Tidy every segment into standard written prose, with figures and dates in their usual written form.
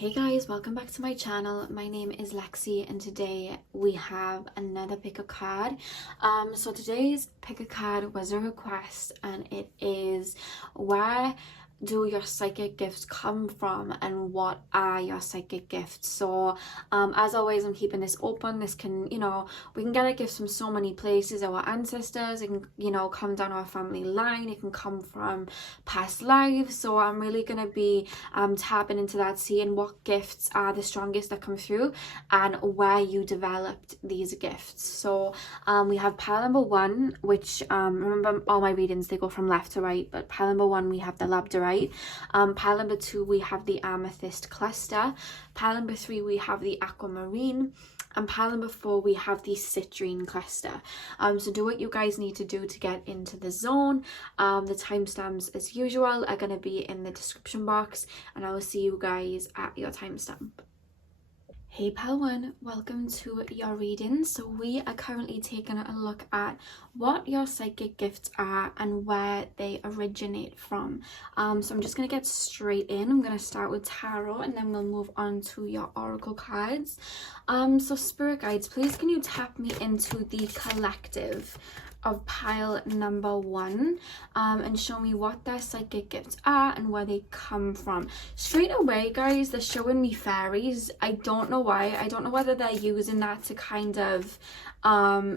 Hey guys, welcome back to my channel. My name is Lexi and today we have another pick a card. So today's pick a card was a request and it is where do your psychic gifts come from and what are your psychic gifts? So as always, I'm keeping this open. This can, we can get our gifts from so many places. Our ancestors, it can, come down our family line. It can come from past lives. So I'm really going to be tapping into that, seeing what gifts are the strongest that come through and where you developed these gifts. So we have pile number one, which remember all my readings, they go from left to right, but pile number one, we have the labradorite. Pile number two, we have the amethyst cluster. Pile number three, we have the aquamarine. And pile number four, we have the citrine cluster. So do what you guys need to do to get into the zone. The timestamps, as usual, are going to be in the description box. And I will see you guys at your timestamp. Hey pile one, welcome to your reading. So we are currently taking a look at what your psychic gifts are and where they originate from. So I'm just going to get straight in. I'm going to start with tarot and then we'll move on to your oracle cards. So spirit guides, please can you tap me into the collective of pile number one and show me what their psychic gifts are and where they come from. Straight away, guys, they're showing me fairies. I don't know why. I don't know whether they're using that to kind of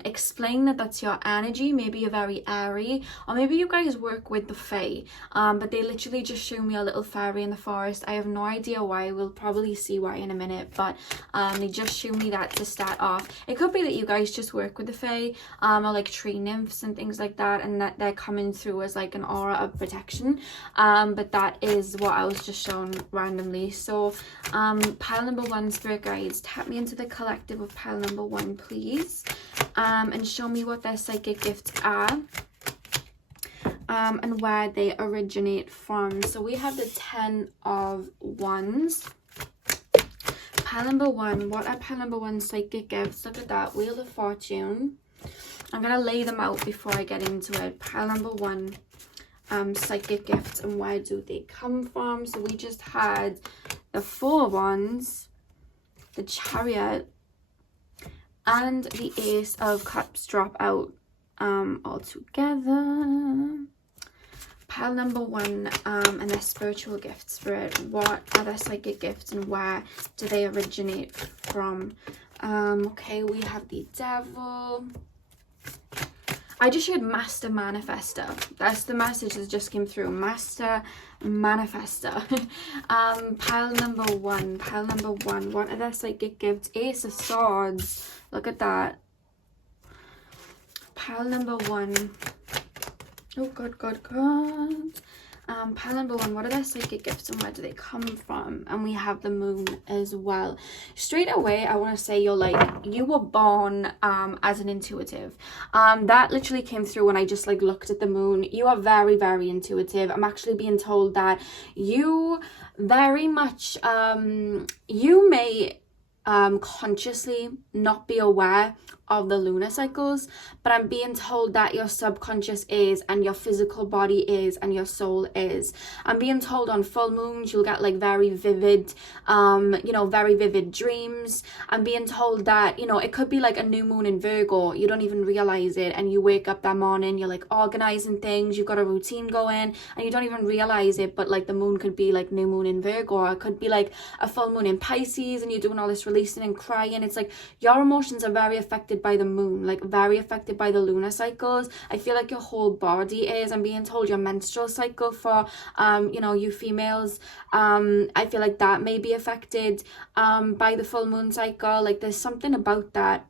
explain that that's your energy. Maybe you're very airy, or maybe you guys work with the fae, but they literally just show me a little fairy in the forest. I have no idea why. We'll probably see why in a minute, but they just show me that to start off. It could be that you guys just work with the fae, or like tree nymphs and things like that, and that they're coming through as like an aura of protection, but that is what I was just shown randomly. So pile number one, spirit guides, tap me into the collective of pile number one, please, and show me what their psychic gifts are and where they originate from. So we have the 10 of Wands. Pile number one, what are pile number one psychic gifts? Look at that, Wheel of Fortune. I'm going to lay them out before I get into it. Pile number one, psychic gifts and where do they come from? So we just had the 4 of Wands, the Chariot, and the Ace of Cups drop out all together. Pile number one, and their spiritual gifts, spirit. What are their psychic gifts and where do they originate from? Okay, we have the Devil. I just heard Master Manifester. That's the message that just came through. Master Manifester. Pile number one. What are their psychic gifts? Ace of Swords. Look at that. Pile number one. Oh, God. Pile number one, what are their psychic gifts and where do they come from? And we have the Moon as well. Straight away, I want to say you were born as an intuitive. That literally came through when I just looked at the Moon. You are very, very intuitive. I'm actually being told that you very much, you may consciously not be aware of the lunar cycles, but I'm being told that your subconscious is, and your physical body is, and your soul is. I'm being told on full moons you'll get very vivid very vivid dreams. I'm being told that it could be a new moon in Virgo, you don't even realize it, and you wake up that morning, you're organizing things, you've got a routine going and you don't even realize it, but the moon could be new moon in Virgo, or it could be a full moon in Pisces and you're doing all this releasing and crying. It's your emotions are very affected by the moon, very affected by the lunar cycles. I feel your whole body is. I'm being told your menstrual cycle for you females, I feel that may be affected by the full moon cycle. There's something about that.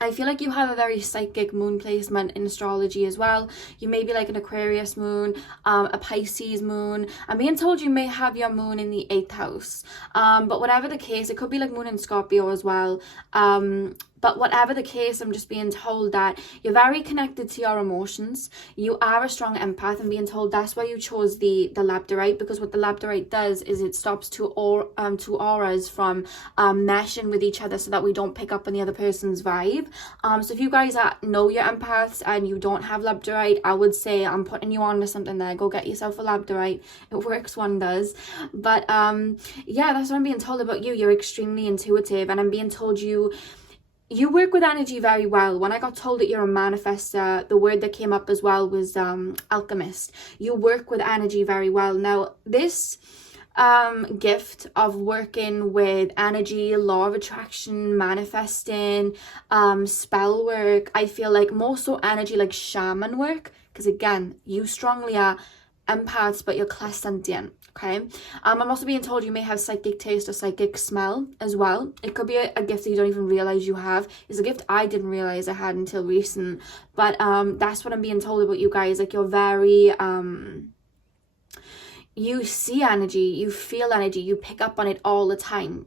I feel you have a very psychic moon placement in astrology as well. You may be an Aquarius moon, a Pisces moon. I'm being told you may have your moon in the 8th house. But whatever the case, it could be moon in Scorpio as well. But whatever the case, I'm just being told that you're very connected to your emotions. You are a strong empath. I'm being told that's why you chose the labradorite, because what the labradorite does is it stops two auras from meshing with each other so that we don't pick up on the other person's vibe. So if you guys know you're empaths and you don't have labradorite, I would say I'm putting you on to something there. Go get yourself a labradorite. It works wonders. But yeah, that's what I'm being told about you. You're extremely intuitive, and I'm being told you work with energy very well. When I got told that you're a manifestor, the word that came up as well was alchemist. You work with energy very well. Now, this gift of working with energy, law of attraction, manifesting, spell work, I feel like more so energy like shaman work, because again, you strongly are empaths, but you're clairsentient. Okay. I'm also being told you may have psychic taste or psychic smell as well. It could be a gift that you don't even realize you have. It's a gift I didn't realize I had until recent. But that's what I'm being told about you guys. Like, you're very you see energy, you feel energy, you pick up on it all the time.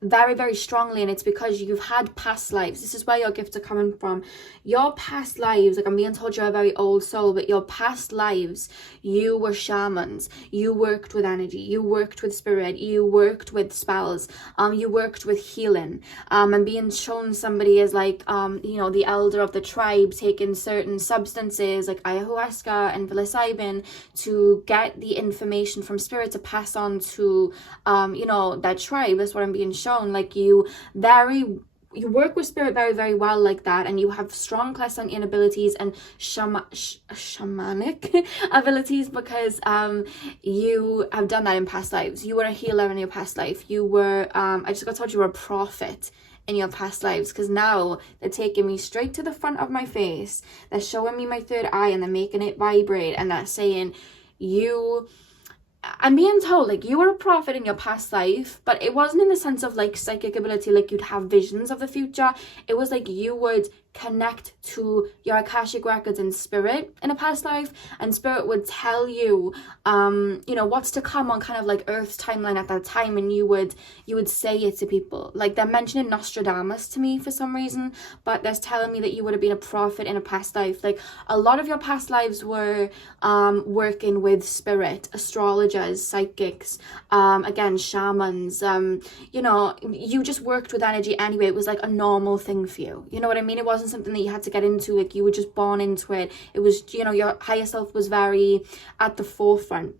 Very, very strongly, and it's because you've had past lives. This is where your gifts are coming from. Your past lives, like, I'm being told you're a very old soul, but your past lives, you were shamans. You worked with energy. You worked with spirit. You worked with spells. You worked with healing. And being shown somebody as like, you know, the elder of the tribe, taking certain substances like ayahuasca and psilocybin to get the information from spirit to pass on to, you know, that tribe. That's what I'm being shown. Like, you work with spirit very, very well like that, and you have strong clairsentient abilities and shamanic abilities, because you have done that in past lives. You were a healer in your past life. You were I just got told you were a prophet in your past lives, because now they're taking me straight to the front of my face. They're showing me my third eye and they're making it vibrate, and they're saying I'm being told, like, you were a prophet in your past life, but it wasn't in the sense of, like, psychic ability, like you'd have visions of the future. It was like you would connect to your Akashic records in spirit in a past life, and spirit would tell you, you know, what's to come on kind of like Earth's timeline at that time, and you would say it to people. Like, they're mentioning Nostradamus to me for some reason, but they're telling me that you would have been a prophet in a past life. Like, a lot of your past lives were working with spirit, astrologers, psychics, again, shamans. You know, you just worked with energy anyway. It was like a normal thing for you. You know what I mean? It wasn't something that you had to get into. Like, you were just born into it. It was, you know, your higher self was very at the forefront.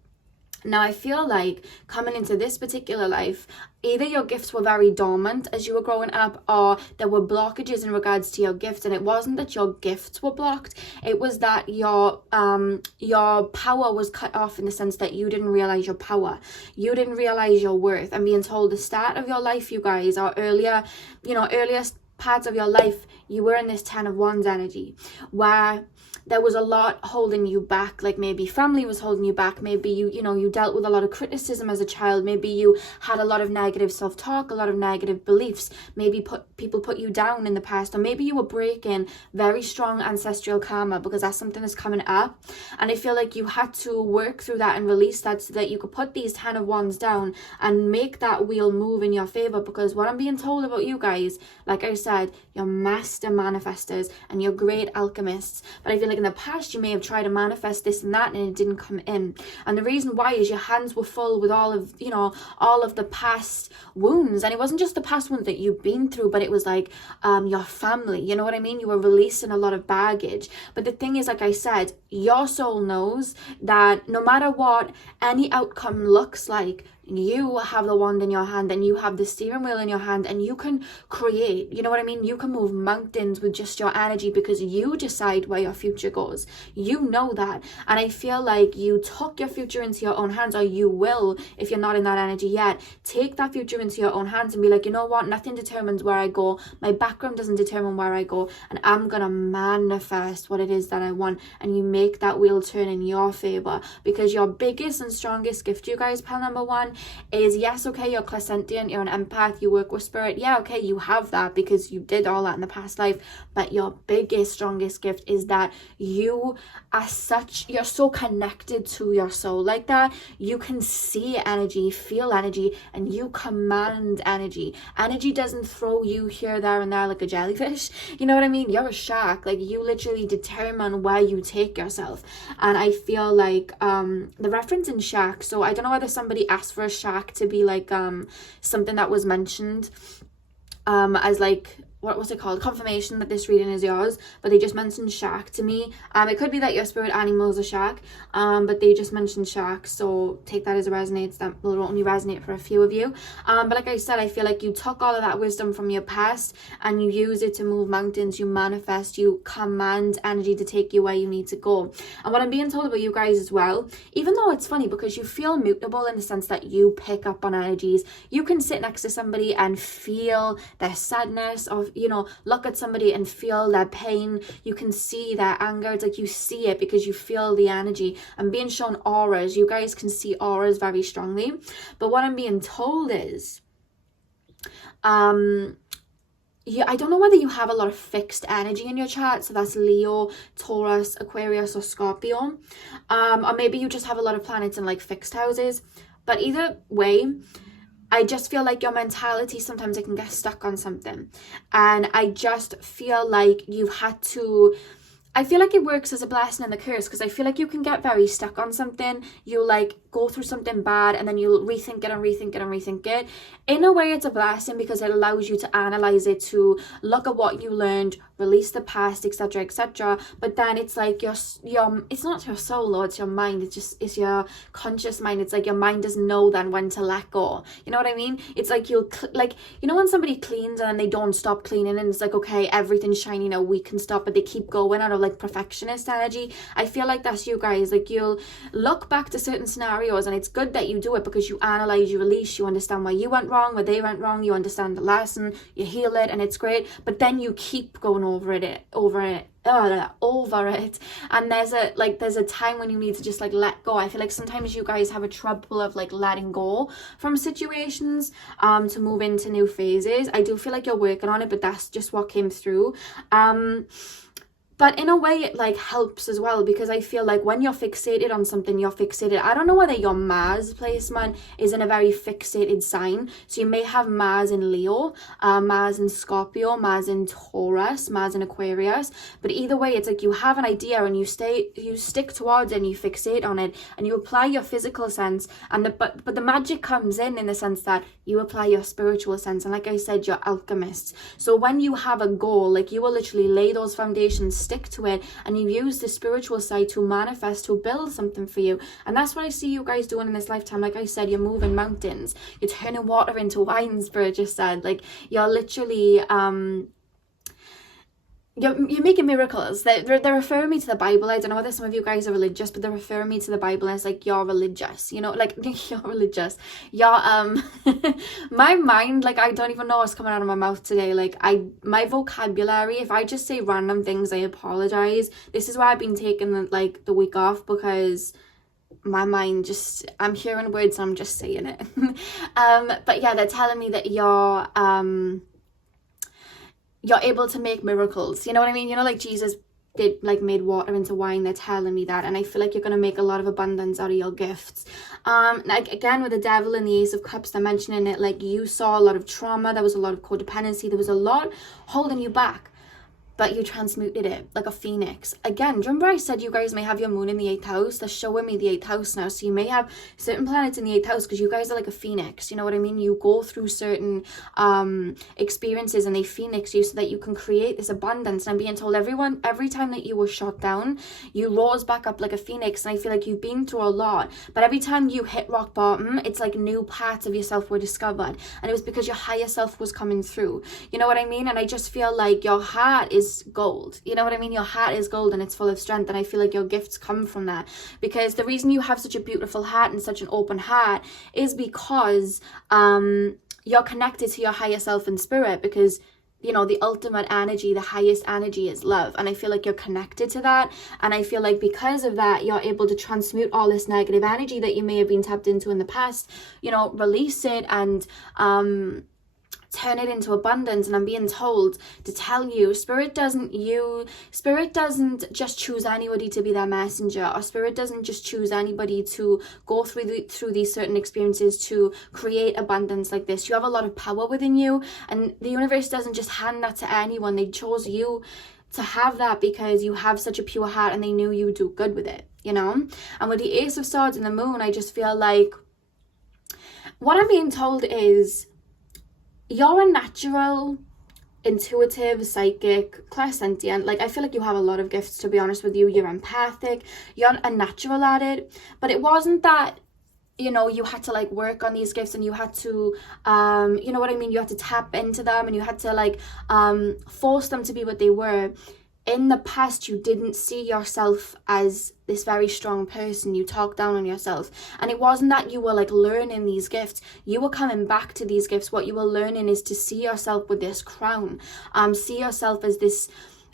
Now, I feel like coming into this particular life, either your gifts were very dormant as you were growing up, or there were blockages in regards to your gifts. And it wasn't that your gifts were blocked. It was that your power was cut off, in the sense that you didn't realize your power. You didn't realize your worth. I'm being told the start of your life, you guys, or earliest parts of your life, you were in this 10 of Wands energy, where there was a lot holding you back. Like, maybe family was holding you back. Maybe you dealt with a lot of criticism as a child. Maybe you had a lot of negative self-talk, a lot of negative beliefs. Maybe people put you down in the past, or maybe you were breaking very strong ancestral karma, because that's something that's coming up. And I feel like you had to work through that and release that, so that you could put these 10 of Wands down and make that wheel move in your favor. Because what I'm being told about you guys, like I said, you're master manifestors and you're great alchemists. But I feel like in the past you may have tried to manifest this and that, and it didn't come in. And the reason why is your hands were full with all of the past wounds. And it wasn't just the past wounds that you've been through, but it was like your family. You know what I mean? You were releasing a lot of baggage. But the thing is, like I said, your soul knows that no matter what any outcome looks like, you have the wand in your hand, and you have the steering wheel in your hand, and you can create, you know what I mean? You can move mountains with just your energy, because you decide where your future goes. You know that. And I feel like you took your future into your own hands, or you will, if you're not in that energy yet, take that future into your own hands and be like, you know what? Nothing determines where I go. My background doesn't determine where I go, and I'm gonna manifest what it is that I want. And you make that wheel turn in your favor, because your biggest and strongest gift, you guys, pal number one, is, yes, okay, you're clairsentient, you're an empath, you work with spirit. Yeah, okay, you have that because you did all that in the past life. But your biggest, strongest gift is that you are you're so connected to your soul like that. You can see energy, feel energy, and you command energy. Energy doesn't throw you here, there, and there like a jellyfish. You know what I mean? You're a shark. Like, you literally determine where you take yourself. And I feel like the reference in shark, so I don't know whether somebody asked for a shark to be like something that was mentioned as like, what's it called, confirmation that this reading is yours, but they just mentioned shark to me. It could be that your spirit animal is a shark, but they just mentioned shark, so take that as it resonates. That will only resonate for a few of you, but like I said, I feel like you took all of that wisdom from your past and you use it to move mountains. You manifest, you command energy to take you where you need to go. And what I'm being told about you guys as well, even though it's funny because you feel mutable in the sense that you pick up on energies, you can sit next to somebody and feel their sadness, or look at somebody and feel their pain. You can see their anger. It's like you see it because you feel the energy. I'm being shown auras. You guys can see auras very strongly. But what I'm being told is, I don't know whether you have a lot of fixed energy in your chart. So that's Leo, Taurus, Aquarius, or Scorpio. Or maybe you just have a lot of planets in like fixed houses. But either way, I just feel like your mentality, sometimes it can get stuck on something. And I just feel like you've had to, I feel like it works as a blessing and a curse, because I feel like you can get very stuck on something. You like go through something bad and then you'll rethink it and rethink it and rethink it. In a way, it's a blessing because it allows you to analyze it, to look at what you learned, release the past, etc., etc. But then it's like your it's not your soul, or it's your mind. It's your conscious mind. It's like your mind doesn't know then when to let go. You know what I mean? It's like when somebody cleans and then they don't stop cleaning, and it's like, okay, everything's shiny now, we can stop, but they keep going out of like perfectionist energy. I feel like that's you guys. Like, you'll look back to certain scenarios, and it's good that you do it because you analyze, you release, you understand why you went wrong, where they went wrong, you understand the lesson, you heal it, and it's great. But then you keep going over it, and there's a time when you need to just like let go. I feel like sometimes you guys have a trouble of like letting go from situations to move into new phases. I do feel like you're working on it, but that's just what came through. But in a way, it like helps as well, because I feel like when you're fixated on something, you're fixated. I don't know whether your Mars placement is in a very fixated sign. So you may have Mars in Leo, Mars in Scorpio, Mars in Taurus, Mars in Aquarius. But either way, it's like you have an idea and you stick towards it and you fixate on it and you apply your physical sense. But the magic comes in the sense that you apply your spiritual sense. And like I said, you're alchemists. So when you have a goal, like, you will literally lay those foundations, stick to it, and you use the spiritual side to manifest, to build something for you. And that's what I see you guys doing in this lifetime. Like I said, you're moving mountains, you're turning water into wine, Spirit just said. Like, you're literally you're making miracles. They're referring me to the Bible. I don't know whether some of you guys are religious, but they're referring me to the Bible, and it's like, you're religious, like you're religious. You're my mind, like, I don't even know what's coming out of my mouth today. Like, my vocabulary, if I just say random things, I apologize. This is why I've been taking the week off, because my mind just, I'm hearing words and I'm just saying it. But yeah, they're telling me that you're able to make miracles. You know what I mean? Like Jesus did, like, made water into wine. They're telling me that. And I feel like you're going to make a lot of abundance out of your gifts. Like, again, with the Devil and the Ace of Cups, they're mentioning it like you saw a lot of trauma. There was a lot of codependency. There was a lot holding you back. But you transmuted it like a phoenix. Again, remember I said you guys may have your moon in the 8th house? They're showing me the 8th house now. So you may have certain planets in the 8th house, because you guys are like a phoenix. You know what I mean? You go through certain experiences and they phoenix you so that you can create this abundance. And I'm being told every time that you were shot down, you rose back up like a phoenix. And I feel like you've been through a lot. But every time you hit rock bottom, it's like new parts of yourself were discovered. And it was because your higher self was coming through. You know what I mean? And I just feel like your heart is gold. You know what I mean? Your heart is gold and it's full of strength, and I feel like your gifts come from that, because the reason you have such a beautiful heart and such an open heart is because you're connected to your higher self and spirit, because you know, the ultimate energy, the highest energy is love. And I feel like you're connected to that. And I feel like because of that, you're able to transmute all this negative energy that you may have been tapped into in the past, you know, release it and turn it into abundance. And I'm being told to tell you, Spirit doesn't just choose anybody to be their messenger, or Spirit doesn't just choose anybody to go through these certain experiences to create abundance like this. You have a lot of power within you, and the universe doesn't just hand that to anyone. They chose you to have that because you have such a pure heart, and they knew you would do good with it, you know. And with the Ace of Swords and the Moon, I just feel like what I'm being told is you're a natural, intuitive, psychic, clairsentient. Like, I feel like you have a lot of gifts, to be honest with you. You're empathic, you're a natural at it. But it wasn't that, you know, you had to like work on these gifts and you had to, you know what I mean? You had to tap into them and you had to like force them to be what they were. In the past, you didn't see yourself as this very strong person. You talked down on yourself. And it wasn't that you were like learning these gifts. You were coming back to these gifts. What you were learning is to see yourself with this crown. See yourself as this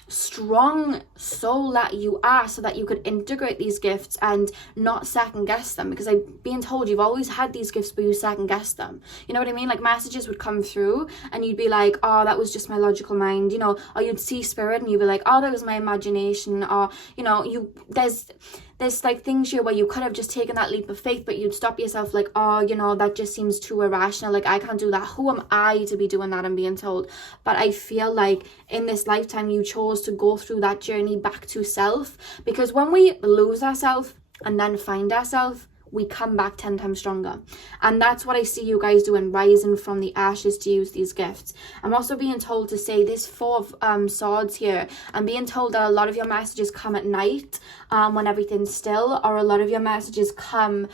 strong soul that you are, so that you could integrate these gifts and not second guess them. Because I'm being told you've always had these gifts, but you second guess them. You know what I mean? Like, messages would come through and you'd be like, oh, that was just my logical mind, you know. Or you'd see Spirit and you'd be like, oh, that was my imagination. Or, you know, there's like things here where you could have just taken that leap of faith, but you'd stop yourself like, oh, you know, that just seems too irrational. Like, I can't do that. Who am I to be doing that? I'm being told. But I feel like in this lifetime, you chose to go through that journey back to self. Because when we lose ourselves and then find ourselves, we come back 10 times stronger. And that's what I see you guys doing, rising from the ashes to use these gifts. I'm also being told to say this 4 of Swords here. I'm being told that a lot of your messages come at night when everything's still, or a lot of your messages come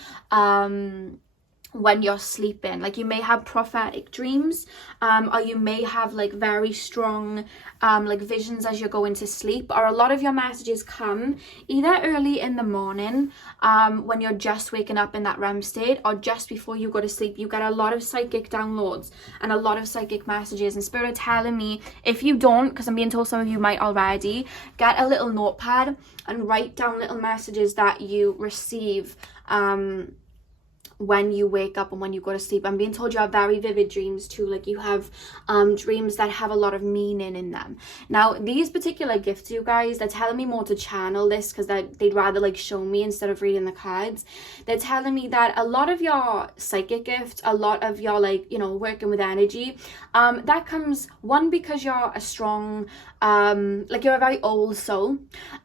when you're sleeping. Like, you may have prophetic dreams, or you may have like very strong like visions as you're going to sleep, or a lot of your messages come either early in the morning when you're just waking up in that REM state, or just before you go to sleep. You get a lot of psychic downloads and a lot of psychic messages. And Spirit telling me, if you don't, because I'm being told some of you might already, get a little notepad and write down little messages that you receive when you wake up and when you go to sleep. I'm being told you have very vivid dreams too. Like, you have dreams that have a lot of meaning in them. Now, these particular gifts, you guys, they're telling me more to channel this, because they'd rather like show me instead of reading the cards. They're telling me that a lot of your psychic gifts, a lot of your like, you know, working with energy, that comes, one, because you're a strong like, you're a very old soul,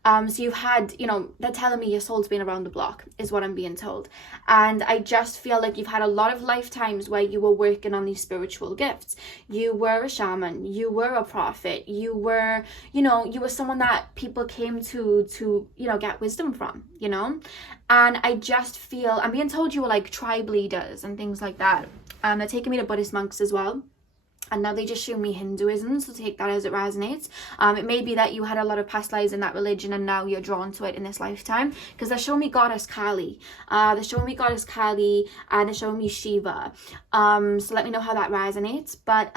so you've had, you know, they're telling me your soul's been around the block, is what I'm being told. And I just feel like you've had a lot of lifetimes where you were working on these spiritual gifts. You were a shaman, you were a prophet, you were, you know, you were someone that people came to you know, get wisdom from, you know. And I just feel, I'm being told you were like tribe leaders and things like that. They're taking me to Buddhist monks as well. And now they just show me Hinduism, so take that as it resonates. It may be that you had a lot of past lives in that religion and now you're drawn to it in this lifetime, because they're showing me Goddess Kali. They're showing me Goddess Kali, and they're showing me Shiva. So let me know how that resonates. But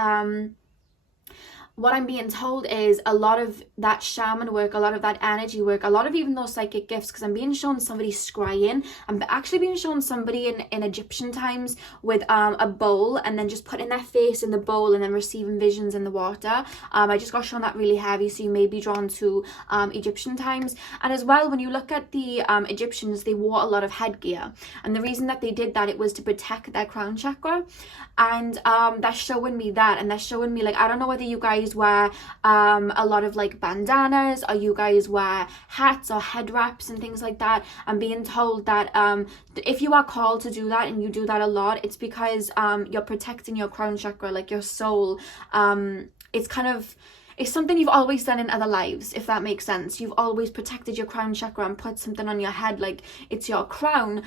what I'm being told is a lot of that shaman work, a lot of that energy work, a lot of even those psychic gifts, because I'm being shown somebody scrying. I'm actually being shown somebody in Egyptian times with a bowl, and then just putting their face in the bowl and then receiving visions in the water. I just got shown that really heavy, so you may be drawn to Egyptian times. And as well, when you look at the Egyptians, they wore a lot of headgear, and the reason that they did that, it was to protect their crown chakra. And they're showing me that, and they're showing me, like, I don't know whether you guys wear a lot of like bandanas, or you guys wear hats or head wraps and things like that. I'm being told that if you are called to do that and you do that a lot, it's because you're protecting your crown chakra, like your soul. It's kind of, it's something you've always done in other lives, if that makes sense. You've always protected your crown chakra and put something on your head like it's your crown,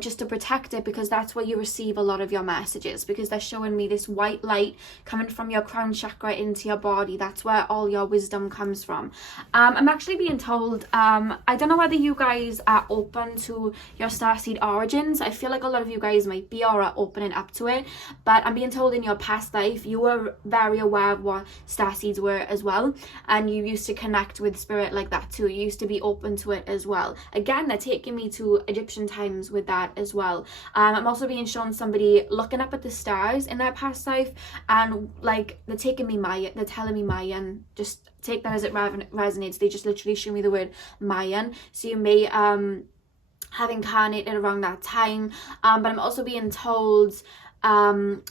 just to protect it, because that's where you receive a lot of your messages, because they're showing me this white light coming from your crown chakra into your body. That's where all your wisdom comes from. I'm actually being told, I don't know whether you guys are open to your starseed origins. I feel like a lot of you guys might be, or are opening up to it, but I'm being told in your past life you were very aware of what starseeds were as well, and you used to connect with spirit like that too. You used to be open to it as well. Again, they're taking me to Egyptian times with that as well. I'm also being shown somebody looking up at the stars in their past life, and like they're taking me Maya, they're telling me Mayan. Just take that as it resonates. They just literally show me the word Mayan, so you may have incarnated around that time. But I'm also being told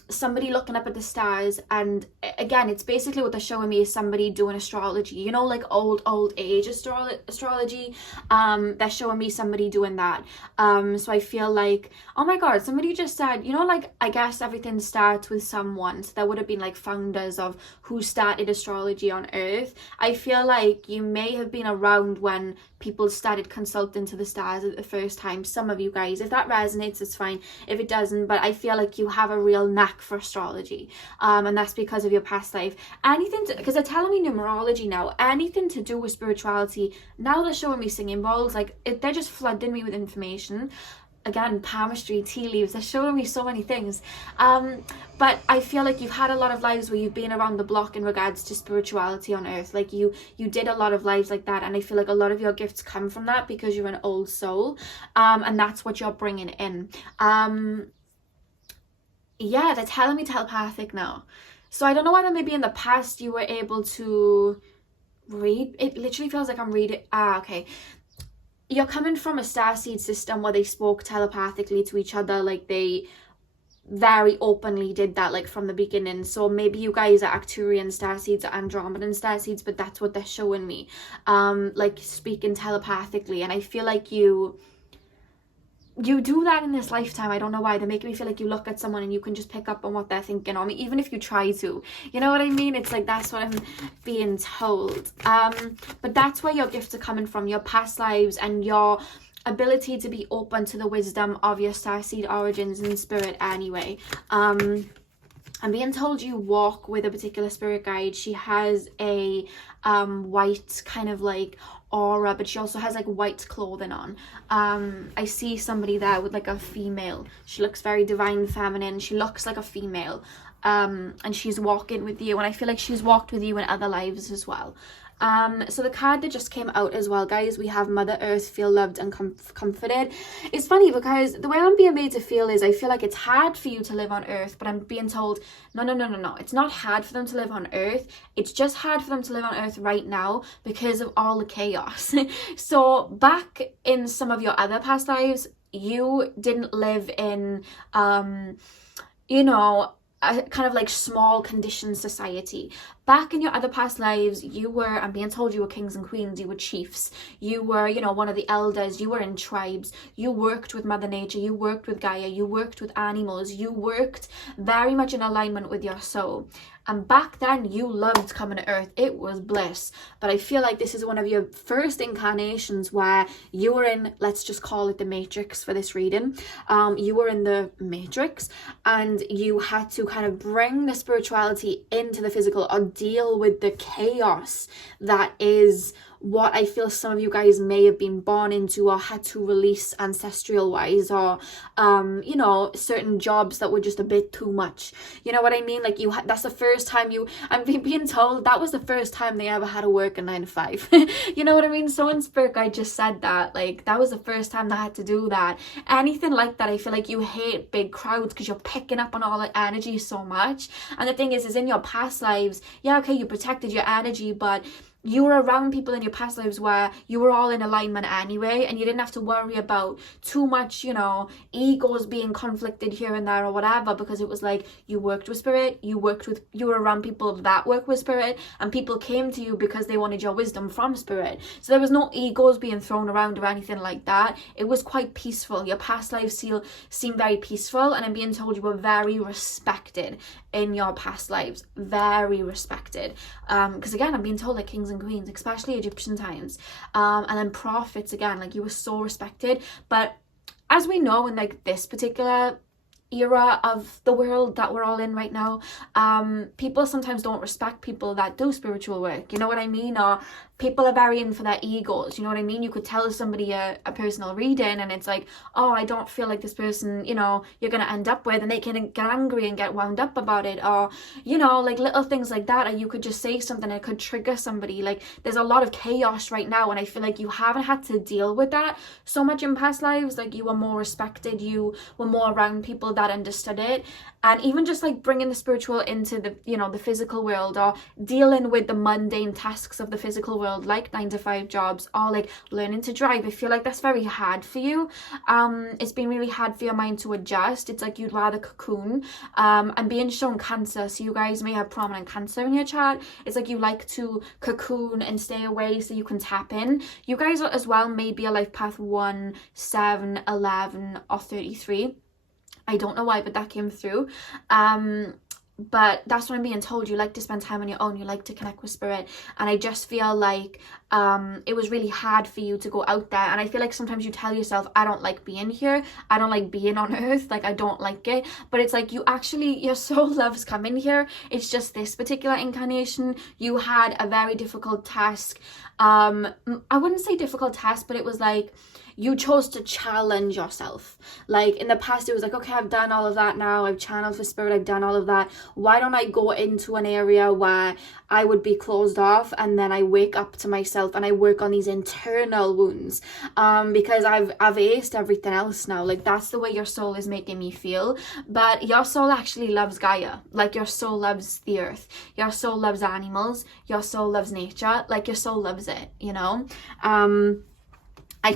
somebody looking up at the stars, and again, it's basically what they're showing me is somebody doing astrology, you know, like old age astrology. They're showing me somebody doing that. So I feel like, oh my god, somebody just said, you know, like, I guess everything starts with someone. So there would have been like founders of who started astrology on earth. I feel like you may have been around when people started consulting to the stars at the first time. Some of you guys, if that resonates, it's fine. If it doesn't, but I feel like you have a real knack for astrology, and that's because of your past life. Anything because they're telling me numerology now, anything to do with spirituality. Now they're showing me singing bowls, like they're just flooding me with information. Again, palmistry, tea leaves, they're showing me so many things. But I feel like you've had a lot of lives where you've been around the block in regards to spirituality on earth. Like you did a lot of lives like that, and I feel like a lot of your gifts come from that because you're an old soul, and that's what you're bringing in. Yeah, they're telling me telepathic now. So I don't know whether maybe in the past you were able to read. It literally feels like I'm reading. Okay. You're coming from a starseed system where they spoke telepathically to each other, like they very openly did that, like from the beginning. So maybe you guys are Arcturian starseeds or Andromedan starseeds, but that's what they're showing me, like speaking telepathically. And I feel like you do that in this lifetime. I don't know why. They're making me feel like you look at someone and you can just pick up on what they're thinking, or even if you try to, you know what I mean? It's like, that's what I'm being told. But that's where your gifts are coming from, your past lives and your ability to be open to the wisdom of your starseed origins and spirit anyway. I'm being told you walk with a particular spirit guide. She has a white kind of like aura, but she also has like white clothing on. I see somebody there with like a female. She looks very divine feminine. She looks like a female, and she's walking with you, and I feel like she's walked with you in other lives as well. So the card that just came out as well, guys, we have Mother Earth, feel loved and comforted. It's funny because the way I'm being made to feel is I feel like it's hard for you to live on Earth, but I'm being told no, it's not hard for them to live on Earth. It's just hard for them to live on Earth right now because of all the chaos. So back in some of your other past lives, you didn't live in you know, a kind of like small conditioned society. Back in your other past lives, you were, I'm being told, you were kings and queens, you were chiefs, you were, you know, one of the elders, you were in tribes, you worked with Mother Nature, you worked with Gaia, you worked with animals, you worked very much in alignment with your soul. And back then, you loved coming to Earth. It was bliss. But I feel like this is one of your first incarnations where you were in, let's just call it the Matrix for this reading. You were in the Matrix, and you had to kind of bring the spirituality into the physical, or deal with the chaos that is what I feel some of you guys may have been born into or had to release ancestral wise, or you know, certain jobs that were just a bit too much. You know what I mean? Like that's the first time I'm being told that was the first time they ever had to work a 9 to 5. You know what I mean? So in Spirit Guide just said that, like, that was the first time they had to do that. Anything like that, I feel like you hate big crowds because you're picking up on all the energy so much. And the thing is in your past lives, yeah, okay, you protected your energy, but you were around people in your past lives where you were all in alignment anyway, and you didn't have to worry about too much, you know, egos being conflicted here and there or whatever, because it was like you worked with spirit, you were around people that work with spirit, and people came to you because they wanted your wisdom from spirit. So there was no egos being thrown around or anything like that. It was quite peaceful. Your past lives seem very peaceful, and I'm being told you were very respected in your past lives, very respected, because again, I'm being told like kings and queens, especially Egyptian times, and then prophets again, like you were so respected. But as we know, in like this particular era of the world that we're all in right now, people sometimes don't respect people that do spiritual work, you know what I mean? Or people are very in for their egos, you know what I mean? You could tell somebody a personal reading and it's like, oh, I don't feel like this person, you know, you're gonna end up with, and they can get angry and get wound up about it, or you know, like little things like that. Or you could just say something that could trigger somebody. Like there's a lot of chaos right now, and I feel like you haven't had to deal with that so much in past lives. Like you were more respected, you were more around people that understood it. And even just like bringing the spiritual into the, you know, the physical world, or dealing with the mundane tasks of the physical world, like 9-to-5 jobs, or like learning to drive, I feel like that's very hard for you. It's been really hard for your mind to adjust. It's like you'd rather cocoon, and being shown Cancer, so you guys may have prominent Cancer in your chart. It's like you like to cocoon and stay away so you can tap in. You guys as well may be a life path 1, 7, 11 or 33. I don't know why, but that came through. But that's what I'm being told. You like to spend time on your own. You like to connect with spirit. And I just feel like it was really hard for you to go out there. And I feel like sometimes you tell yourself, I don't like being here. I don't like being on earth. Like, I don't like it. But it's like you actually, your soul loves coming here. It's just this particular incarnation, you had a very difficult task. I wouldn't say difficult task, but it was like, you chose to challenge yourself. Like in the past, it was like, okay, I've done all of that now. I've channeled for spirit. I've done all of that. Why don't I go into an area where I would be closed off, and then I wake up to myself and I work on these internal wounds, because I've aced everything else now. Like that's the way your soul is making me feel. But your soul actually loves Gaia. Like your soul loves the earth. Your soul loves animals. Your soul loves nature. Like your soul loves it, you know?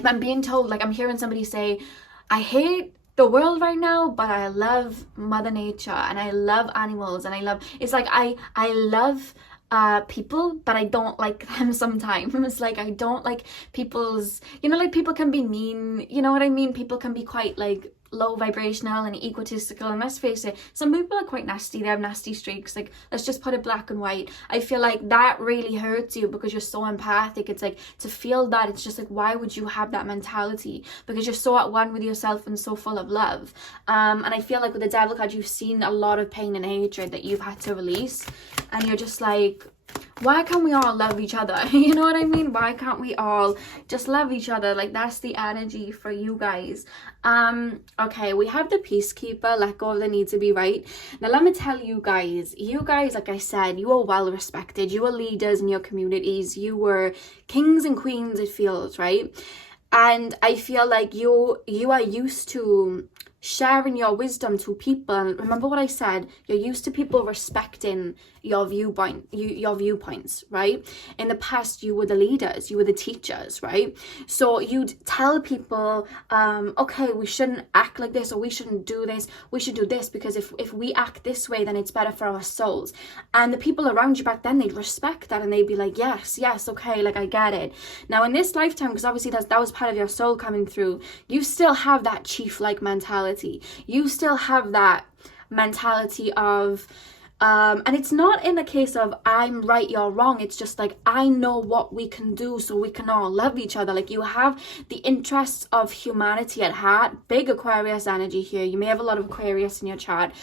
I'm being told, like I'm hearing somebody say, I hate the world right now, but I love Mother Nature and I love animals, and I love, it's like I love people, but I don't like them sometimes. It's like I don't like people's, you know, like people can be mean, you know what I mean? People can be quite like low vibrational and egotistical, and let's face it, some people are quite nasty. They have nasty streaks. Like let's just put it black and white. I feel like that really hurts you because you're so empathic. It's like to feel that, it's just like, why would you have that mentality? Because you're so at one with yourself and so full of love. And I feel like with the Devil card, you've seen a lot of pain and hatred that you've had to release, and you're just like, why can't we all love each other? You know what I mean? Why can't we all just love each other? Like that's the energy for you guys. Okay, we have the Peacekeeper, let go of the need to be right. Now let me tell you guys, like I said, you are well respected. You are leaders in your communities. You were kings and queens, it feels, right? And I feel like you are used to sharing your wisdom to people. And remember what I said, you're used to people respecting your viewpoints, right? In the past, you were the leaders, you were the teachers, right? So you'd tell people, okay, we shouldn't act like this, or we shouldn't do this, we should do this, because if we act this way, then it's better for our souls. And the people around you back then, they'd respect that, and they'd be like, yes, okay, like I get it. Now in this lifetime, because obviously that was part of your soul coming through, you still have that chief-like mentality. You still have that mentality of, and it's not in the case of I'm right, you're wrong. It's just like, I know what we can do so we can all love each other. Like you have the interests of humanity at heart. Big Aquarius energy here. You may have a lot of Aquarius in your chart.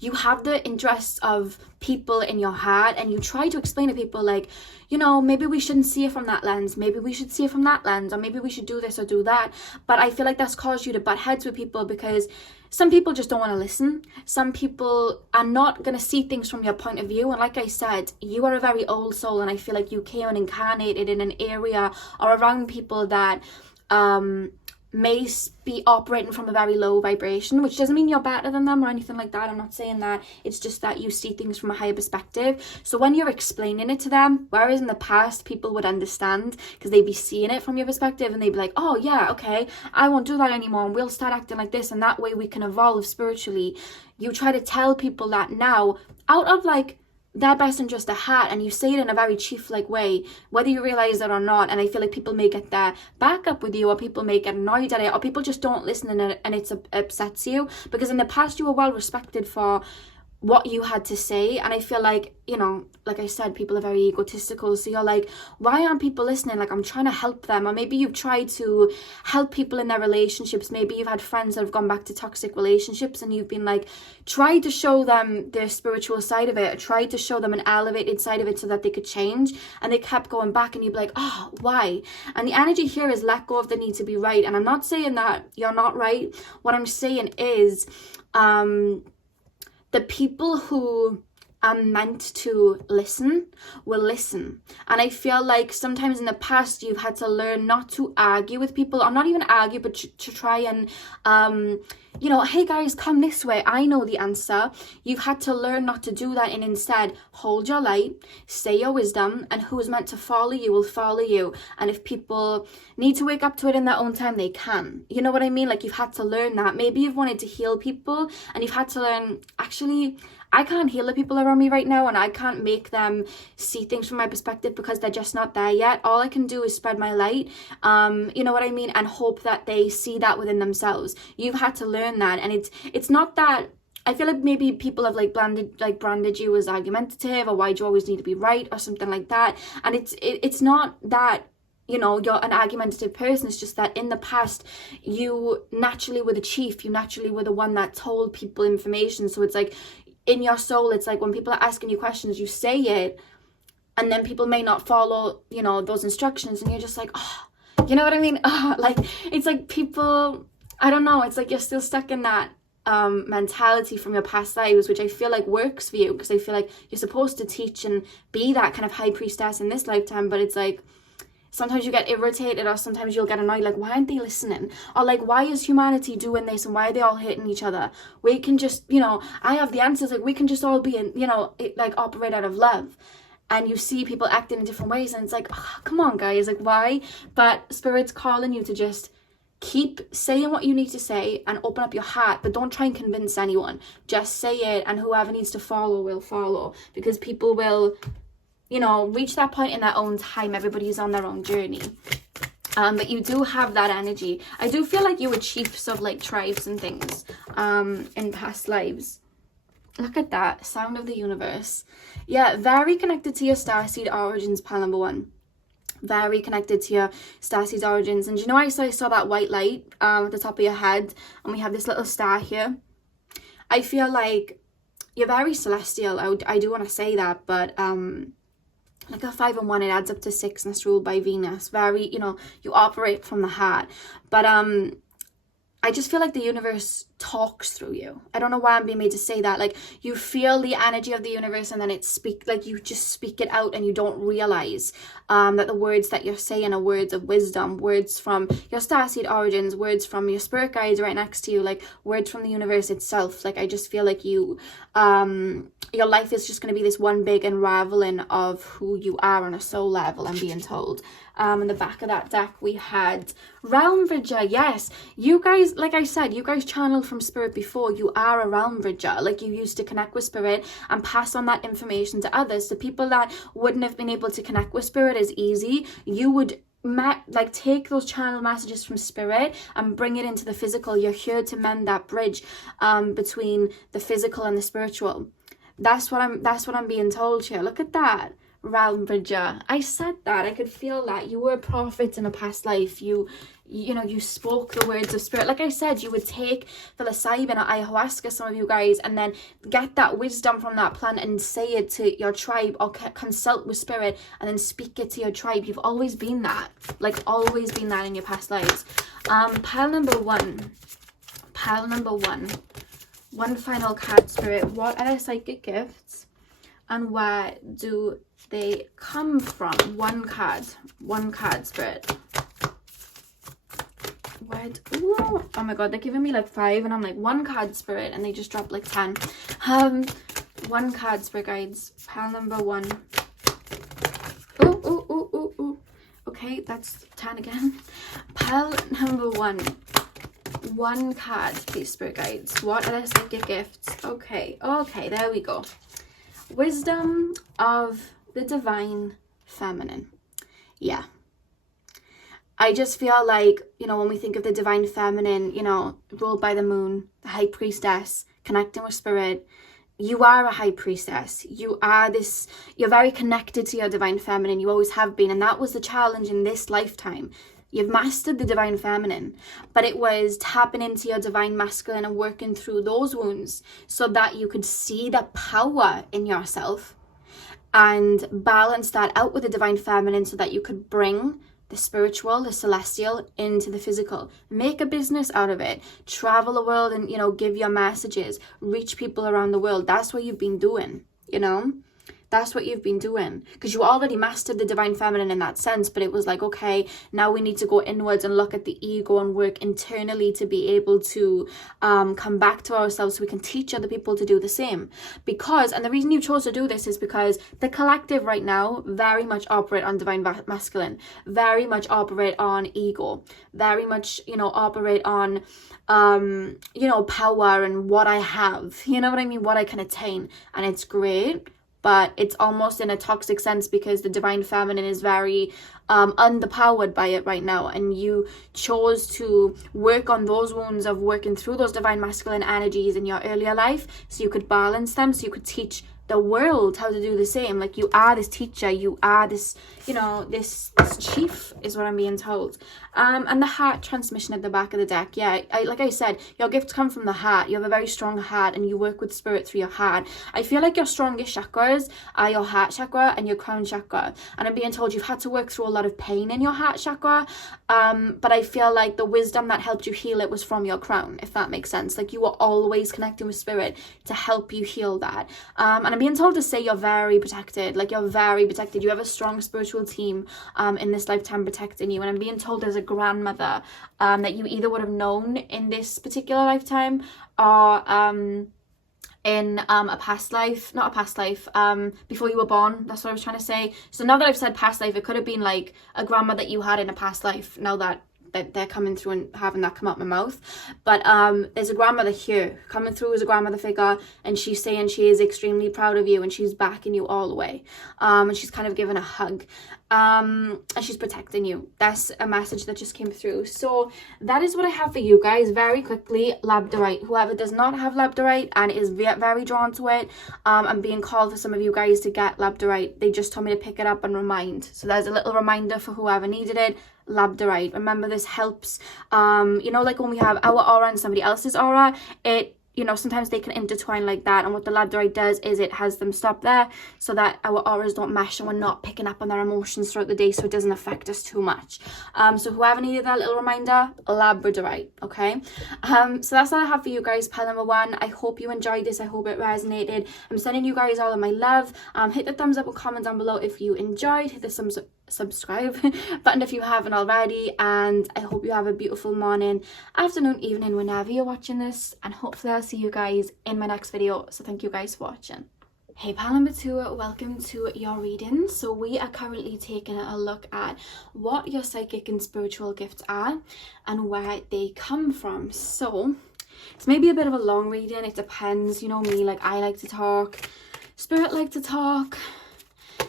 You have the interests of people in your heart, and you try to explain to people like, you know, maybe we shouldn't see it from that lens, maybe we should see it from that lens, or maybe we should do this or do that. But I feel like that's caused you to butt heads with people, because some people just don't want to listen. Some people are not going to see things from your point of view. And like I said, you are a very old soul, and I feel like you came and incarnated in an area or around people that may be operating from a very low vibration, which doesn't mean you're better than them or anything like that. I'm not saying that. It's just that you see things from a higher perspective. So when you're explaining it to them, whereas in the past people would understand because they'd be seeing it from your perspective, and they'd be like, oh yeah, okay, I won't do that anymore, and we'll start acting like this, and that way we can evolve spiritually. You try to tell people that now out of like their best interest at heart, and you say it in a very chief-like way, whether you realize it or not. And I feel like people may get their back up with you, or people may get annoyed at it, or people just don't listen, and it upsets you, because in the past you were well respected for what you had to say. And I feel like, you know, like I said, people are very egotistical, so you're like, why aren't people listening? Like, I'm trying to help them. Or maybe you've tried to help people in their relationships. Maybe you've had friends that have gone back to toxic relationships, and you've been like, tried to show them the spiritual side of it, or tried to show them an elevated side of it so that they could change, and they kept going back, and you'd be like, oh, why? And the energy here is let go of the need to be right. And I'm not saying that you're not right. What I'm saying is, the people who are meant to listen will listen. And I feel like sometimes in the past you've had to learn not to argue with people, or not even argue, but to try and you know, hey guys, come this way, I know the answer. You've had to learn not to do that, and instead hold your light, say your wisdom, and who is meant to follow you will follow you. And if people need to wake up to it in their own time, they can. You know what I mean? Like, you've had to learn that. Maybe you've wanted to heal people, and you've had to learn, actually, I can't heal the people around me right now, and I can't make them see things from my perspective because they're just not there yet. All I can do is spread my light, you know what I mean, and hope that they see that within themselves. You've had to learn that, and it's not that. I feel like maybe people have branded you as argumentative, or why do you always need to be right, or something like that. And it's not that, you know, you're an argumentative person. It's just that in the past you naturally were the chief, you naturally were the one that told people information. So it's like, in your soul, it's like when people are asking you questions, you say it, and then people may not follow, you know, those instructions, and you're just like, oh, you know what I mean? Oh, like, it's like people, I don't know, it's like you're still stuck in that mentality from your past lives, which I feel like works for you, because I feel like you're supposed to teach and be that kind of high priestess in this lifetime. But it's like, sometimes you get irritated, or sometimes you'll get annoyed, like, why aren't they listening? Or like, why is humanity doing this, and why are they all hitting each other? We can just, you know, I have the answers, like, we can just all be in, you know, like, operate out of love. And you see people acting in different ways, and it's like, oh, come on guys, like, why? But Spirit's calling you to just keep saying what you need to say and open up your heart, but don't try and convince anyone. Just say it, and whoever needs to follow will follow, because people will, you know, reach that point in their own time. Everybody's on their own journey. But you do have that energy. I do feel like you were chiefs of like tribes and things in past lives. Look at that. Sound of the universe. Yeah, very connected to your starseed origins, pal number one. Very connected to your starseed origins. And you know, I saw that white light at the top of your head, and we have this little star here. I feel like you're very celestial. I do want to say that, but like a 5 and 1, it adds up to 6, and it's ruled by Venus. Very, you know, you operate from the heart. But I just feel like the universe talks through you. I don't know why I'm being made to say that. Like, you feel the energy of the universe, and then you just speak it out, and you don't realize that the words that you're saying are words of wisdom, words from your starseed origins, words from your spirit guides right next to you, like words from the universe itself. Like, I just feel like you, your life is just going to be this one big unraveling of who you are on a soul level, I'm being told. In the back of that deck we had Realm Bridger. Yes, you guys, like I said, you guys channeled from spirit before. You are a Realm Bridger. Like, you used to connect with spirit and pass on that information to others. The people that wouldn't have been able to connect with spirit as easy, you would like take those channel messages from spirit and bring it into the physical. You're here to mend that bridge between the physical and the spiritual. That's what I'm being told here. Look at that. Realm Bridger. I said that. I could feel that. You were a prophet in a past life. You know, you spoke the words of spirit. Like I said, you would take psilocybin or ayahuasca, some of you guys, and then get that wisdom from that plant and say it to your tribe, or consult with spirit and then speak it to your tribe. You've always been that. Like, always been that in your past lives. Pile number one. One final card, Spirit. What are their psychic gifts, and where do they come from? One card, Spirit. What? Ooh, oh my god, they're giving me like 5, and I'm like, one card, Spirit, and they just dropped like 10. One card, Spirit guides. Pile number 1. Ooh. Okay, that's 10 again. Pile number 1. One card, please, Spirit guides. What are their psychic gifts? Okay, there we go. wisdom of the divine feminine. Yeah. I just feel like, you know, when we think of the divine feminine, you know, ruled by the moon, the high priestess, connecting with spirit, you are a high priestess. You are this, you're very connected to your divine feminine. You always have been. And that was the challenge in this lifetime. You've mastered the divine feminine, but it was tapping into your divine masculine and working through those wounds so that you could see the power in yourself and balance that out with the divine feminine so that you could bring the spiritual, the celestial into the physical. Make a business out of it. Travel the world and, you know, give your messages. Reach people around the world. That's what you've been doing, you know? That's what you've been doing, because you already mastered the divine feminine in that sense, but it was like, okay, now we need to go inwards and look at the ego and work internally to be able to come back to ourselves so we can teach other people to do the same. Because, and the reason you chose to do this is because the collective right now very much operate on divine masculine, very much operate on ego, very much, you know, operate on you know, power and what I have, you know what I mean, what I can attain. And it's great, but it's almost in a toxic sense because the divine feminine is very underpowered by it right now, and you chose to work on those wounds of working through those divine masculine energies in your earlier life so you could balance them, so you could teach the world how to do the same. Like, you are this teacher, you are this, you know, this chief is what I'm being told. And the heart transmission at the back of the deck, yeah, like I said, your gifts come from the heart. You have a very strong heart and you work with spirit through your heart. I feel like your strongest chakras are your heart chakra and your crown chakra, and I'm being told you've had to work through a lot of pain in your heart chakra, but I feel like the wisdom that helped you heal it was from your crown, if that makes sense. Like, you were always connecting with spirit to help you heal that. And I'm being told to say you're very protected. Like, you're very protected. You have a strong spiritual team in this lifetime protecting you. And I'm being told there's a grandmother that you either would have known in this particular lifetime or in a past life, not a past life, before you were born. That's what I was trying to say. So now that I've said past life, it could have been like a grandma that you had in a past life, now that they're coming through and having that come out my mouth. But there's a grandmother here coming through as a grandmother figure, and she's saying she is extremely proud of you and she's backing you all the way, and she's kind of giving a hug, and she's protecting you. That's a message that just came through. So that is what I have for you guys. Very quickly, labradorite. Whoever does not have labradorite and is very drawn to it, I'm being called for some of you guys to get labradorite. They just told me to pick it up and remind. So there's a little reminder for whoever needed it. Labradorite. Remember, this helps, you know, like when we have our aura and somebody else's aura, it, you know, sometimes they can intertwine like that, and what the labradorite does is it has them stop there so that our auras don't mesh and we're not picking up on their emotions throughout the day, so it doesn't affect us too much. So whoever needed that little reminder, labradorite. Okay, so that's all I have for you guys, pile number one. I hope you enjoyed this. I hope it resonated. I'm sending you guys all of my love. Hit the thumbs up and comment down below if you enjoyed. Hit the subscribe button if you haven't already, and I hope you have a beautiful morning, afternoon, evening, whenever you're watching this, and hopefully I'll see you guys in my next video. So thank you guys for watching. Hey pal number two, welcome to your reading. So we are currently taking a look at what your psychic and spiritual gifts are and where they come from. So it's maybe a bit of a long reading, it depends, you know me, like I like to talk, spirit like to talk,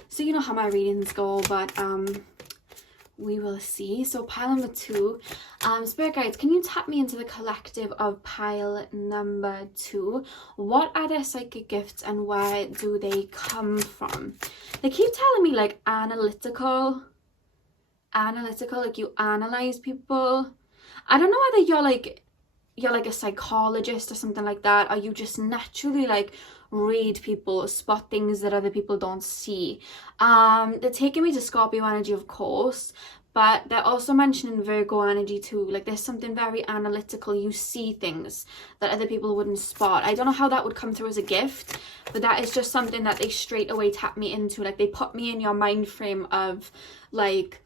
so you know how my readings go, but we will see. So pile number two, spirit guides, can you tap me into the collective of pile number two? What are their psychic gifts and where do they come from? They keep telling me like analytical, like you analyze people. I don't know whether you're like a psychologist or something like that, or you just naturally like read people, spot things that other people don't see. They're taking me to Scorpio energy, of course, but they're also mentioning Virgo energy too. Like, there's something very analytical. You see things that other people wouldn't spot. I don't know how that would come through as a gift, but that is just something that they straight away tap me into. Like, they put me in your mind frame of like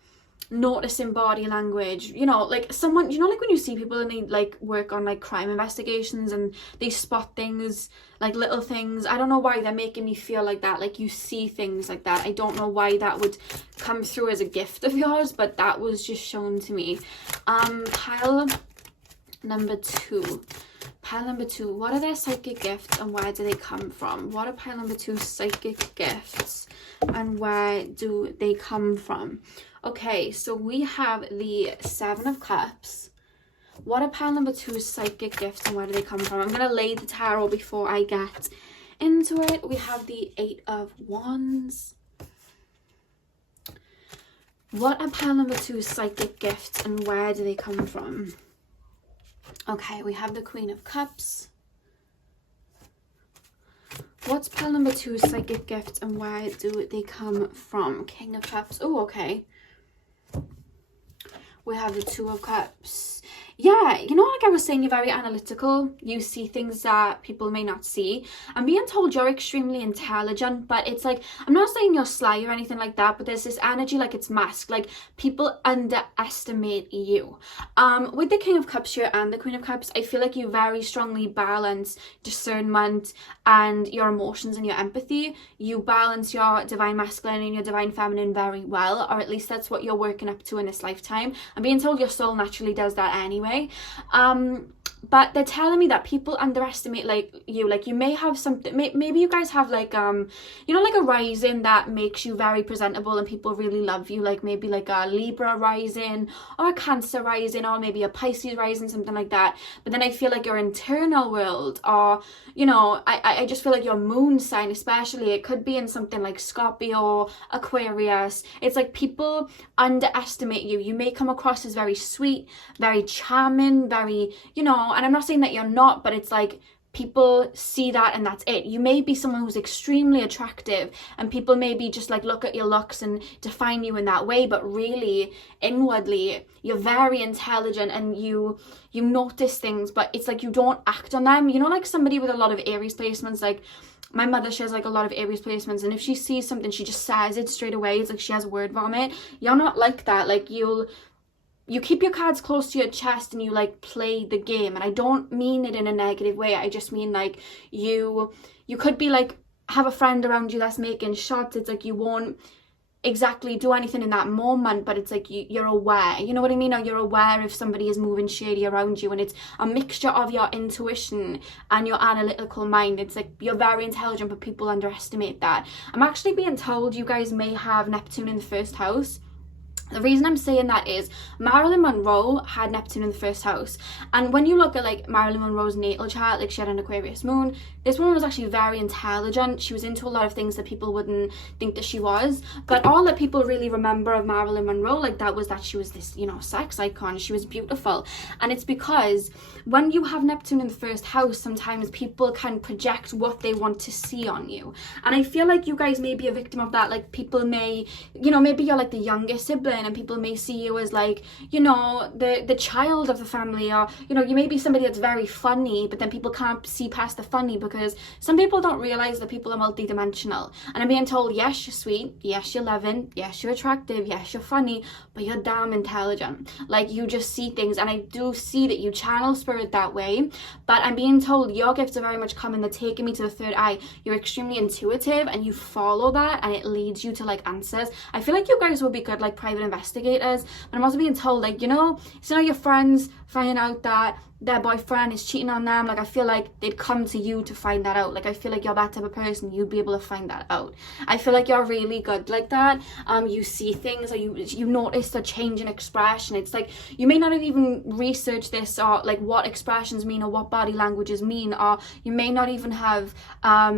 noticing body language, you know, like someone, you know, like when you see people and they like work on like crime investigations and they spot things, like little things. I don't know why they're making me feel like that, like you see things like that. I don't know why that would come through as a gift of yours, but that was just shown to me. Pile Number 2. Pile number 2. What are their psychic gifts and where do they come from? What are pile number 2's psychic gifts and where do they come from? Okay, so we have the 7 of Cups. What are pile number 2's psychic gifts and where do they come from? I'm going to lay the tarot before I get into it. We have the 8 of Wands. What are pile number 2's psychic gifts and where do they come from? Okay, we have the Queen of Cups. What's pile number 2's psychic gifts and where do they come from? King of Cups. Oh, okay. We have the 2 of Cups. Yeah, you know, like I was saying, you're very analytical. You see things that people may not see. I'm being told you're extremely intelligent, but it's like, I'm not saying you're sly or anything like that, but there's this energy like it's masked. Like, people underestimate you. With the King of Cups here and the Queen of Cups, I feel like you very strongly balance discernment and your emotions and your empathy. You balance your divine masculine and your divine feminine very well, or at least that's what you're working up to in this lifetime. I'm being told your soul naturally does that anyway. But they're telling me that people underestimate like you may have something, maybe you guys have like you know, like a rising that makes you very presentable and people really love you, like maybe like a Libra rising or a Cancer rising or maybe a Pisces rising, something like that. But then I feel like your internal world, or you know, I just feel like your moon sign especially, it could be in something like Scorpio, Aquarius. It's like people underestimate you. You may come across as very sweet, very charming, very, you know, and I'm not saying that you're not, but it's like people see that and that's it. You may be someone who's extremely attractive and people maybe just like look at your looks and define you in that way, but really inwardly you're very intelligent and you notice things, but it's like you don't act on them. You know, like somebody with a lot of Aries placements, like my mother, she has like a lot of Aries placements, and if she sees something she just says it straight away. It's like she has word vomit. You're not like that. Like you keep your cards close to your chest and you like play the game. And I don't mean it in a negative way. I just mean like you could be like, have a friend around you that's making shots. It's like you won't exactly do anything in that moment, but it's like you're aware, you know what I mean? Or you're aware if somebody is moving shady around you, and it's a mixture of your intuition and your analytical mind. It's like you're very intelligent, but people underestimate that. I'm actually being told you guys may have Neptune in the 1st house. The reason I'm saying that is Marilyn Monroe had Neptune in the 1st house. And when you look at like Marilyn Monroe's natal chart, like she had an Aquarius moon, this woman was actually very intelligent. She was into a lot of things that people wouldn't think that she was. But all that people really remember of Marilyn Monroe, like that was that she was this, you know, sex icon. She was beautiful. And it's because when you have Neptune in the 1st house, sometimes people can project what they want to see on you. And I feel like you guys may be a victim of that. Like people may, you know, maybe you're like the youngest sibling, and people may see you as like, you know, the child of the family, or you know, you may be somebody that's very funny, but then people can't see past the funny, because some people don't realize that people are multidimensional. And I'm being told, yes, you're sweet, yes, you're loving, yes, you're attractive, yes, you're funny, but you're damn intelligent. Like you just see things, and I do see that you channel spirit that way. But I'm being told your gifts are very much coming. They're taking me to the 3rd eye. You're extremely intuitive and you follow that, and it leads you to like answers. I feel like you guys will be good like private investigators, but I'm also being told, like, you know your friends finding out that their boyfriend is cheating on them, like I feel like they'd come to you to find that out. Like I feel like you're that type of person, you'd be able to find that out. I feel like you're really good like that. You see things, or you notice a change in expression. It's like you may not have even researched this, or like what expressions mean, or what body languages mean, or you may not even have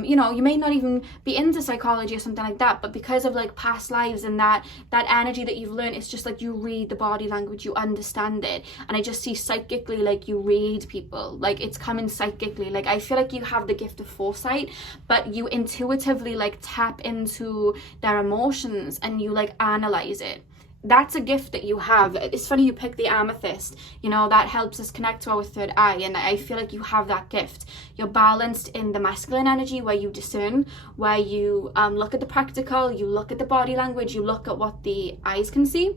you know, you may not even be into psychology or something like that, but because of like past lives and that energy that you've learned, it's just like you read the body language, you understand it. And I just see psychically like you read people, like it's coming psychically. Like I feel like you have the gift of foresight, but you intuitively like tap into their emotions and you like analyze it. That's a gift that you have. It's funny you pick the amethyst, you know, that helps us connect to our 3rd eye, and I feel like you have that gift. You're balanced in the masculine energy, where you discern, where you look at the practical, you look at the body language, you look at what the eyes can see.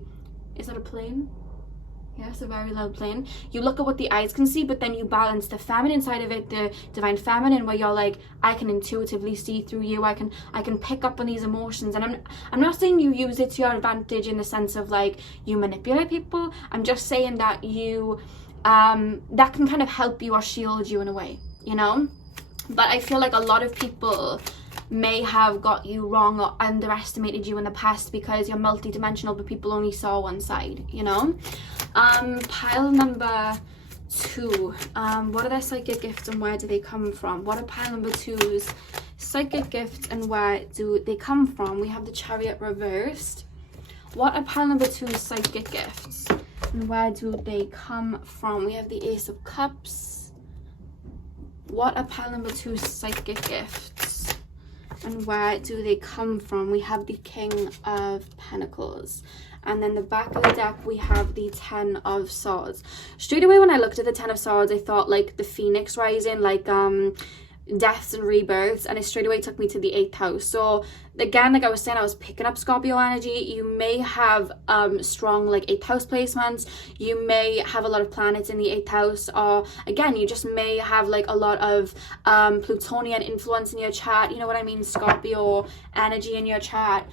Is that a plane? Yeah, it's a very loud plane. You look at what the eyes can see, but then you balance the feminine side of it, the divine feminine, where you're like, I can intuitively see through you. I can pick up on these emotions. And I'm not saying you use it to your advantage in the sense of like you manipulate people. I'm just saying that you that can kind of help you or shield you in a way, you know. But I feel like a lot of people may have got you wrong or underestimated you in the past because you're multi-dimensional, but people only saw one side, you know. Pile number 2, what are their psychic gifts and where do they come from? What are pile number 2's psychic gifts and where do they come from? We have the Chariot reversed. What are pile number 2's psychic gifts and where do they come from? We have the Ace of Cups. What are pile number 2's psychic gifts and where do they come from? We have the King of Pentacles. And then the back of the deck, we have the 10 of Swords. Straight away when I looked at the 10 of Swords, I thought like the Phoenix rising, like deaths and rebirths, and it straight away took me to the 8th house. So again, like I was saying, I was picking up Scorpio energy. You may have strong like 8th house placements. You may have a lot of planets in the 8th house, or again, you just may have like a lot of Plutonian influence in your chart, you know what I mean, Scorpio energy in your chart.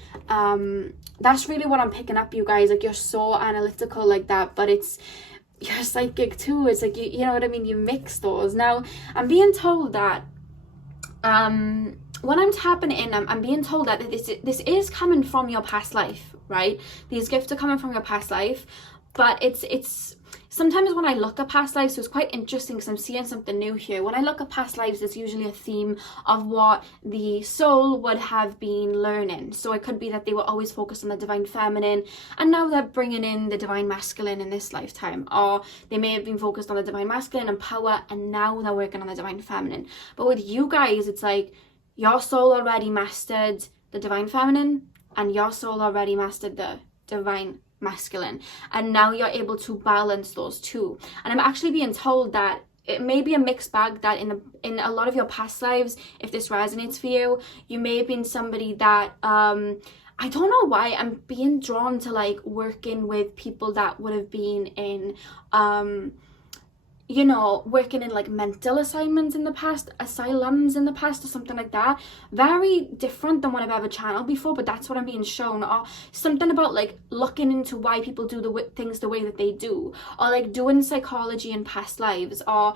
That's really what I'm picking up, you guys. Like, you're so analytical like that, but you're psychic too. It's like, you know what I mean, you mix those. Now I'm being told that when I'm tapping in, I'm being told that this is coming from your past life, right? These gifts are coming from your past life, but it's sometimes when I look at past lives, so it's quite interesting because I'm seeing something new here. When I look at past lives, there's usually a theme of what the soul would have been learning. So it could be that they were always focused on the divine feminine, and now they're bringing in the divine masculine in this lifetime. Or they may have been focused on the divine masculine and power, and now they're working on the divine feminine. But with you guys, it's like your soul already mastered the divine feminine, and your soul already mastered the divine masculine, and now you're able to balance those two. And I'm actually being told that it may be a mixed bag, that in a lot of your past lives, if this resonates for you, you may have been somebody that I don't know why I'm being drawn to like working with people that would have been in you know, working in like mental assignments in the past, asylums in the past, or something like that. Very different than what I've ever channeled before, but that's what I'm being shown. Or something about like looking into why people do the things the way that they do, or like doing psychology in past lives, or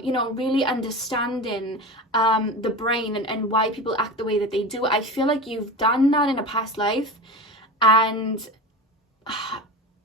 you know, really understanding the brain and why people act the way that they do. I feel like you've done that in a past life, and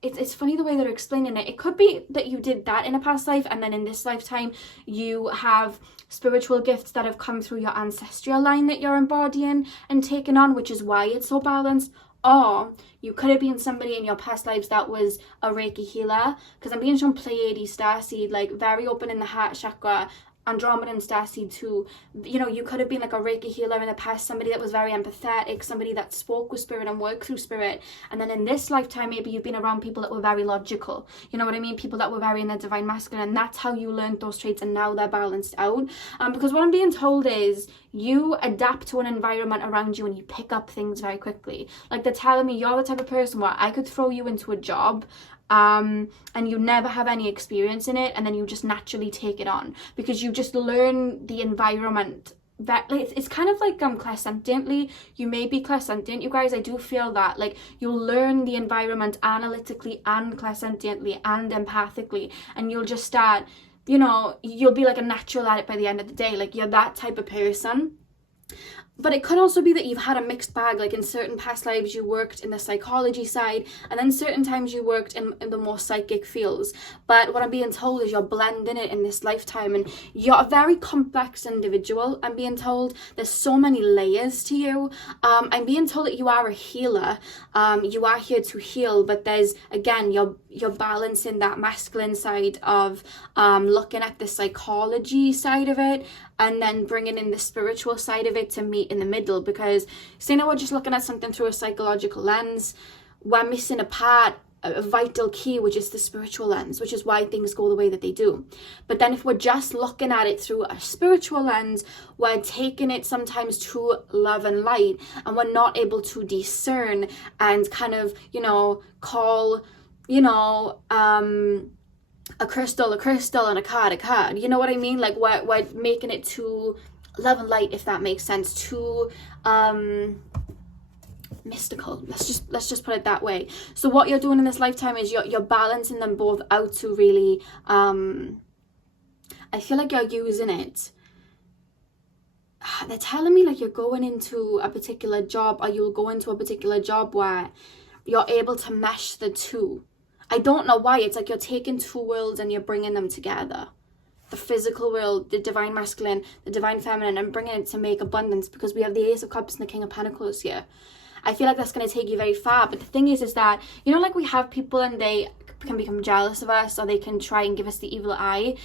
it's funny the way they're explaining it. It could be that you did that in a past life, and then in this lifetime you have spiritual gifts that have come through your ancestral line that you're embodying and taking on, which is why it's so balanced. Or you could have been somebody in your past lives that was a Reiki healer, because I'm being shown Pleiades, Starseed, like very open in the heart chakra, Andromedan, Starseed too. You know, you could have been like a Reiki healer in the past, somebody that was very empathetic, somebody that spoke with spirit and worked through spirit. And then in this lifetime, maybe you've been around people that were very logical, you know what I mean, people that were very in the divine masculine, and that's how you learned those traits, and now they're balanced out. Because what I'm being told is you adapt to an environment around you and you pick up things very quickly. Like, they're telling me you're the type of person where I could throw you into a job and you never have any experience in it, and then you just naturally take it on because you just learn the environment. That it's kind of like clairsentiently. You may be clairsentient, you guys. I do feel that like you'll learn the environment analytically and clairsentiently and empathically, and you'll just start, you know, you'll be like a natural at it by the end of the day. Like, you're that type of person. But it could also be that you've had a mixed bag, like in certain past lives you worked in the psychology side, and then certain times you worked in the more psychic fields. But what I'm being told is you're blending it in this lifetime, and you're a very complex individual. I'm being told there's so many layers to you. I'm being told that you are a healer. You are here to heal, but there's, again, you're balancing that masculine side of looking at the psychology side of it, and then bringing in the spiritual side of it to meet in the middle. Because say now we're just looking at something through a psychological lens, we're missing a part, a vital key, which is the spiritual lens, which is why things go the way that they do. But then if we're just looking at it through a spiritual lens, we're taking it sometimes to love and light, and we're not able to discern and kind of, you know, call, you know, a crystal and a card, you know what I mean? Like, we're making it to love and light, if that makes sense, to mystical. Let's just put it that way. So what you're doing in this lifetime is you're balancing them both out to really I feel like you're using it. They're telling me like you're going into a particular job, or you'll go into a particular job where you're able to mesh the two. I don't know why. It's like you're taking two worlds and you're bringing them together. The physical world, the divine masculine, the divine feminine, and bringing it to make abundance, because we have the Ace of Cups and the King of Pentacles here. I feel like that's going to take you very far. But the thing is that, you know, like we have people and they can become jealous of us, or they can try and give us the evil eye.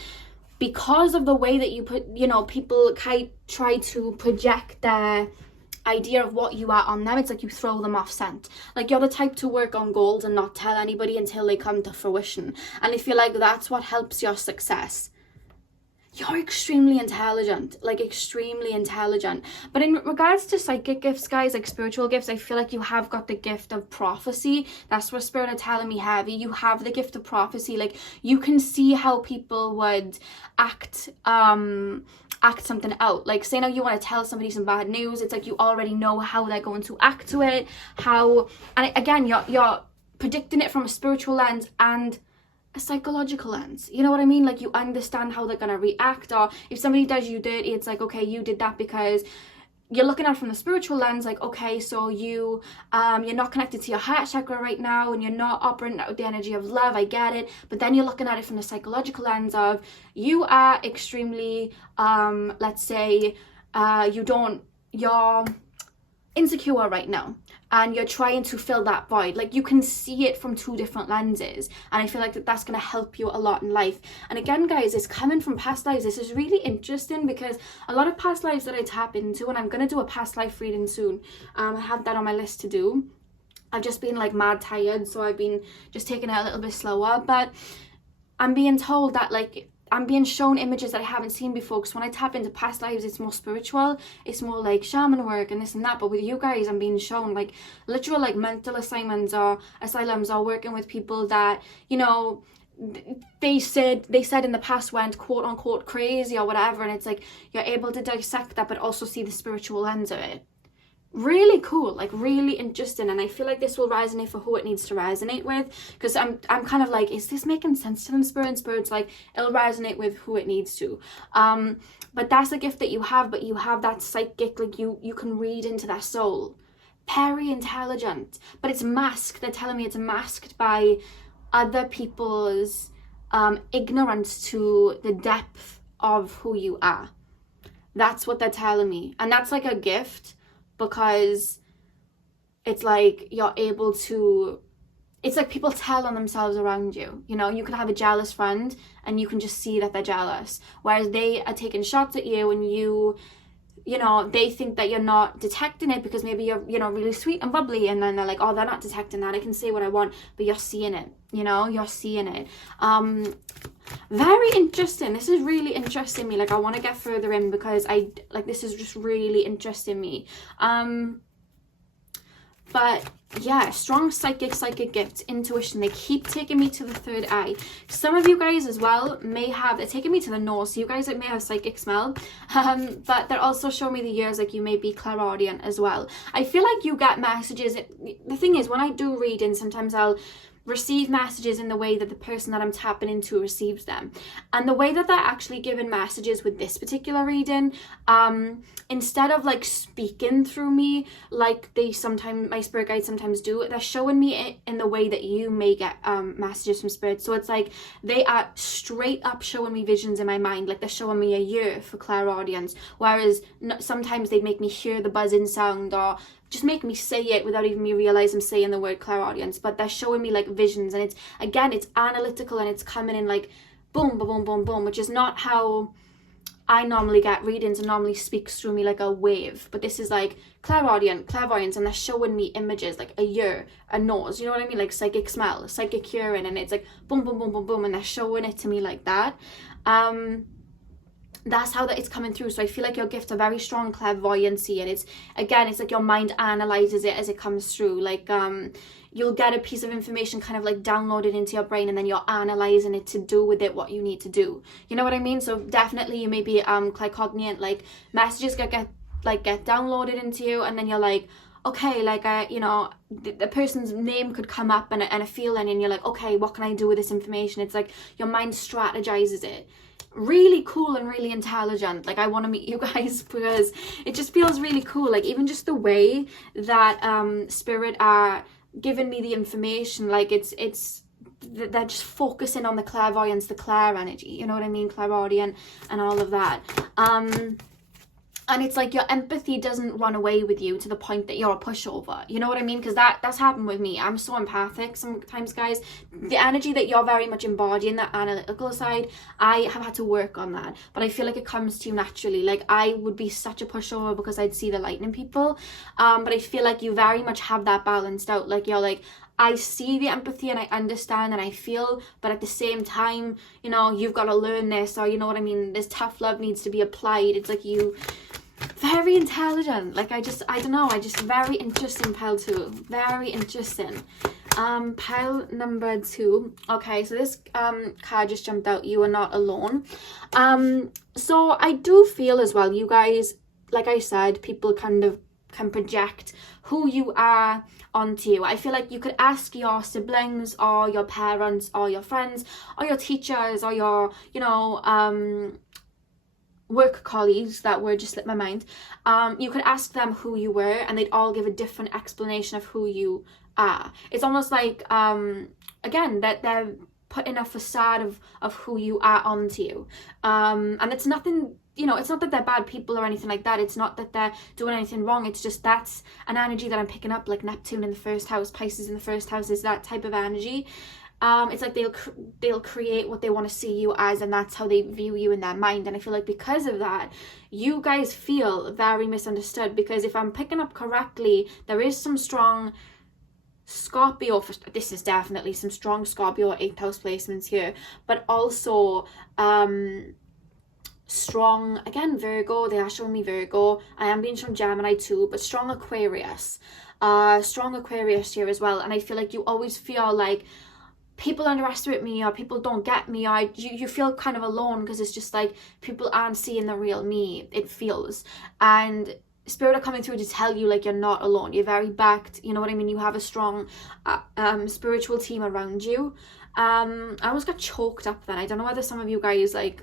Because of the way that you put, you know, people try to project their idea of what you are on them. It's like you throw them off scent. Like you're the type to work on goals and not tell anybody until they come to fruition. And I feel like that's what helps your success. You're extremely intelligent, like extremely intelligent. But in regards to psychic gifts, guys, like spiritual gifts, I feel like you have got the gift of prophecy. That's what Spirit are telling me heavy. You have the gift of prophecy. Like you can see how people would act something out. Like say now you want to tell somebody some bad news. It's like you already know how they're going to act to it. And again, you're predicting it from a spiritual lens and a psychological lens. You know what I mean? Like you understand how they're gonna react. Or if somebody does you dirty, it's like, okay, you did that because you're looking at it from the spiritual lens. Like, okay, so you're not connected to your heart chakra right now, and you're not operating out the energy of love. I get it. But then you're looking at it from the psychological lens of you are extremely let's say you're insecure right now, and you're trying to fill that void. Like you can see it from two different lenses, and I feel like that's going to help you a lot in life. And again, guys, it's coming from past lives. This is really interesting because a lot of past lives that I tap into, and I'm going to do a past life reading soon. I have that on my list to do. I've just been like mad tired, so I've been just taking it a little bit slower. But I'm being told that like I'm being shown images that I haven't seen before, because when I tap into past lives, it's more spiritual, it's more like shaman work and this and that. But with you guys, I'm being shown like literal like mental assignments or asylums, or working with people that, you know, they said in the past went quote unquote crazy or whatever, and it's like you're able to dissect that but also see the spiritual lens of it. Really cool, like really interesting. And I feel like this will resonate for who it needs to resonate with, because I'm kind of like, is this making sense to them? Spirit's like, it'll resonate with who it needs to. But that's a gift that you have, but you have that psychic, like you can read into their soul. Very intelligent, but it's masked. They're telling me it's masked by other people's ignorance to the depth of who you are. That's what they're telling me. And that's like a gift, because it's like you're able to, it's like people tell on themselves around you. You know, you can have a jealous friend and you can just see that they're jealous, whereas they are taking shots at you, and you know, they think that you're not detecting it because maybe you're, you know, really sweet and bubbly, and then they're like, oh, they're not detecting that, I can say what I want. But you're seeing it, you know, you're seeing it. Very interesting. This is really interesting me. Like I want to get further in, because I like, this is just really interesting me. But yeah, strong psychic gifts, intuition, they keep taking me to the third eye. Some of you guys as well may have, they're taking me to the nose, so you guys may have psychic smell, but they're also showing me the years, like you may be clairaudient as well. I feel like you get messages. The thing is, when I do reading, sometimes I'll receive messages in the way that the person that I'm tapping into receives them, and the way that they're actually giving messages with this particular reading, instead of like speaking through me like they sometimes, my spirit guides sometimes do, they're showing me it in the way that you may get messages from spirit. So it's like they are straight up showing me visions in my mind, like they're showing me a year for clairaudience, whereas sometimes they'd make me hear the buzzing sound, or just make me say it without even me realize I'm saying the word clairaudience. But they're showing me like visions, and it's, again, it's analytical, and it's coming in like boom, boom, boom, boom, boom, which is not how I normally get readings. and normally speaks through me like a wave. But this is like clairvoyance, and they're showing me images like a ear, a nose, you know what I mean, like psychic smell, psychic hearing, and it's like boom, boom, boom, boom, boom, and they're showing it to me like that. That's how that it's coming through. So I feel like your gift a very strong clairvoyancy, and it's, again, it's like your mind analyzes it as it comes through. Like you'll get a piece of information kind of like downloaded into your brain, and then you're analyzing it to do with it what you need to do. You know what I mean? So definitely you may be claircognizent, like messages get downloaded into you, and then you're like, okay, like you know, the person's name could come up and a feeling, and you're like, okay, what can I do with this information? It's like your mind strategizes it. Really cool and really intelligent. Like, I want to meet you guys because it just feels really cool. Like, even just the way that spirit are giving me the information, like they're just focusing on the clairvoyance, the clair energy, you know what I mean, clairaudient and all of that. And it's like your empathy doesn't run away with you to the point that you're a pushover. You know what I mean? Because that's happened with me. I'm so empathic sometimes, guys. The energy that you're very much embodying, that analytical side, I have had to work on that. But I feel like it comes to you naturally. Like, I would be such a pushover because I'd see the light in people. But I feel like you very much have that balanced out. Like, you're like, I see the empathy and I understand and I feel, but at the same time, you know, you've got to learn this, or you know what I mean, this tough love needs to be applied. It's like you, very intelligent. Like, I don't know, I just very interesting. Pile 2, very interesting. Pile number 2. Okay, so this card just jumped out. You are not alone. So I do feel as well, you guys, like I said, people kind of can project who you are onto you. I feel like you could ask your siblings or your parents or your friends or your teachers or your, you know, work colleagues. That word just slipped my mind. You could ask them who you were and they'd all give a different explanation of who you are. It's almost like, again, that they're putting a facade of who you are onto you. And it's nothing, you know, it's not that they're bad people or anything like that. It's not that they're doing anything wrong. It's just that's an energy that I'm picking up, like Neptune in the first house, Pisces in the first house is that type of energy. It's like they'll create what they want to see you as, and that's how they view you in their mind. And I feel like because of that, you guys feel very misunderstood, because if I'm picking up correctly, there is some strong Scorpio, this is definitely some strong Scorpio 8th house placements here, but also strong, again, Virgo. They are showing me Virgo. I am being shown Gemini too, but strong Aquarius. Strong Aquarius here as well. And I feel like you always feel like people underestimate me, or people don't get me, or you feel kind of alone, because it's just like people aren't seeing the real me, it feels. And spirit are coming through to tell you, like, you're not alone. You're very backed, you know what I mean? You have a strong spiritual team around you. I almost got choked up then. I don't know whether some of you guys, like,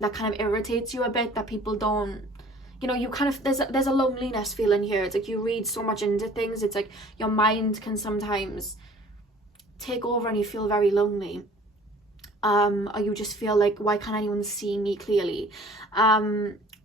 that kind of irritates you a bit, that people don't, you know, you kind of, there's a loneliness feeling here. It's like you read so much into things, it's like your mind can sometimes take over and you feel very lonely, or you just feel like, why can't anyone see me clearly?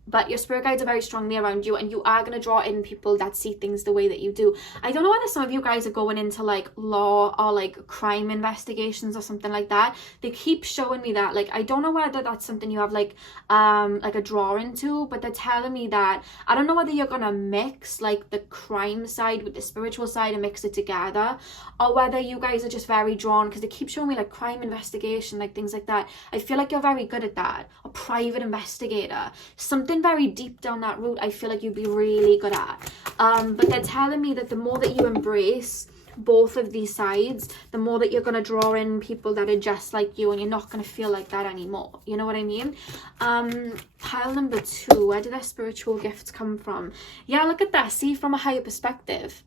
But your spirit guides are very strongly around you, and you are going to draw in people that see things the way that you do. I don't know whether some of you guys are going into like law or like crime investigations or something like that. They keep showing me that. Like, I don't know whether that's something you have like a draw into, but they're telling me that, I don't know whether you're going to mix like the crime side with the spiritual side and mix it together, or whether you guys are just very drawn, because they keep showing me like crime investigation, like things like that. I feel like you're very good at that. A private investigator, something very deep down that route, I feel like you'd be really good at. But they're telling me that the more that you embrace both of these sides, the more that you're going to draw in people that are just like you, and you're not going to feel like that anymore. You know what I mean? Pile number 2, where do their spiritual gifts come from? Yeah, look at that. See from a higher perspective.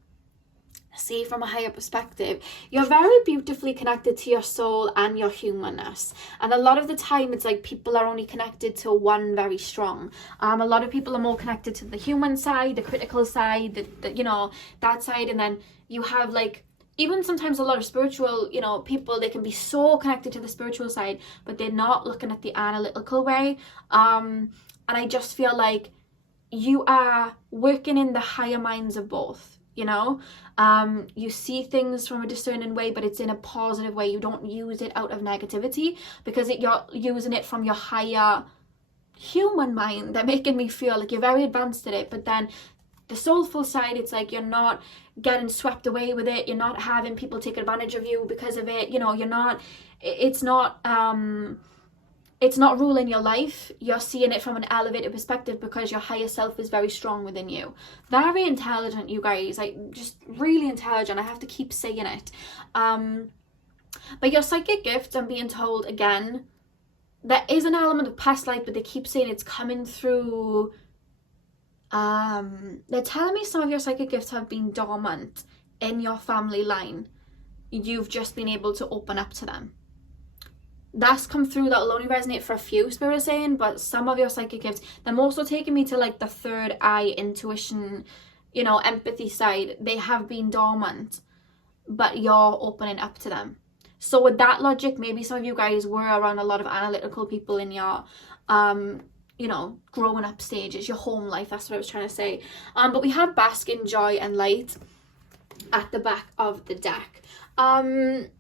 See from a higher perspective. You're very beautifully connected to your soul and your humanness, and a lot of the time it's like people are only connected to one very strong. A lot of people are more connected to the human side, the critical side, the you know, that side, and then you have like, even sometimes a lot of spiritual, you know, people, they can be so connected to the spiritual side, but they're not looking at the analytical way. And I just feel like you are working in the higher minds of both. You know, you see things from a discerning way, but it's in a positive way. You don't use it out of negativity, because you're using it from your higher human mind. They're making me feel like you're very advanced at it, but then the soulful side, it's like you're not getting swept away with it. You're not having people take advantage of you because of it. You know, you're not, it's not ruling your life. You're seeing it from an elevated perspective, because your higher self is very strong within you. Very intelligent, you guys, like just really intelligent. I have to keep saying it. But your psychic gifts, I'm being told again, there is an element of past life, but they keep saying it's coming through They're telling me some of your psychic gifts have been dormant in your family line. You've just been able to open up to them. That's come through. That'll only resonate for a few, Spirit is saying, but some of your psychic gifts, they're also taking me to like the third eye, intuition, you know, empathy side. They have been dormant, but you're opening up to them. So with that logic, maybe some of you guys were around a lot of analytical people in your you know, growing up stages, your home life. That's what I was trying to say. But we have bask in joy and light at the back of the deck. There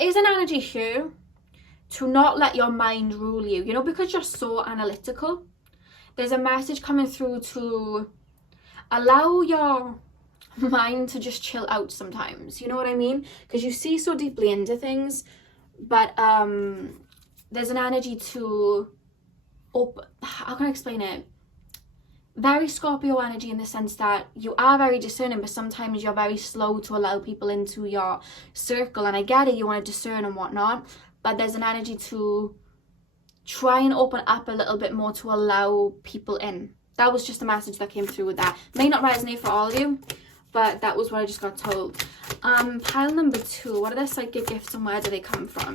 is an energy here to not let your mind rule you, you know, because you're so analytical. There's a message coming through to allow your mind to just chill out sometimes, you know what I mean? Because you see so deeply into things, but there's an energy to how can I explain it? Very Scorpio energy, in the sense that you are very discerning, but sometimes you're very slow to allow people into your circle. And I get it, you want to discern and whatnot, but there's an energy to try and open up a little bit more to allow people in. That was just a message that came through with that. May not resonate for all of you, but that was what I just got told. Pile number 2, what are their psychic gifts and where do they come from?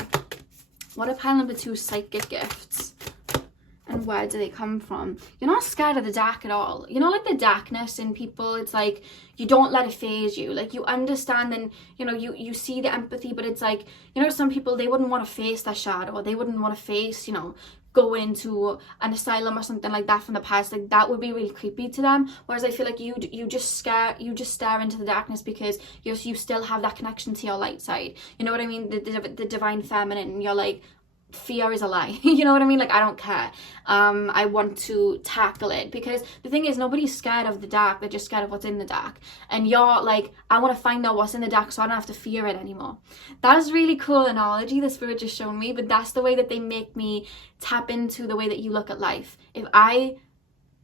What are pile number 2 psychic gifts? And where do they come from? You're not scared of the dark at all. You know, like the darkness in people, it's like you don't let it phase you. Like you understand, and you know, you see the empathy, but it's like, you know, some people, they wouldn't want to face their shadow, or they wouldn't want to face, you know, going into an asylum or something like that from the past. Like that would be really creepy to them. Whereas I feel like you just stare into the darkness because you still have that connection to your light side. You know what I mean? The divine feminine, and you're like, fear is a lie. You know what I mean? Like, I don't care. I want to tackle it, because the thing is, nobody's scared of the dark, they're just scared of what's in the dark. And you're like, I want to find out what's in the dark so I don't have to fear it anymore. That is really cool analogy the Spirit just showed me, but that's the way that they make me tap into the way that you look at life. If I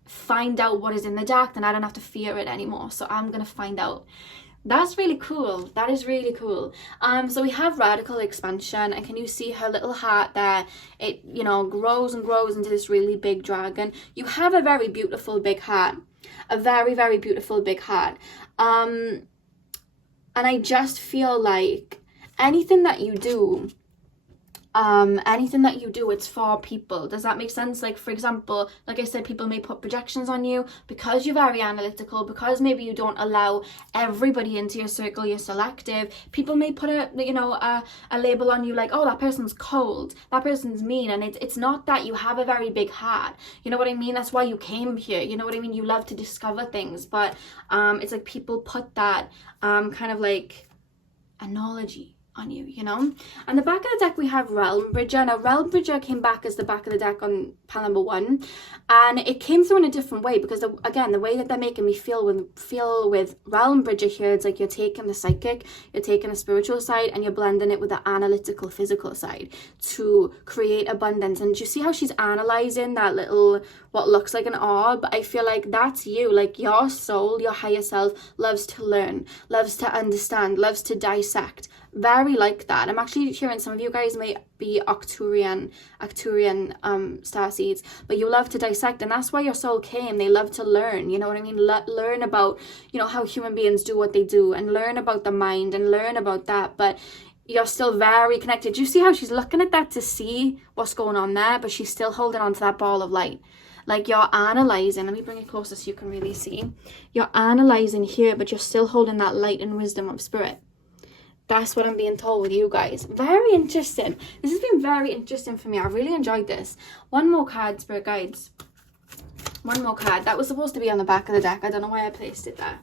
find out what is in the dark, then I don't have to fear it anymore, so I'm gonna find out. That's really cool. That is really cool. So we have radical expansion, and can you see her little heart there? It, you know, grows and grows into this really big dragon. You have a very beautiful big heart, a very, very beautiful big heart. And I just feel like anything that you do, it's for people. Does that make sense? Like, for example, like I said, people may put projections on you because you're very analytical, because maybe you don't allow everybody into your circle, you're selective. People may put a label on you like, oh, that person's cold, that person's mean, and it's not that. You have a very big heart, you know what I mean? That's why you came here, you know what I mean? You love to discover things, but it's like people put that kind of like analogy on you, you know. And the back of the deck we have Realm Bridger. Now Realm Bridger came back as the back of the deck on pile number 1, and it came through in a different way, because again, the way that they're making me feel with Realm Bridger here, it's like you're taking the psychic, you're taking the spiritual side, and you're blending it with the analytical physical side to create abundance. And you see how she's analyzing that little, what looks like an orb? I feel like that's you. Like your soul, your higher self loves to learn, loves to understand, loves to dissect. Very like that. I'm actually hearing some of you guys may be Arcturian starseeds, but you love to dissect, and that's why your soul came. They love to learn, you know what I mean? Learn about, you know, how human beings do what they do, and learn about the mind, and learn about that. But you're still very connected. You see how she's looking at that to see what's going on there, but she's still holding on to that ball of light. Like you're analyzing, let me bring it closer so you can really see. You're analyzing here, but you're still holding that light and wisdom of spirit. That's what I'm being told with you guys. Very interesting. This has been very interesting for me. I really enjoyed this. One more card, Spirit Guides. One more card. That was supposed to be on the back of the deck. I don't know why I placed it there.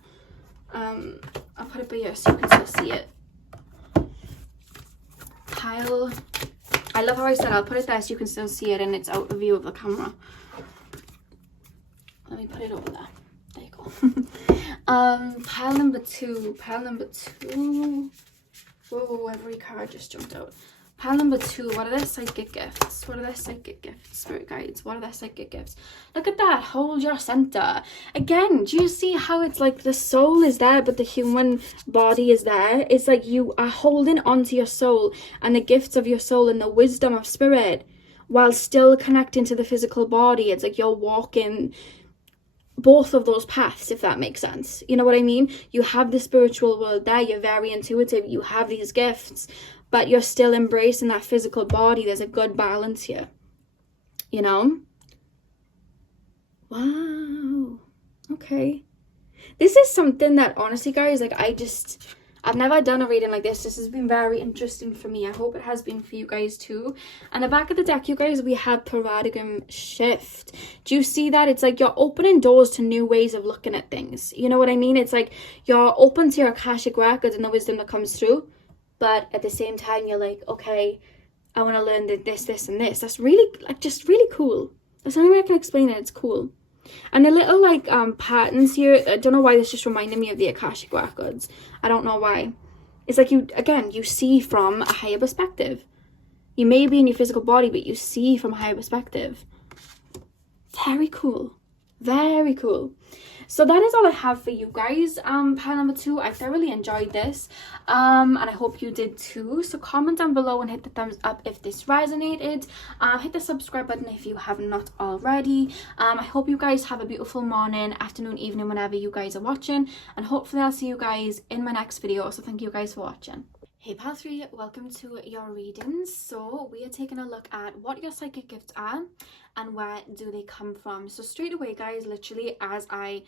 I'll put it by here so you can still see it. Pile. I love how I said I'll put it there so you can still see it and it's out of view of the camera. Let me put it over there. There you go. Pile number 2. Pile number 2. Whoa, every card just jumped out. Pile number 2, what are their psychic gifts? What are their psychic gifts, Spirit Guides? What are their psychic gifts? Look at that, hold your center. Again, do you see how it's like the soul is there, but the human body is there? It's like you are holding onto your soul and the gifts of your soul and the wisdom of spirit while still connecting to the physical body. It's like you're walking both of those paths, if that makes sense. You know what I mean? You have the spiritual world there, you're very intuitive, you have these gifts, but you're still embracing that physical body. There's a good balance here, you know? Wow. Okay. This is something that, honestly, guys, like, I've never done a reading like this. This has been very interesting for me. I hope it has been for you guys too. And the back of the deck, you guys, we have paradigm shift. Do you see that? It's like you're opening doors to new ways of looking at things. You know what I mean? It's like you're open to your Akashic records and the wisdom that comes through. But at the same time, you're like, okay, I want to learn this, this, and this. That's really, like, just really cool. That's the only way I can explain it. It's cool. And the little, like, patterns here, I don't know why this just reminded me of the Akashic records. I don't know why. It's like you see from a higher perspective. You may be in your physical body, but you see from a higher perspective. Very cool. Very cool. So that is all I have for you guys. Pile number 2, I thoroughly enjoyed this, and I hope you did too. So comment down below and hit the thumbs up if this resonated. Hit the subscribe button if you have not already. I hope you guys have a beautiful morning, afternoon, evening, whenever you guys are watching, and hopefully I'll see you guys in my next video. So thank you guys for watching. Hey Pal 3, welcome to your readings. So we are taking a look at what your psychic gifts are and where do they come from. So straight away, guys, literally as I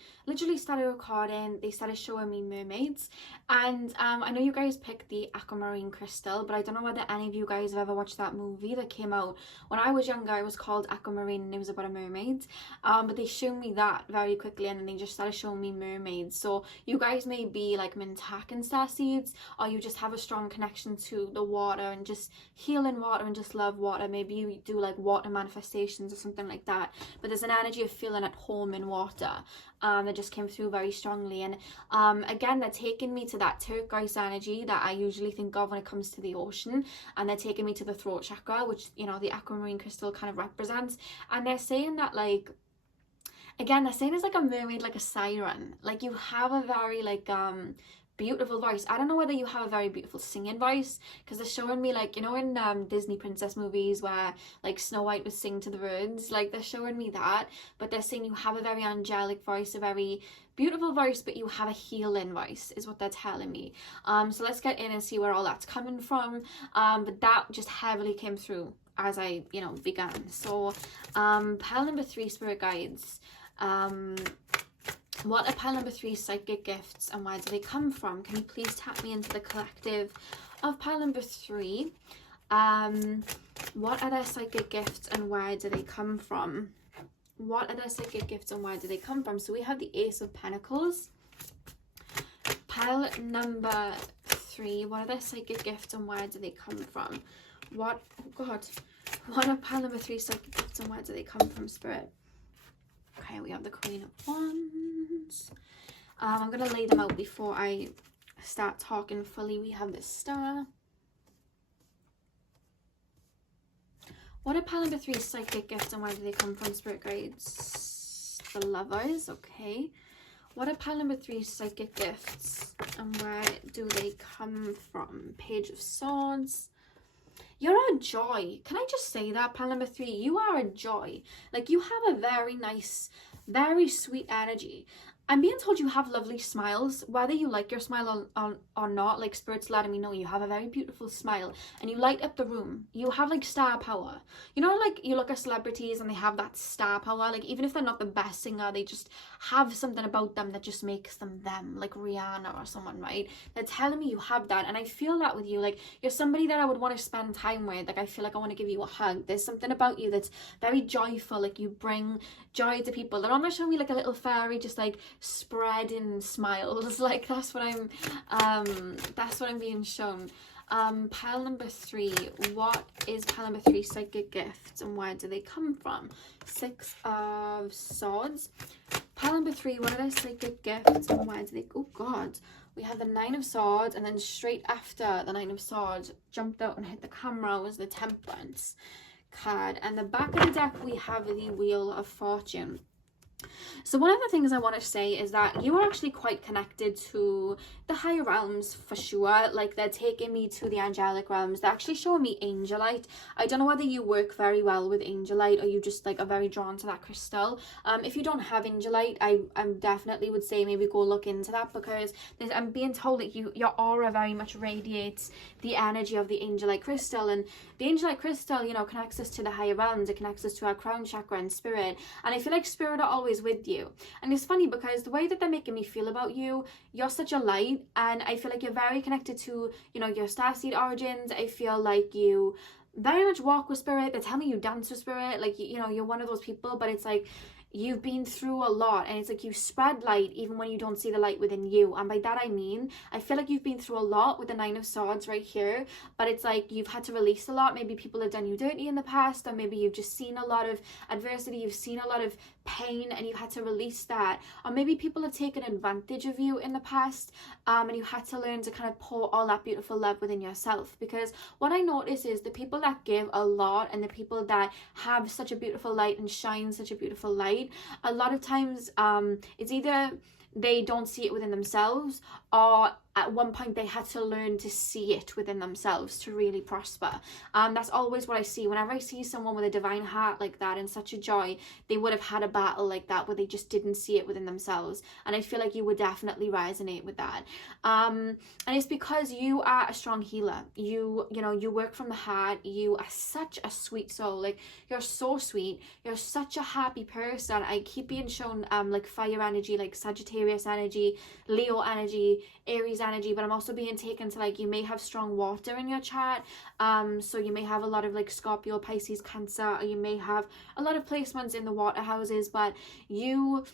started recording, they started showing me mermaids. And I know you guys picked the aquamarine crystal, but I don't know whether any of you guys have ever watched that movie that came out when I was younger. It was called Aquamarine and it was about a mermaid. But they showed me that very quickly and then they just started showing me mermaids. So you guys may be like Mintak and Starseeds, or you just have a strong connection to the water and just healing water and just love water. Maybe you do like water manifestations or something like that, but there's an energy of feeling at home in water that just came through very strongly. And again, they're taking me to that turquoise energy that I usually think of when it comes to the ocean, and they're taking me to the throat chakra, which, you know, the aquamarine crystal kind of represents. And they're saying that, like, again, they're saying it's like a mermaid, like a siren, like you have a very like beautiful voice. I don't know whether you have a very beautiful singing voice, because they're showing me, like, you know, in Disney princess movies where like Snow White would sing to the birds, like they're showing me that, but they're saying you have a very angelic voice, a very beautiful voice, but you have a healing voice is what they're telling me. So let's get in and see where all that's coming from. But that just heavily came through as I, you know, began. So pile number 3, spirit guides. What are pile number 3 psychic gifts and where do they come from? Can you please tap me into the collective of pile number 3? What are their psychic gifts and where do they come from? What are their psychic gifts and where do they come from? So we have the Ace of Pentacles. Pile number 3, what are their psychic gifts and where do they come from? What, oh God, what are pile number 3 psychic gifts and where do they come from, spirit? Okay, we have the Queen of Wands. I'm going to lay them out before I start talking fully. We have the Star. What are pile number 3 psychic gifts and where do they come from, spirit guides? The Lovers, okay. What are pile number 3 psychic gifts and where do they come from? Page of Swords. You're a joy. Can I just say that, pile number 3? You are a joy. Like, you have a very nice, very sweet energy. I'm being told you have lovely smiles, whether you like your smile or not. Like, spirit's letting me know you have a very beautiful smile and you light up the room. You have like star power. You know, like you look at celebrities and they have that star power. Like, even if they're not the best singer, they just have something about them that just makes them them, like Rihanna or someone, right? They're telling me you have that, and I feel that with you. Like, you're somebody that I would want to spend time with. Like, I feel like I want to give you a hug. There's something about you that's very joyful. Like, you bring joy to people. They're almost showing me like a little fairy just like spreading smiles. Like, that's what I'm being shown. Pile number 3, what is pile number 3 psychic gifts and where do they come from? 6 of Swords. Pile number 3, what are their psychic gifts and where do they, oh God, we have the 9 of Swords, and then straight after the 9 of Swords jumped out and hit the camera was the Temperance card. And the back of the deck we have the Wheel of Fortune. So one of the things I want to say is that you are actually quite connected to the higher realms for sure. Like, they're taking me to the angelic realms. They're actually showing me angelite. I don't know whether you work very well with angelite or you just like are very drawn to that crystal. If you don't have angelite, I definitely would say maybe go look into that, because I'm being told that your aura very much radiates the energy of the angelite crystal, and the angelite crystal, you know, connects us to the higher realms. It connects us to our crown chakra and spirit, and I feel like spirit are always with you. And it's funny because the way that they're making me feel about you, you're such a light, and I feel like you're very connected to, you know, your starseed origins. I feel like you very much walk with spirit. They tell me you dance with spirit, like, you know, you're one of those people, but it's like you've been through a lot, and it's like you spread light even when you don't see the light within you. And by that I mean, I feel like you've been through a lot with the 9 of Swords right here, but it's like you've had to release a lot. Maybe people have done you dirty in the past, or maybe you've just seen a lot of adversity, you've seen a lot of pain, and you've had to release that. Or maybe people have taken advantage of you in the past, and you had to learn to kind of pour all that beautiful love within yourself. Because what I notice is the people that give a lot, and the people that have such a beautiful light and shine such a beautiful light, a lot of times it's either they don't see it within themselves, or at one point they had to learn to see it within themselves to really prosper. That's always what I see whenever I see someone with a divine heart like that and such a joy. They would have had a battle like that where they just didn't see it within themselves, and I feel like you would definitely resonate with that. And it's because you are a strong healer. You know, you work from the heart. You are such a sweet soul. Like, you're so sweet. You're such a happy person. I keep being shown like fire energy, like Sagittarius energy, Leo energy, Aries energy, but I'm also being taken to, like, you may have strong water in your chart, so you may have a lot of like Scorpio, Pisces, Cancer, or you may have a lot of placements in the water houses, but you're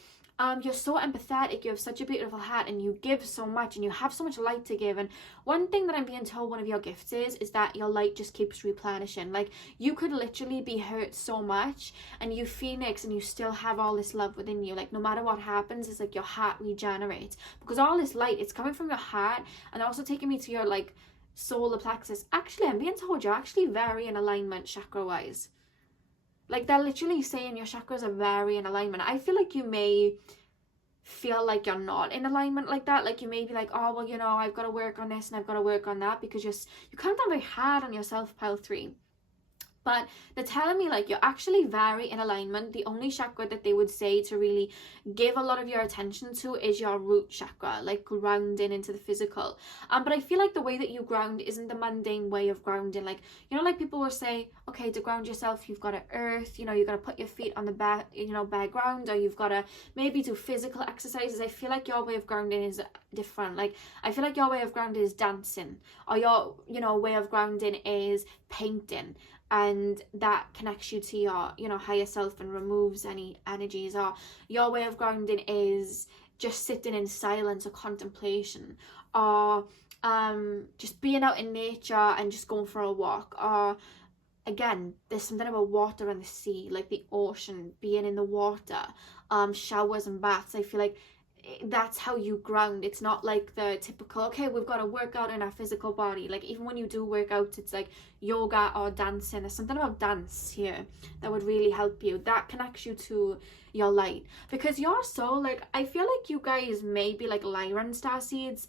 so empathetic. You have such a beautiful heart, and you give so much, and you have so much light to give. And one thing that I'm being told one of your gifts is that your light just keeps replenishing. Like, you could literally be hurt so much, and you phoenix, and you still have all this love within you. Like, no matter what happens, it's like your heart regenerates, because all this light, it's coming from your heart. And also taking me to your like solar plexus. Actually, I'm being told you're actually very in alignment chakra wise. Like, they're literally saying your chakras are very in alignment. I feel like you may feel like you're not in alignment like that. Like, you may be like, oh, well, you know, I've got to work on this and I've got to work on that, because you come down very hard on yourself, pile 3. But they're telling me like you're actually very in alignment. The only chakra that they would say to really give a lot of your attention to is your root chakra, like grounding into the physical. But I feel like the way that you ground isn't the mundane way of grounding. Like, you know, like people will say, okay, to ground yourself, you've got to earth, you know, you've got to put your feet on the bare, you know, bare ground, or you've got to maybe do physical exercises. I feel like your way of grounding is different. Like, I feel like your way of grounding is dancing, or your, you know, way of grounding is painting, and that connects you to your, you know, higher self and removes any energies. Or your way of grounding is just sitting in silence or contemplation, or just being out in nature and just going for a walk. Or again, there's something about water and the sea, like the ocean, being in the water, showers and baths. I feel like that's how you ground. It's not like the typical, okay, we've got to work out in our physical body. Like, even when you do work out, it's like yoga or dancing. There's something about dance here that would really help you. That connects you to your light, because you're so, like, I feel like you guys may be like Lyran starseeds,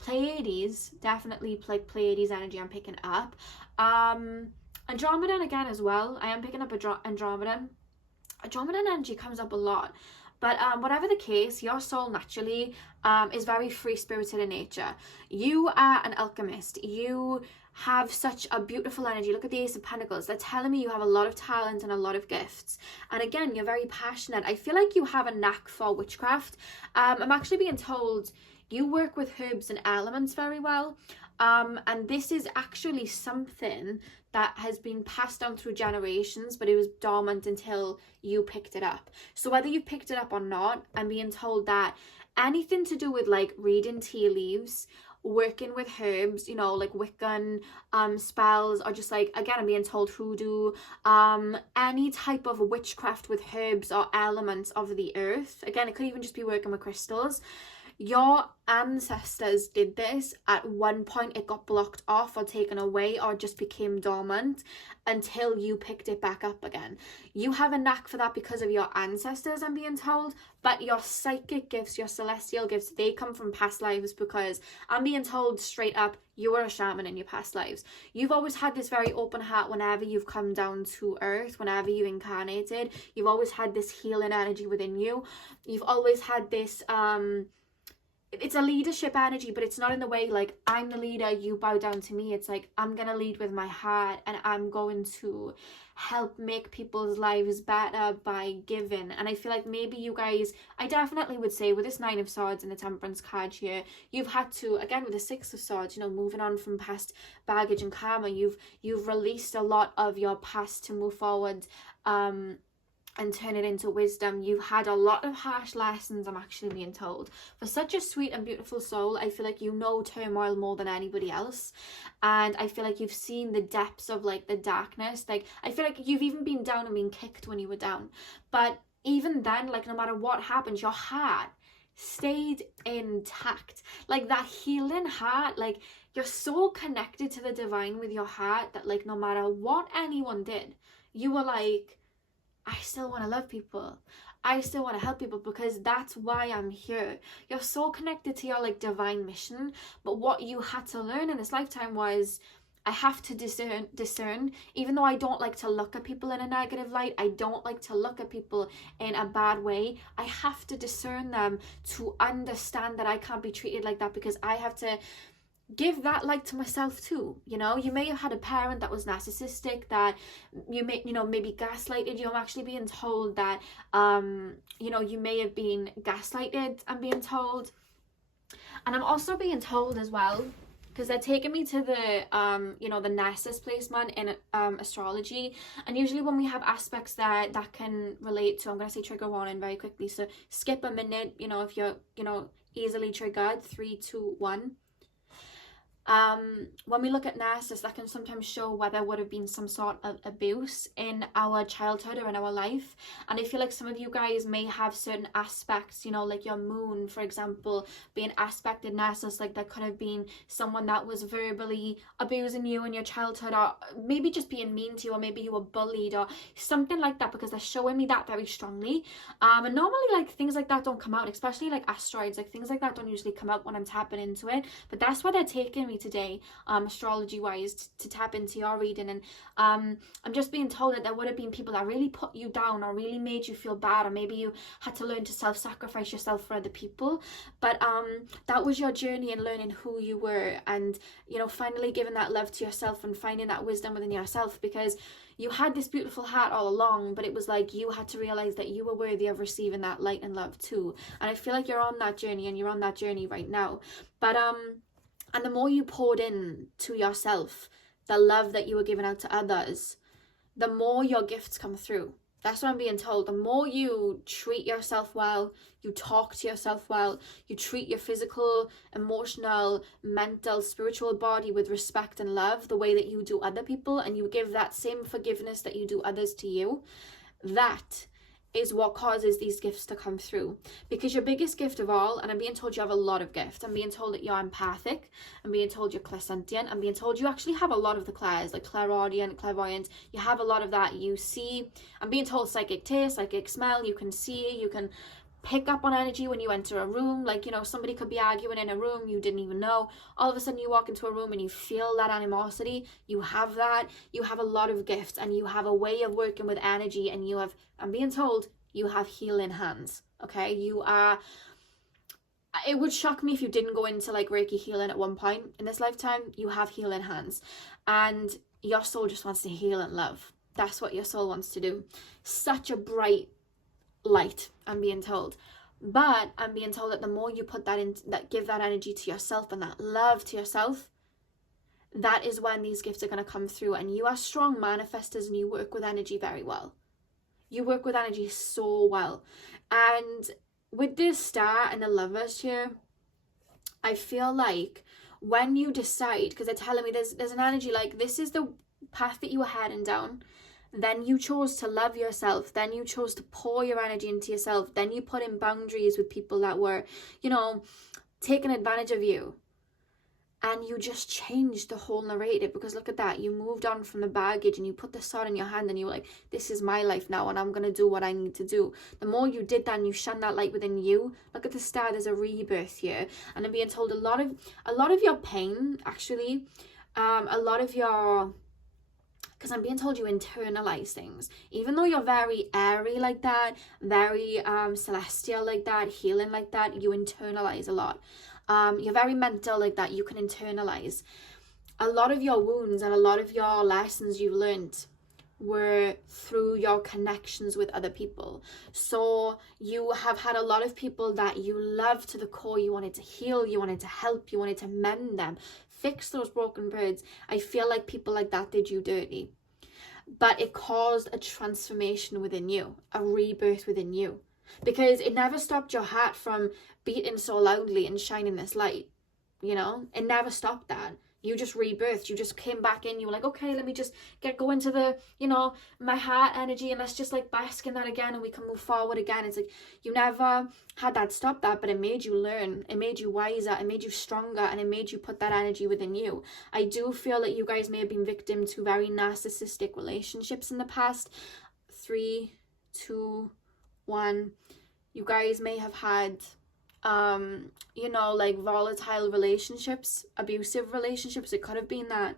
Pleiades, definitely like Pleiades energy I'm picking up, Andromedan again as well. I am picking up Andromedan energy comes up a lot. But whatever the case, your soul naturally is very free-spirited in nature. You are an alchemist. You have such a beautiful energy. Look at the Ace of Pentacles. They're telling me you have a lot of talent and a lot of gifts. And again, you're very passionate. I feel like you have a knack for witchcraft. I'm actually being told you work with herbs and elements very well. And this is actually something that has been passed down through generations, but it was dormant until you picked it up. So whether you picked it up or not, I'm being told that anything to do with like reading tea leaves, working with herbs, you know, like Wiccan spells, or just like, again, I'm being told hoodoo, any type of witchcraft with herbs or elements of the earth. Again, it could even just be working with crystals. Your ancestors did this. At one point it got blocked off or taken away or just became dormant until you picked it back up again. You have a knack for that because of your ancestors, I'm being told, but your psychic gifts, your celestial gifts, they come from past lives, because I'm being told straight up, you were a shaman in your past lives. You've always had this very open heart whenever you've come down to earth, whenever you incarnated. You've always had this healing energy within you. You've always had this it's a leadership energy, but it's not in the way like, I'm the leader, you bow down to me. It's like, I'm gonna lead with my heart, and I'm going to help make people's lives better by giving. And I feel like maybe you guys, I definitely would say with this 9 of Swords and the Temperance card here, you've had to, again with the 6 of Swords, you know, moving on from past baggage and karma, you've released a lot of your past to move forward and turn it into wisdom. You've had a lot of harsh lessons, I'm actually being told. For such a sweet and beautiful soul, I feel like you know turmoil more than anybody else. And I feel like you've seen the depths of like the darkness. Like, I feel like you've even been down and been kicked when you were down. But even then, like, no matter what happens, your heart stayed intact. Like, that healing heart, like, you're so connected to the divine with your heart that, like, no matter what anyone did, you were like, I still want to love people. I still want to help people, because that's why I'm here. You're so connected to your like divine mission. But what you had to learn in this lifetime was, I have to discern, even though I don't like to look at people in a negative light, I don't like to look at people in a bad way, I have to discern them to understand that I can't be treated like that, because I have to give that light to myself too. You know, you may have had a parent that was narcissistic, that you may, you know, maybe gaslighted you. I'm actually being told that you know, you may have been gaslighted, I'm being told. And I'm also being told as well, because they're taking me to the you know, the Nessus placement in astrology, and usually when we have aspects that can relate to, I'm going to say trigger warning very quickly, so skip a minute, you know, if you're, you know, easily triggered. 3, 2, 1. When we look at narcissists, that can sometimes show where there would have been some sort of abuse in our childhood or in our life. And I feel like some of you guys may have certain aspects, you know, like your moon, for example, being aspected narcissist. Like, there could have been someone that was verbally abusing you in your childhood, or maybe just being mean to you, or maybe you were bullied or something like that, because they're showing me that very strongly. And normally, like, things like that don't come out, especially like asteroids, like things like that don't usually come out when I'm tapping into it. But that's why they're taking me today, astrology wise, to tap into your reading. And I'm just being told that there would have been people that really put you down or really made you feel bad, or maybe you had to learn to self-sacrifice yourself for other people. But that was your journey in learning who you were, and, you know, finally giving that love to yourself and finding that wisdom within yourself, because you had this beautiful heart all along, but it was like you had to realize that you were worthy of receiving that light and love too. And I feel like you're on that journey, and you're on that journey right now. But and the more you poured in to yourself, the love that you were giving out to others, the more your gifts come through. That's what I'm being told. The more you treat yourself well, you talk to yourself well, you treat your physical, emotional, mental, spiritual body with respect and love, the way that you do other people, and you give that same forgiveness that you do others to you, that is what causes these gifts to come through. Because your biggest gift of all, and I'm being told you have a lot of gifts, I'm being told that you're empathic, I'm being told you're clairsentient, I'm being told you actually have a lot of the clairs, like clairaudient, clairvoyant, you have a lot of that. You see, I'm being told psychic taste, psychic smell, you can see, you can pick up on energy when you enter a room. Like, you know, somebody could be arguing in a room, you didn't even know, all of a sudden you walk into a room and you feel that animosity. You have that. You have a lot of gifts, and you have a way of working with energy, and you have, I'm being told, you have healing hands. Okay, you are, it would shock me if you didn't go into like Reiki healing at one point in this lifetime. You have healing hands, and your soul just wants to heal and love. That's what your soul wants to do. Such a bright light, I'm being told. But I'm being told that the more you put that in, that give that energy to yourself and that love to yourself, that is when these gifts are going to come through. And you are strong manifestors, and you work with energy very well. You work with energy so well. And with this star and the lovers here, I feel like when you decide, because they're telling me there's an energy like this is the path that you were heading down, Then you chose to love yourself. Then you chose to pour your energy into yourself. Then you put in boundaries with people that were, you know, taking advantage of you. And you just changed the whole narrative, because look at that. You moved on from the baggage and you put the sword in your hand and you were like, this is my life now and I'm going to do what I need to do. The more you did that and you shone that light within you, look at the star, there's a rebirth here. And I'm being told a lot of your pain, actually, a lot of your, because I'm being told you internalize things. Even though you're very airy like that, very celestial like that, healing like that, you internalize a lot. You're very mental like that, you can internalize. A lot of your wounds and a lot of your lessons you've learned were through your connections with other people. So you have had a lot of people that you love to the core. You wanted to heal, you wanted to help, you wanted to mend them, fix those broken birds. I feel like people like that did you dirty. But it caused a transformation within you, a rebirth within you. Because it never stopped your heart from beating so loudly and shining this light, you know? It never stopped that. You just rebirthed. You just came back in. You were like, okay, let me just go into the, you know, my heart energy, and let's just like bask in that again and we can move forward again. It's like you never had that stop that, but it made you learn. It made you wiser. It made you stronger, and it made you put that energy within you. I do feel that you guys may have been victim to very narcissistic relationships in the past. 3, 2, 1. You guys may have had you know, like volatile relationships, abusive relationships. It could have been that.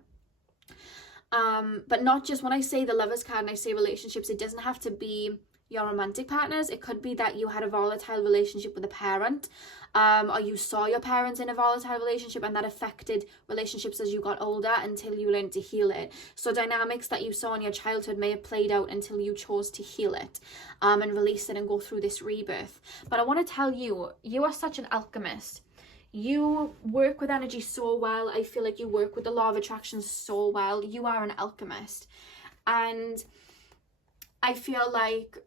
But not just, when I say the Lovers card and I say relationships, it doesn't have to be your romantic partners. It could be that you had a volatile relationship with a parent, or you saw your parents in a volatile relationship and that affected relationships as you got older until you learned to heal it. So dynamics that you saw in your childhood may have played out until you chose to heal it, and release it and go through this rebirth. But I want to tell you, you are such an alchemist. You work with energy so well. I feel like you work with the law of attraction so well. You are an alchemist. And I feel like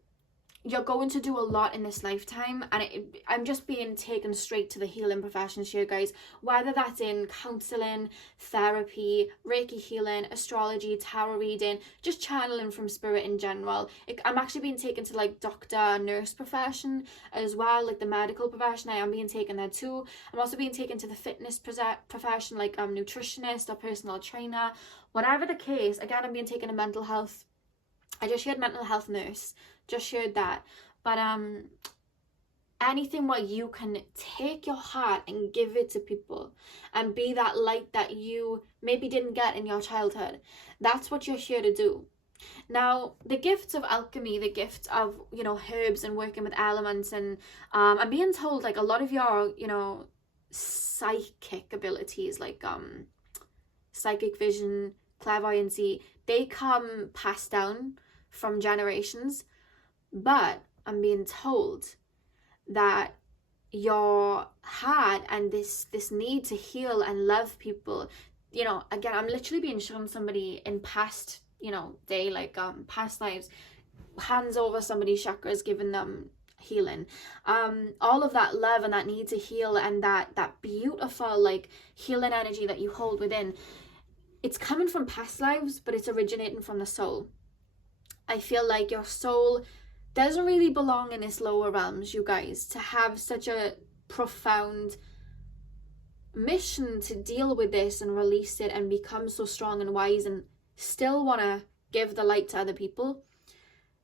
you're going to do a lot in this lifetime, and I'm just being taken straight to the healing professions here, guys. Whether that's in counseling, therapy, Reiki healing, astrology, tarot reading, just channeling from spirit in general. I'm actually being taken to like doctor, nurse profession as well, like the medical profession. I am being taken there too. I'm also being taken to the fitness profession, like nutritionist or personal trainer. Whatever the case, again, I'm being taken to mental health. I just heard mental health nurse. Just shared that. But anything where you can take your heart and give it to people and be that light that you maybe didn't get in your childhood, that's what you're here to do. Now, the gifts of alchemy, the gifts of, you know, herbs and working with elements, and I'm being told like a lot of your, you know, psychic abilities, like psychic vision, clairvoyancy, they come passed down from generations. But I'm being told that your heart and this need to heal and love people, you know, again, I'm literally being shown somebody in past, you know, day, like past lives, hands over somebody's chakras, giving them healing, all of that love and that need to heal and that beautiful like healing energy that you hold within, it's coming from past lives, but it's originating from the soul. I feel like your soul doesn't really belong in its lower realms, you guys, to have such a profound mission to deal with this and release it and become so strong and wise and still want to give the light to other people.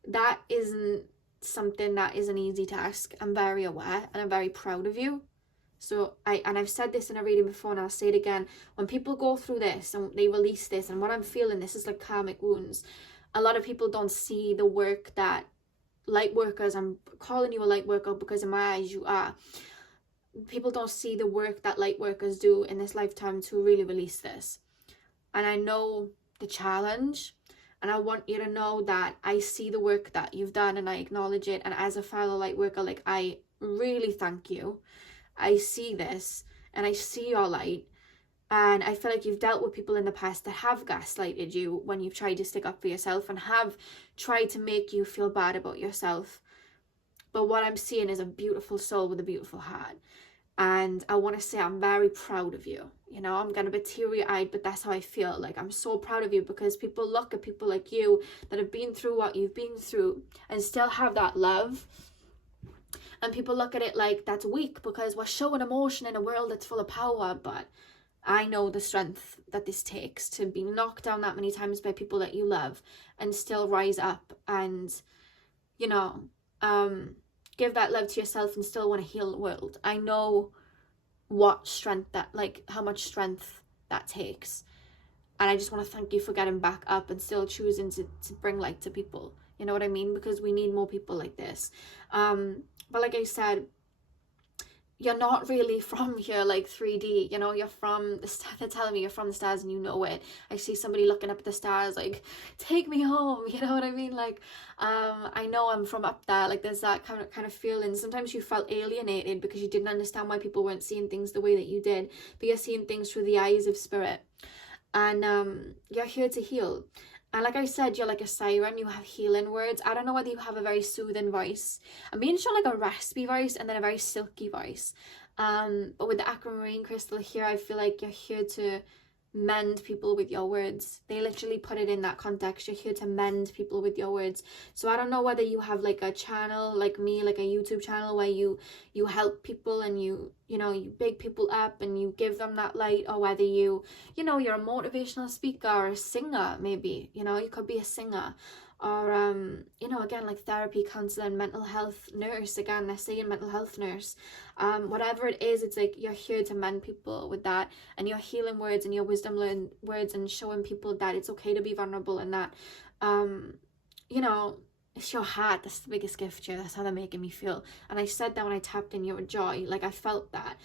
That isn't something that is an easy task. I'm very aware and I'm very proud of you. So I've said this in a reading before and I'll say it again. When people go through this and they release this, and what I'm feeling, this is like karmic wounds. A lot of people don't see the work that light workers, I'm calling you a light worker because in my eyes you are. People don't see the work that light workers do in this lifetime to really release this. And I know the challenge, and I want you to know that I see the work that you've done and I acknowledge it. And as a fellow light worker, like, I really thank you. I see this and I see your light. And I feel like you've dealt with people in the past that have gaslighted you when you've tried to stick up for yourself and have tried to make you feel bad about yourself. But what I'm seeing is a beautiful soul with a beautiful heart. And I want to say I'm very proud of you. You know, I'm gonna be teary-eyed, but that's how I feel. Like, I'm so proud of you, because people look at people like you that have been through what you've been through and still have that love. And people look at it like that's weak because we're showing emotion in a world that's full of power. But I know the strength that this takes to be knocked down that many times by people that you love and still rise up and, you know, give that love to yourself and still want to heal the world. I know what strength that, like, how much strength that takes. And I just want to thank you for getting back up and still choosing to bring light to people. You know what I mean? Because we need more people like this. But like I said, you're not really from here, like 3D, you know, you're from the stars. They're telling me you're from the stars and you know it. I see somebody looking up at the stars like, take me home, you know what I mean? Like, I know I'm from up there. Like, there's that kind of feeling. Sometimes you felt alienated because you didn't understand why people weren't seeing things the way that you did, but you're seeing things through the eyes of spirit. And you're here to heal. And like I said, you're like a siren. You have healing words. I don't know whether you have a very soothing voice. I'm being shown like a raspy voice and then a very silky voice. But with the aquamarine crystal here, I feel like you're here to mend people with your words. They literally put it in that context. You're here to mend people with your words. So I don't know whether you have like a channel like me, like a YouTube channel where you help people and you big people up and you give them that light, or whether you're a motivational speaker or a singer. Maybe you could be a singer, or again, like therapy, counseling, mental health nurse. Again, they're saying mental health nurse. Whatever it is, it's like you're here to mend people with that, and your healing words and your wisdom learned words, and showing people that it's okay to be vulnerable, and that it's your heart. That's the biggest gift here. That's how they're making me feel. And I said that when I tapped in your joy, like I felt that.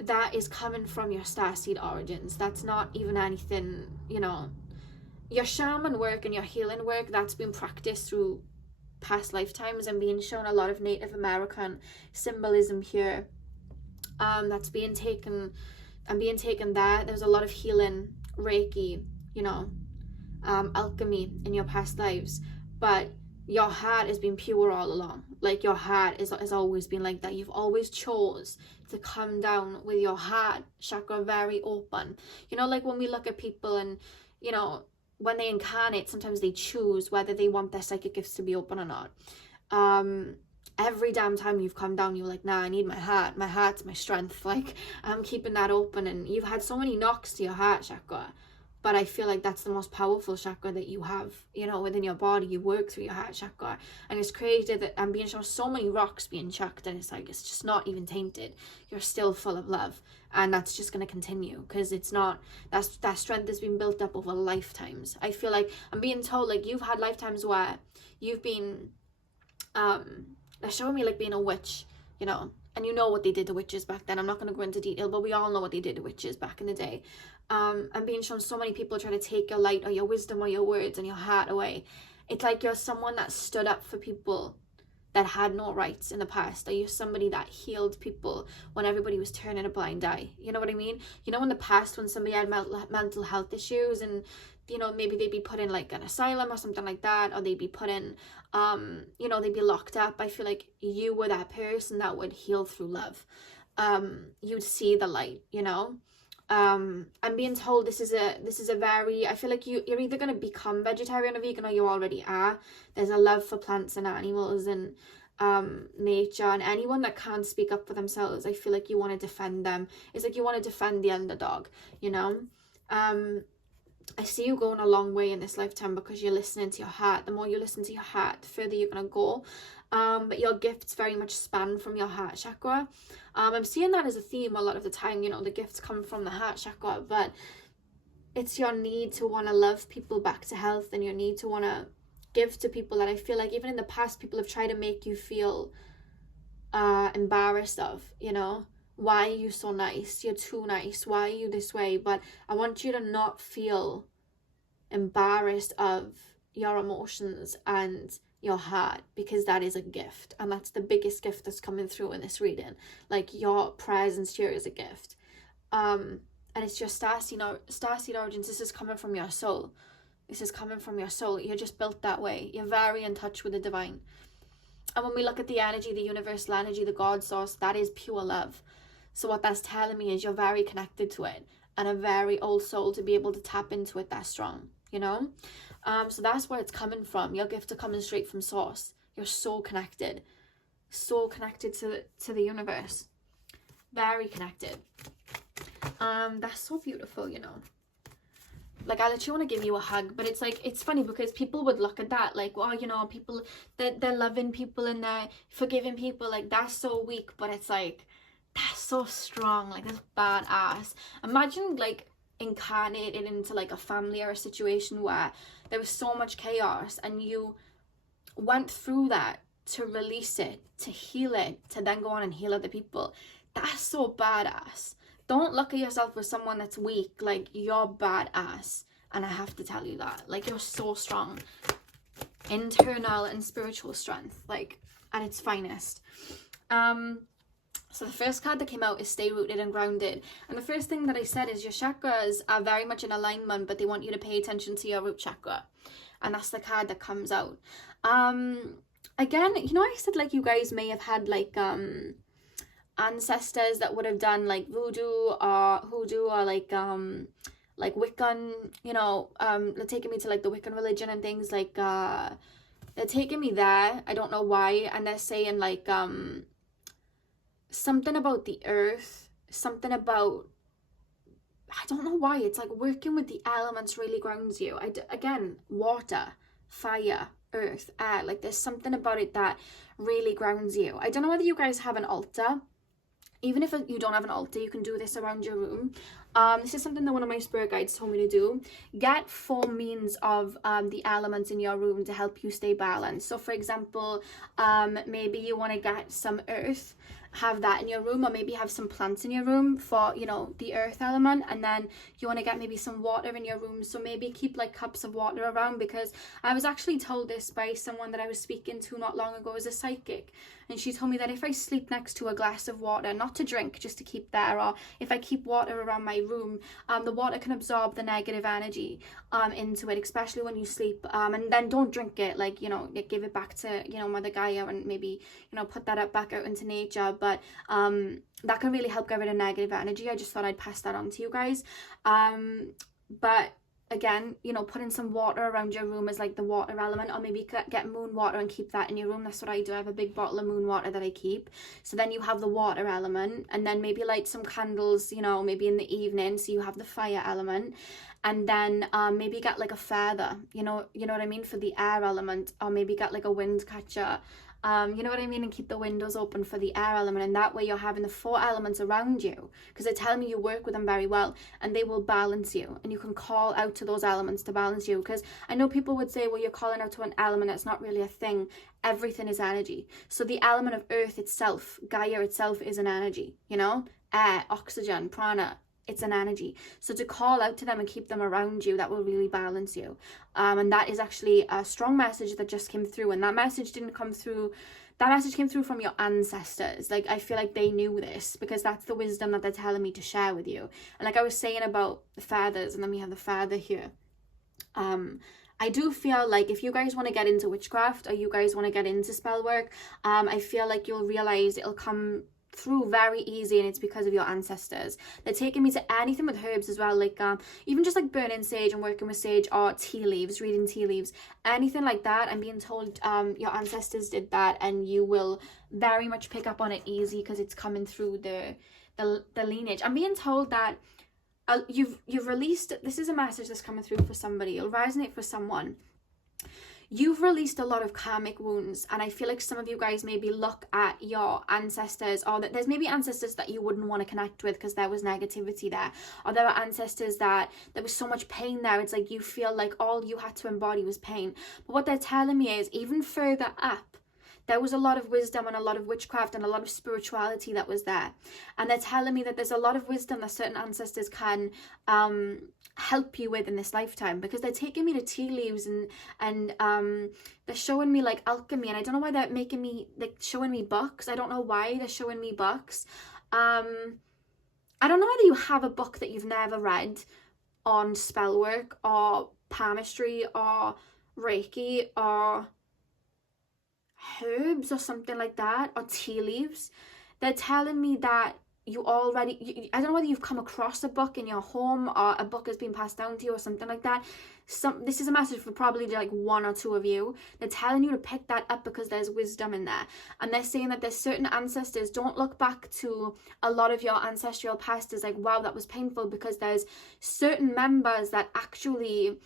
That is coming from your starseed origins. That's not even anything, your shaman work and your healing work, that's been practiced through past lifetimes and being shown a lot of Native American symbolism here. That's being taken there. There's a lot of healing, Reiki, alchemy in your past lives, but your heart has been pure all along. Like, your heart has always been like that. You've always chose to come down with your heart chakra very open. Like when we look at people and when they incarnate, sometimes they choose whether they want their psychic gifts to be open or not. Every damn time you've come down, you're like, nah, I need my heart. My heart's my strength. Like, I'm keeping that open. And you've had so many knocks to your heart chakra, but I feel like that's the most powerful chakra that you have, within your body. You work through your heart chakra, and it's crazy that I'm being shown so many rocks being chucked, and it's like, it's just not even tainted. You're still full of love, and that's just going to continue, because it's not, that strength has been built up over lifetimes. I feel like I'm being told, like, you've had lifetimes where you've been, they're showing me like being a witch, and you know what they did to witches back then. I'm not going to go into detail, but we all know what they did to witches back in the day. I'm being shown so many people try to take your light or your wisdom or your words and your heart away. It's like you're someone that stood up for people that had no rights in the past, or you're somebody that healed people when everybody was turning a blind eye. You know what I mean? In the past, when somebody had mental health issues, and maybe they'd be put in like an asylum or something like that, or they'd be put in they'd be locked up. I feel like you were that person that would heal through love. You'd see the light. I'm being told this is a very, I feel like you're either going to become vegetarian or vegan, or you already are. There's a love for plants and animals and nature, and anyone that can't speak up for themselves, I feel like you want to defend them. It's like you want to defend the underdog. I see you going a long way in this lifetime because you're listening to your heart. The more you listen to your heart, the further you're going to go. But your gifts very much span from your heart chakra. I'm seeing that as a theme a lot of the time. The gifts come from the heart chakra, but it's your need to want to love people back to health, and your need to want to give to people that I feel like even in the past people have tried to make you feel embarrassed of. Why are you so nice? You're too nice. Why are you this way? But I want you to not feel embarrassed of your emotions and your heart, because that is a gift, and that's the biggest gift that's coming through in this reading. Like, your presence here is a gift, and it's your starseed origins. This is coming from your soul. You're just built that way. You're very in touch with the divine. And when we look at the energy, the universal energy, the God source, that is pure love. So what that's telling me is you're very connected to it, and a very old soul to be able to tap into it that strong, you know? So that's where it's coming from. Your gifts are coming straight from source. You're so connected to the universe. Very connected. That's so beautiful, you know. Like, I literally want to give you a hug, but it's like, it's funny because people would look at that like, well, you know, people, they're loving people and they're forgiving people, like, that's so weak. But it's like, that's so strong, like, that's badass. Imagine, like, incarnated into, like, a family or a situation where there was so much chaos and you went through that to release it, to heal it, to then go on and heal other people. That's so badass. Don't look at yourself as someone that's weak. Like, you're badass. And I have to tell you that. Like, you're so strong. Internal and spiritual strength. Like, at its finest. So the first card that came out is Stay Rooted and Grounded. And the first thing that I said is your chakras are very much in alignment, but they want you to pay attention to your root chakra. And that's the card that comes out. Again, you know, I said, like, you guys may have had, like, ancestors that would have done, like, voodoo or hoodoo or, like Wiccan, you know, they're taking me to, like, the Wiccan religion and things, like, they're taking me there. I don't know why. And they're saying, like, something about the earth, something about, I don't know why. It's like working with the elements really grounds you. Again, water, fire, earth, air. Like, there's something about it that really grounds you. I don't know whether you guys have an altar. Even if you don't have an altar, you can do this around your room. This is something that one of my spirit guides told me to do. Get 4 means of the elements in your room to help you stay balanced. So, for example, maybe you want to get some earth, have that in your room, or maybe have some plants in your room for, you know, the earth element. And then you want to get maybe some water in your room, so maybe keep, like, cups of water around, because I was actually told this by someone that I was speaking to not long ago as a psychic, and she told me that if I sleep next to a glass of water, not to drink, just to keep there, or if I keep water around my room, the water can absorb the negative energy into it, especially when you sleep, and then don't drink it, like, you know, give it back to, you know, Mother Gaia, and maybe, you know, put that back out into nature. But that can really help get rid of negative energy. I just thought I'd pass that on to you guys. But again, you know, putting some water around your room is like the water element, or maybe get moon water and keep that in your room. That's what I do. I have a big bottle of moon water that I keep. So then you have the water element, and then maybe light some candles, you know, maybe in the evening, so you have the fire element. And then maybe get, like, a feather, you know what I mean, for the air element, or maybe get, like, a wind catcher. You know what I mean, and keep the windows open for the air element, and that way you're having the 4 elements around you, because they're telling me you work with them very well, and they will balance you, and you can call out to those elements to balance you. Because I know people would say, well, you're calling out to an element, that's not really a thing. Everything is energy. So the element of earth itself, Gaia itself, is an energy, you know, air, oxygen, prana, it's an energy. So to call out to them and keep them around you, that will really balance you. And that is actually a strong message that just came through. And that message didn't come through, that message came through from your ancestors. Like, I feel like they knew this, because that's the wisdom that they're telling me to share with you. And like I was saying about the feathers, and then we have the feather here. I do feel like if you guys want to get into witchcraft, or you guys want to get into spell work, I feel like you'll realize it'll come through very easy, and it's because of your ancestors. They're taking me to anything with herbs as well, like even just like burning sage and working with sage, or tea leaves, reading tea leaves, anything like that. I'm being told your ancestors did that, and you will very much pick up on it easy, because it's coming through the lineage. I'm being told that you've released, this is a message that's coming through for somebody, it'll resonate for someone. You've released a lot of karmic wounds, and I feel like some of you guys maybe look at your ancestors, or that there's maybe ancestors that you wouldn't want to connect with because there was negativity there, or there were ancestors that there was so much pain there. It's like you feel like all you had to embody was pain. But what they're telling me is, even further up, there was a lot of wisdom and a lot of witchcraft and a lot of spirituality that was there. And they're telling me that there's a lot of wisdom that certain ancestors can help you with in this lifetime, because they're taking me to tea leaves, and they're showing me like alchemy, and I don't know why they're making me, like, showing me books. I don't know why they're showing me books. I don't know whether you have a book that you've never read on spell work or palmistry or Reiki, or herbs or something like that, or tea leaves. They're telling me that you already, I don't know whether you've come across a book in your home or a book has been passed down to you or something like that. This is a message for probably like one or two of you. They're telling you to pick that up because there's wisdom in there. And they're saying that there's certain ancestors, don't look back to a lot of your ancestral past as like, wow, that was painful, because there's certain members that actually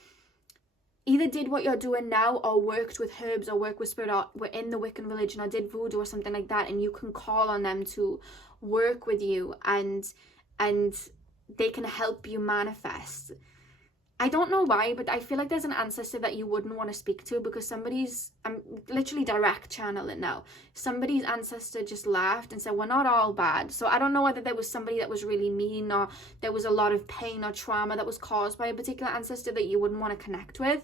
either did what you're doing now or worked with herbs or worked with spirit or were in the Wiccan religion or did voodoo or something like that, and you can call on them to work with you and they can help you manifest. I don't know why, but I feel like there's an ancestor that you wouldn't want to speak to because I'm literally direct channeling now. Somebody's ancestor just laughed and said, we're not all bad. So I don't know whether there was somebody that was really mean or there was a lot of pain or trauma that was caused by a particular ancestor that you wouldn't want to connect with.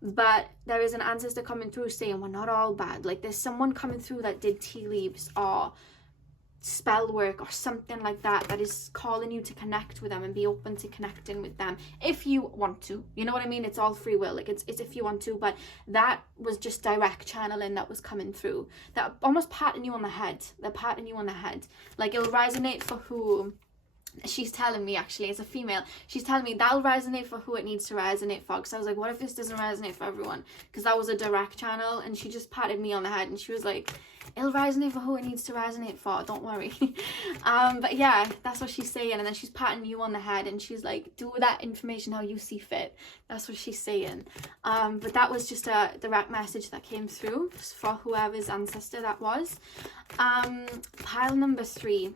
But there is an ancestor coming through saying, we're not all bad. Like there's someone coming through that did tea leaves or spell work or something like that, that is calling you to connect with them and be open to connecting with them if you want to, you know what I mean? It's all free will, like it's if you want to. But that was just direct channeling that was coming through, that almost patting you on the head. They're patting you on the head, like it'll resonate for who she's telling me. Actually, as a female, she's telling me that'll resonate for who it needs to resonate for. Because I was like, what if this doesn't resonate for everyone? Because that was a direct channel, and she just patted me on the head and she was like, it'll resonate for who it needs to resonate for, don't worry. But yeah, that's what she's saying. And then she's patting you on the head and she's like, do that information how you see fit. That's what she's saying. But that was just a direct message that came through for whoever's ancestor that was. Pile number three.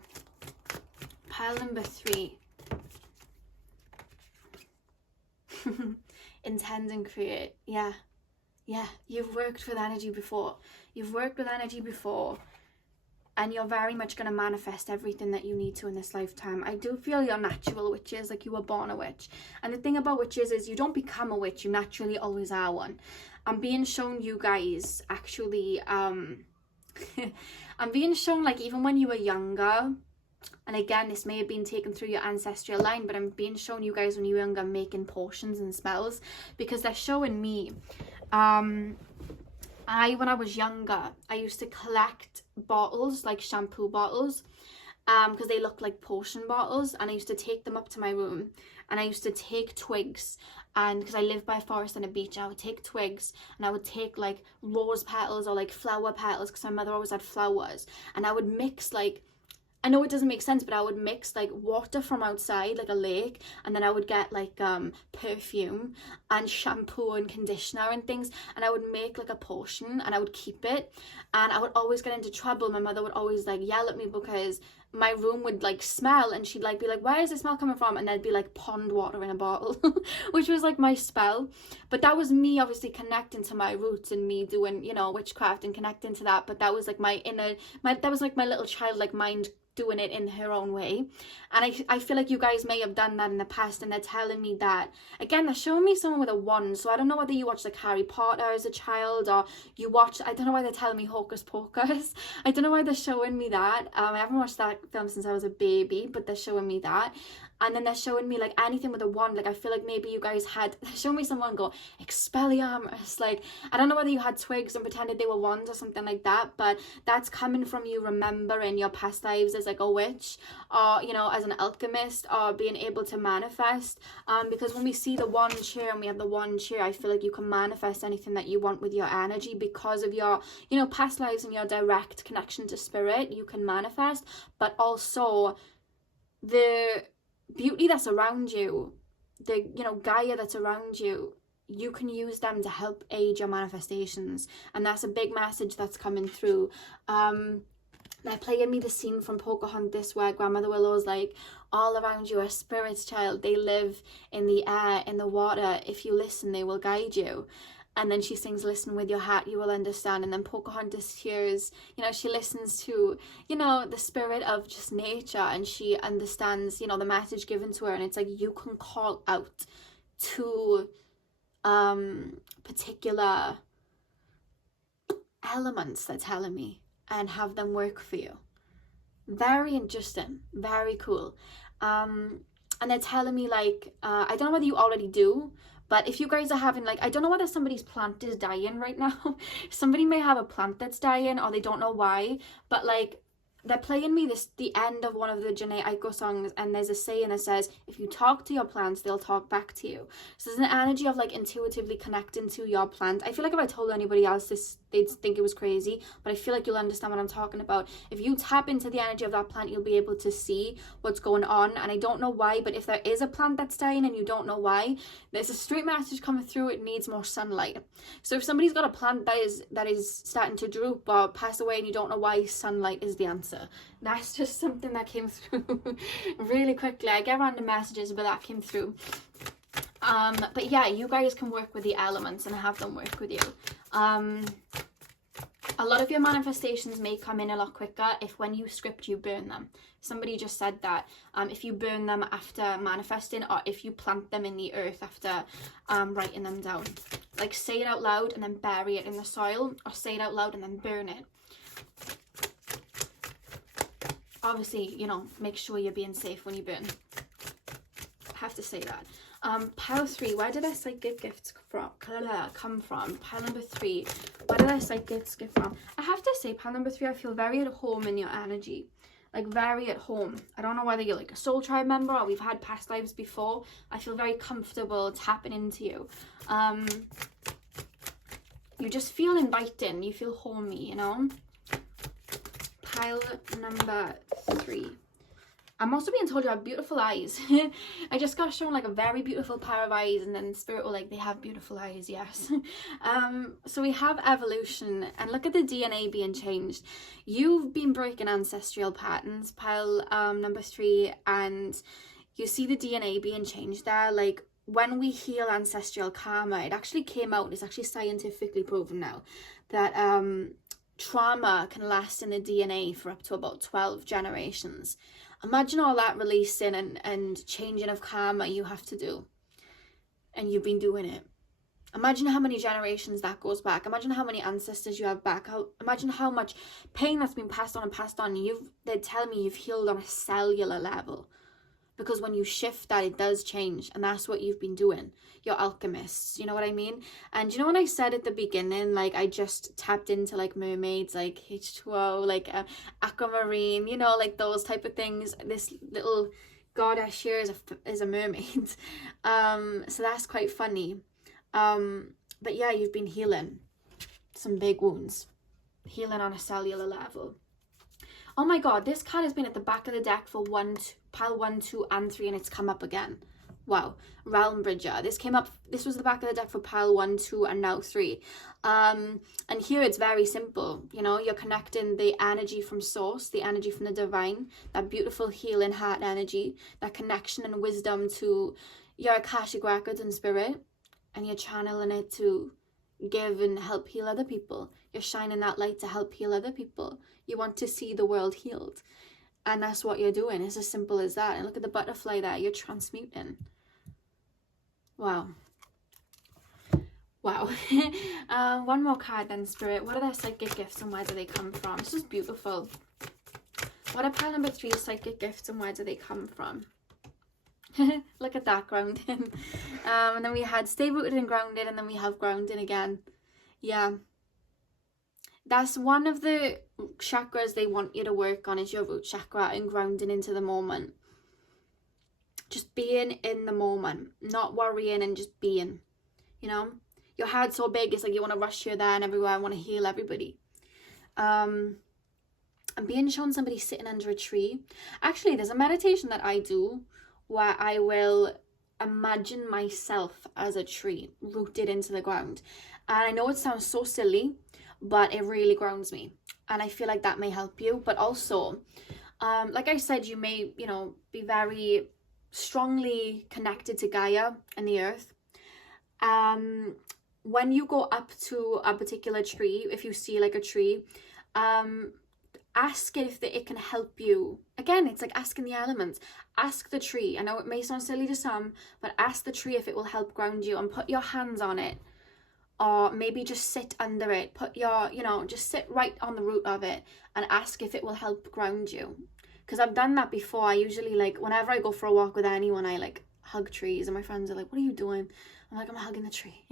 Intend and create. Yeah, you've worked with energy before. And you're very much going to manifest everything that you need to in this lifetime. I do feel you're natural witches, like you were born a witch. And the thing about witches is you don't become a witch, you naturally always are one. I'm being shown, you guys, actually, I'm being shown, like, even when you were younger, and again, this may have been taken through your ancestral line, but I'm being shown you guys when you were younger making potions and spells, because they're showing me, when I was younger, I used to collect bottles, like shampoo bottles, because they look like potion bottles, and I used to take them up to my room, and I used to take twigs, and because I live by a forest and a beach, I would take twigs, and I would take like rose petals or like flower petals, because my mother always had flowers, and I would mix, like, I know it doesn't make sense, but I would mix like water from outside, like a lake, and then I would get like perfume and shampoo and conditioner and things, and I would make like a potion and I would keep it, and I would always get into trouble. My mother would always like yell at me because my room would like smell, and she'd like be like, where is the smell coming from? And there'd be like pond water in a bottle, which was like my spell. But that was me obviously connecting to my roots and me doing, you know, witchcraft and connecting to that. But that was like my inner, that was like my little childlike mind doing it in her own way. And I feel like you guys may have done that in the past, and they're telling me that again. They're showing me someone with a wand, so I don't know whether you watched like Harry Potter as a child, or you watched, I don't know why they're telling me Hocus Pocus. I don't know why they're showing me that. I haven't watched that film since I was a baby, but they're showing me that. And then they're showing me like anything with a wand. Like I feel like maybe you guys had, they're showing me someone go Expelliarmus. Like I don't know whether you had twigs and pretended they were wands or something like that, but that's coming from you remembering your past lives as like a witch, or you know, as an alchemist, or being able to manifest. Because when we see the wand here and we have the wand here, I feel like you can manifest anything that you want with your energy because of your, you know, past lives and your direct connection to spirit. You can manifest, but also the beauty that's around you, the, you know, Gaia that's around you, you can use them to help aid your manifestations. And that's a big message that's coming through. They're playing me the scene from Pocahontas where Grandmother Willow's like, all around you are spirits, child. They live in the air, in the water. If you listen, they will guide you. And then she sings, listen with your heart, you will understand. And then Pocahontas hears, you know, she listens to, you know, the spirit of just nature, and she understands, you know, the message given to her. And it's like, you can call out to particular elements, they're telling me, and have them work for you. Very interesting, very cool. And they're telling me like, I don't know whether you already do, But if you guys are having, like, I don't know whether somebody's plant is dying right now. Somebody may have a plant that's dying, or they don't know why, but like, they're playing me the end of one of the Janae Aiko songs, and there's a saying that says, if you talk to your plants, they'll talk back to you. So there's an energy of like intuitively connecting to your plant. I feel like if I told anybody else this, they'd think it was crazy, but I feel like you'll understand what I'm talking about. If you tap into the energy of that plant, you'll be able to see what's going on. And I don't know why, but if there is a plant that's dying and you don't know why, there's a straight message coming through. It needs more sunlight. So if somebody's got a plant that is starting to droop or pass away and you don't know why, sunlight is the answer. That's just something that came through really quickly. I get random messages, but that came through. But yeah, you guys can work with the elements and have them work with you. A lot of your manifestations may come in a lot quicker if when you script, you burn them. Somebody just said that. If you burn them after manifesting, or if you plant them in the earth after writing them down. Like, say it out loud and then bury it in the soil, or say it out loud and then burn it. Obviously, you know, make sure you're being safe when you burn. I have to say that. Pile 3, where did our psychic gifts come from? Pile number 3, where did our psychic gifts come from? I have to say, pile number 3, I feel very at home in your energy. Like, very at home. I don't know whether you're like a soul tribe member or we've had past lives before. I feel very comfortable tapping into you. You just feel inviting. You feel homey, you know? Pile number 3. I'm also being told you have beautiful eyes. I just got shown like a very beautiful pair of eyes, and then spirit were like, they have beautiful eyes, yes. So we have evolution, and look at the DNA being changed. You've been breaking ancestral patterns, pile number 3, and you see the DNA being changed there. Like, when we heal ancestral karma, it actually came out, it's actually scientifically proven now, that trauma can last in the DNA for up to about 12 generations. Imagine all that releasing and changing of karma you have to do. And you've been doing it. Imagine how many generations that goes back. Imagine how many ancestors you have back. Imagine how much pain that's been passed on and passed on. They tell me you've healed on a cellular level. Because when you shift that, it does change. And that's what you've been doing. You're alchemists. You know what I mean? And you know when I said at the beginning, like, I just tapped into, like, mermaids, like H2O, like aquamarine, you know, like those type of things. This little goddess here is a mermaid. So that's quite funny. But yeah, you've been healing some big wounds. Healing on a cellular level. Oh my god, this card has been at the back of the deck for pile 1, 2, and 3, and it's come up again. Wow. Realm Bridger. This was the back of the deck for pile 1, 2, and now 3. And here it's very simple. You know, you're connecting the energy from source, the energy from the divine, that beautiful healing heart energy, that connection and wisdom to your Akashic records and spirit, and you're channeling it to give and help heal other people. You're shining that light to help heal other people. You want to see the world healed. And that's what you're doing. It's as simple as that. And look at the butterfly there. You're transmuting. Wow. Wow. One more card then, Spirit. What are their psychic gifts and where do they come from? This is beautiful. What are pile number 3 psychic gifts and where do they come from? Look at that, grounding. And then we had stay rooted and grounded, and then we have grounding again. Yeah. That's one of the chakras they want you to work on, is your root chakra and grounding into the moment. Just being in the moment, not worrying and just being, you know. Your heart's so big, it's like you want to rush here, there and everywhere. I want to heal everybody. I'm being shown somebody sitting under a tree. Actually, there's a meditation that I do where I will imagine myself as a tree rooted into the ground. And I know it sounds so silly, but it really grounds me. And I feel like that may help you. But also, like I said, you may, you know, be very strongly connected to Gaia and the earth. When you go up to a particular tree, if you see like a tree, ask if it can help you. Again, it's like asking the elements. Ask the tree. I know it may sound silly to some, but ask the tree if it will help ground you, and put your hands on it. Or maybe just sit under it. Put your, you know, just sit right on the root of it and ask if it will help ground you. Because I've done that before. I usually, like, whenever I go for a walk with anyone, I like hug trees, and my friends are like, what are you doing? I'm like, I'm hugging the tree.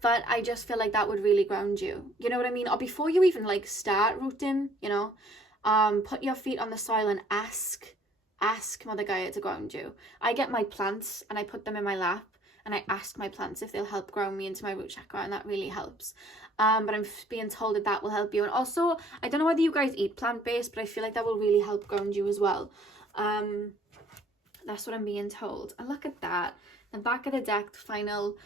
But I just feel like that would really ground you. You know what I mean? Or before you even like start rooting, you know, put your feet on the soil and ask Mother Gaia to ground you. I get my plants and I put them in my lap and I ask my plants if they'll help ground me into my root chakra, and that really helps. But I'm being told that that will help you. And also, I don't know whether you guys eat plant-based, but I feel like that will really help ground you as well. That's what I'm being told. And look at that. The back of the deck, the final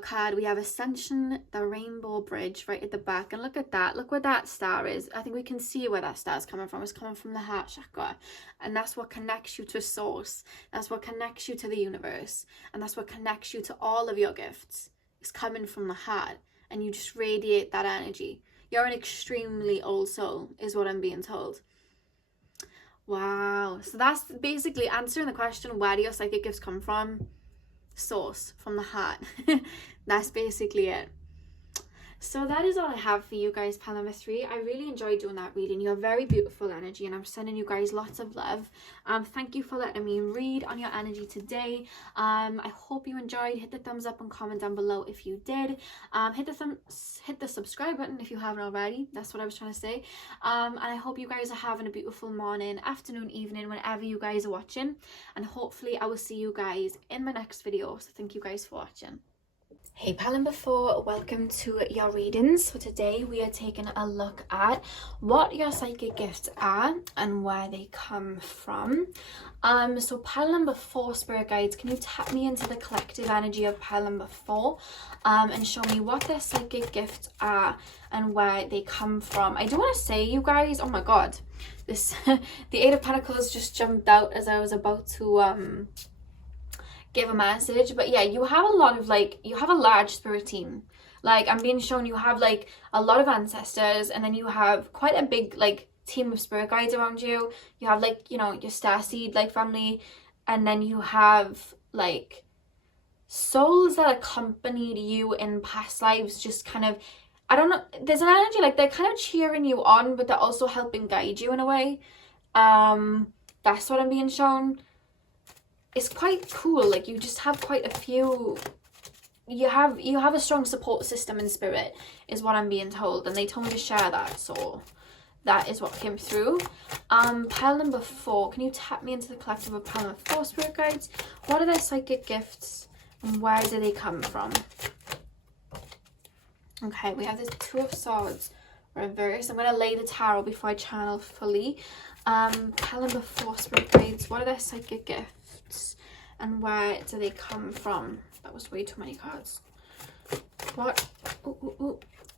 card, we have Ascension, the Rainbow Bridge right at the back. And look at that. Look where that star is. I think we can see where that star is coming from. It's coming from the heart chakra. And that's what connects you to source. That's what connects you to the universe. And that's what connects you to all of your gifts. It's coming from the heart. And you just radiate that energy. You're an extremely old soul, is what I'm being told. Wow. So that's basically answering the question, where do your psychic gifts come from? Source, from the heart. That's basically it. So that is all I have for you guys, pile number 3. I really enjoyed doing that reading. You're very beautiful energy, and I'm sending you guys lots of love. Thank you for letting me read on your energy today. I hope you enjoyed. Hit the thumbs up and comment down below if you did. Hit the subscribe button if you haven't already. That's what I was trying to say. And I hope you guys are having a beautiful morning, afternoon, evening, whenever you guys are watching. And hopefully I will see you guys in my next video. So thank you guys for watching. Hey pal number 4, welcome to your readings. So today we are taking a look at what your psychic gifts are and where they come from. So pile number 4, spirit guides, can you tap me into the collective energy of pile number 4 and show me what their psychic gifts are and where they come from. I do want to say, you guys, oh my god, this the 8 of Pentacles just jumped out as I was about to give a message. But yeah, you have a lot of like, you have a large spirit team. Like, I'm being shown you have like a lot of ancestors, and then you have quite a big like team of spirit guides around you. You have like, you know, your Starseed like family, and then you have like souls that accompanied you in past lives, just kind of, I don't know, there's an energy like they're kind of cheering you on, but they're also helping guide you in a way. That's what I'm being shown. It's quite cool. Like, you just have quite a few, you have a strong support system in spirit, is what I'm being told, and they told me to share that, so that is what came through. Pile number 4, can you tap me into the collective of pile number 4, spirit guides? What are their psychic gifts and where do they come from? Okay, we have the 2 of Swords reverse. I'm going to lay the tarot before I channel fully. Pile number 4, spirit guides, what are their psychic gifts and where do they come from? That was way too many cards. What?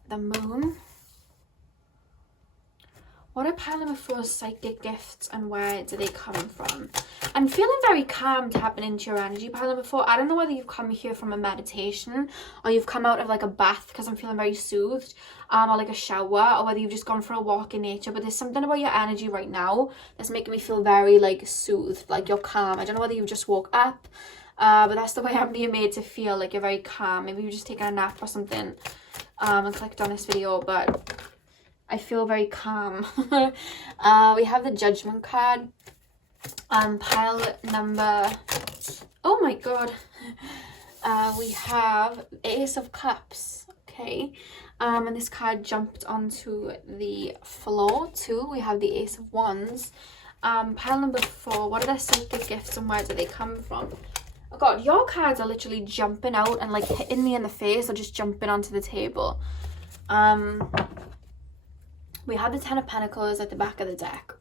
The Moon. What are pile number 4's psychic gifts and where do they come from? I'm feeling very calm tapping into your energy, pile number 4. I don't know whether you've come here from a meditation or you've come out of like a bath, because I'm feeling very soothed, or like a shower, or whether you've just gone for a walk in nature. But there's something about your energy right now that's making me feel very like soothed, like you're calm. I don't know whether you've just woke up, but that's the way I'm being made to feel, like you're very calm. Maybe you've just taken a nap or something and clicked on this video, but I feel very calm. We have the Judgment card. Pile number, oh my god, we have Ace of Cups. Okay, and this card jumped onto the floor too. We have the Ace of Wands. Pile number 4, what are their psychic gifts and where do they come from? Oh god, your cards are literally jumping out and like hitting me in the face, or just jumping onto the table. We have the 10 of Pentacles at the back of the deck.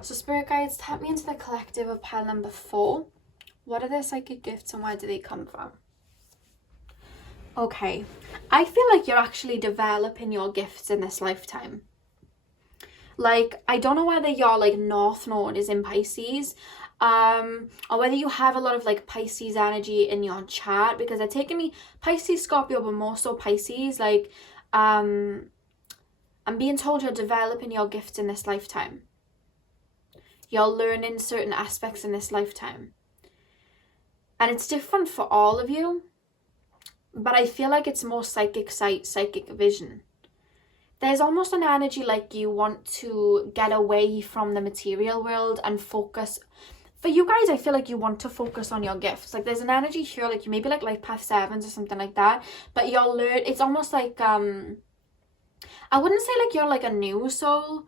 So spirit guides, tap me into the collective of pile number 4. What are their psychic gifts and where do they come from? Okay, I feel like you're actually developing your gifts in this lifetime. Like, I don't know whether your like North Node is in Pisces, or whether you have a lot of like Pisces energy in your chart, because they're taking me Pisces, Scorpio, but more so Pisces. Like, I'm being told you're developing your gifts in this lifetime. You're learning certain aspects in this lifetime. And it's different for all of you. But I feel like it's more psychic sight, psychic vision. There's almost an energy like you want to get away from the material world and focus for you guys, I feel like you want to focus on your gifts. Like there's an energy here, like you maybe like life path 7s or something like that, but you'll learn, it's almost like I wouldn't say like you're like a new soul,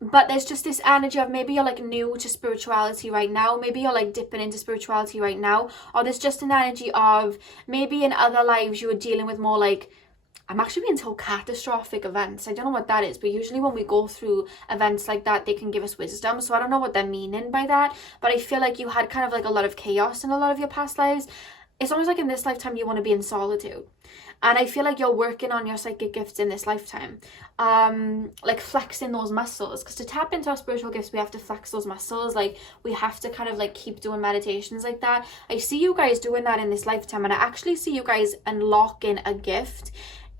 but there's just this energy of maybe you're like new to spirituality right now, maybe you're like dipping into spirituality right now, or there's just an energy of maybe in other lives you were dealing with more like, I'm actually being told catastrophic events. I don't know what that is, but usually when we go through events like that, they can give us wisdom. So I don't know what they're meaning by that, but I feel like you had kind of like a lot of chaos in a lot of your past lives. It's almost like in this lifetime you want to be in solitude. And I feel like you're working on your psychic gifts in this lifetime. Like flexing those muscles. Because to tap into our spiritual gifts, we have to flex those muscles. Like we have to kind of like keep doing meditations like that. I see you guys doing that in this lifetime. And I actually see you guys unlocking a gift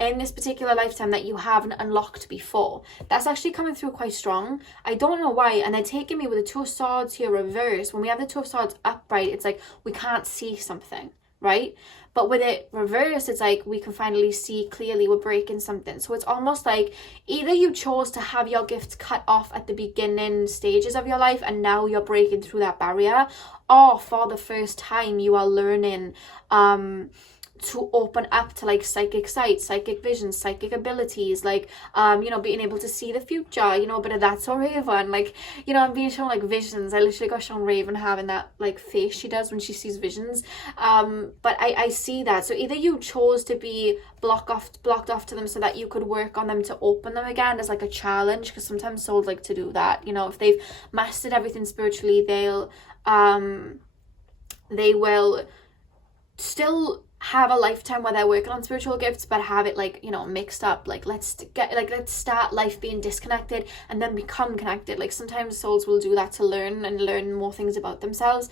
in this particular lifetime that you haven't unlocked before. That's actually coming through quite strong. I don't know why, and they're taking me with the 2 of Swords here reversed. When we have the 2 of Swords upright, it's like we can't see something, right? But with it reversed, it's like we can finally see clearly, we're breaking something. So it's almost like either you chose to have your gifts cut off at the beginning stages of your life and now you're breaking through that barrier, or for the first time you are learning to open up to like psychic sight, psychic visions, psychic abilities, like you know, being able to see the future, you know, a bit of That's So Raven, like, you know, I'm being shown like visions. I literally got shown Raven having that like face she does when she sees visions. But I see that. So either you chose to be blocked off to them so that you could work on them to open them again as like a challenge, because sometimes souls like to do that, you know, if they've mastered everything spiritually, they will still have a lifetime where they're working on spiritual gifts, but have it like, you know, mixed up. Like let's start life being disconnected and then become connected. Like sometimes souls will do that to learn more things about themselves.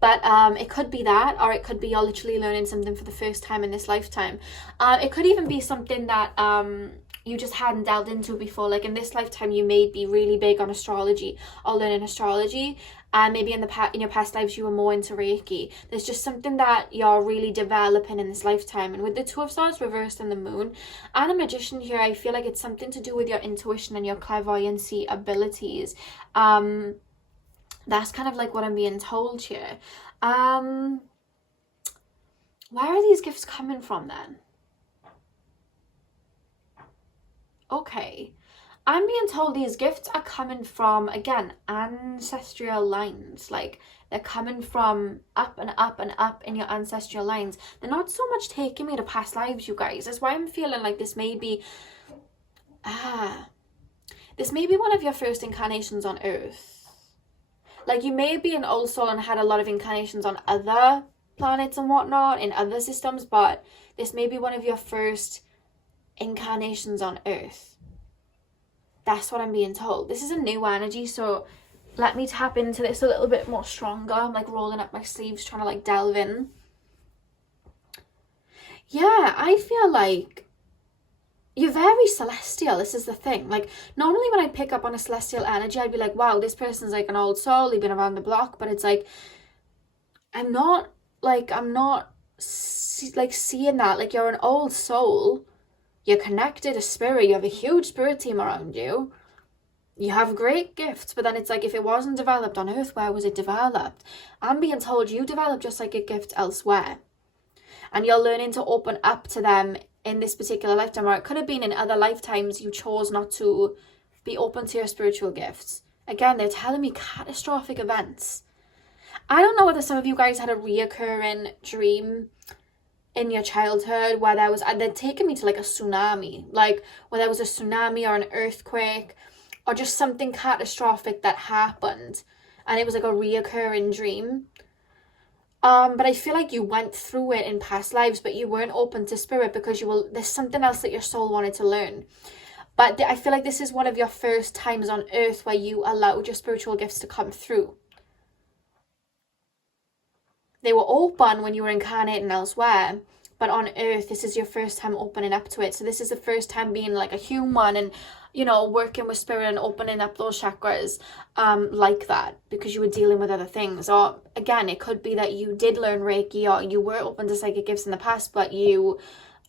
But it could be that, or it could be you're literally learning something for the first time in this lifetime. It could even be something that you just hadn't delved into before. Like in this lifetime you may be really big on astrology or learning astrology, and maybe in your past lives you were more into Reiki. There's just something that you're really developing in this lifetime. And with the 2 of Swords reversed and the Moon and a Magician here, I feel like it's something to do with your intuition and your clairvoyancy abilities. That's kind of like what I'm being told here. Where are these gifts coming from then? Okay, I'm being told these gifts are coming from, again, ancestral lines. Like they're coming from up and up and up in your ancestral lines. They're not so much taking me to past lives, you guys. That's why I'm feeling like this may be one of your first incarnations on Earth. Like you may be an old soul and had a lot of incarnations on other planets and whatnot, in other systems, but this may be one of your first incarnations on Earth. That's what I'm being told. This is a new energy, so let me tap into this a little bit more stronger. I'm like rolling up my sleeves, trying to like delve in. Yeah, I feel like you're very celestial. This is the thing. Like normally when I pick up on a celestial energy, I'd be like, wow, this person's like an old soul, they've been around the block. But it's like I'm not seeing that. Like you're an old soul, you're connected to spirit, you have a huge spirit team around you, you have great gifts. But then it's like, if it wasn't developed on Earth, where was it developed? I'm being told you developed your psychic gift elsewhere, and you're learning to open up to them in this particular lifetime, or it could have been in other lifetimes you chose not to be open to your spiritual gifts. Again, they're telling me catastrophic events. I don't know whether some of you guys had a reoccurring dream in your childhood where they're taking me to like a tsunami, like where there was a tsunami or an earthquake or just something catastrophic that happened, and it was like a reoccurring dream. But I feel like you went through it in past lives, but you weren't open to spirit because there's something else that your soul wanted to learn. But I feel like this is one of your first times on Earth where you allowed your spiritual gifts to come through. They were open when you were incarnating elsewhere, but on Earth, this is your first time opening up to it. So this is the first time being like a human and, you know, working with spirit and opening up those chakras like that, because you were dealing with other things. Or again, it could be that you did learn Reiki, or you were open to psychic gifts in the past, but you're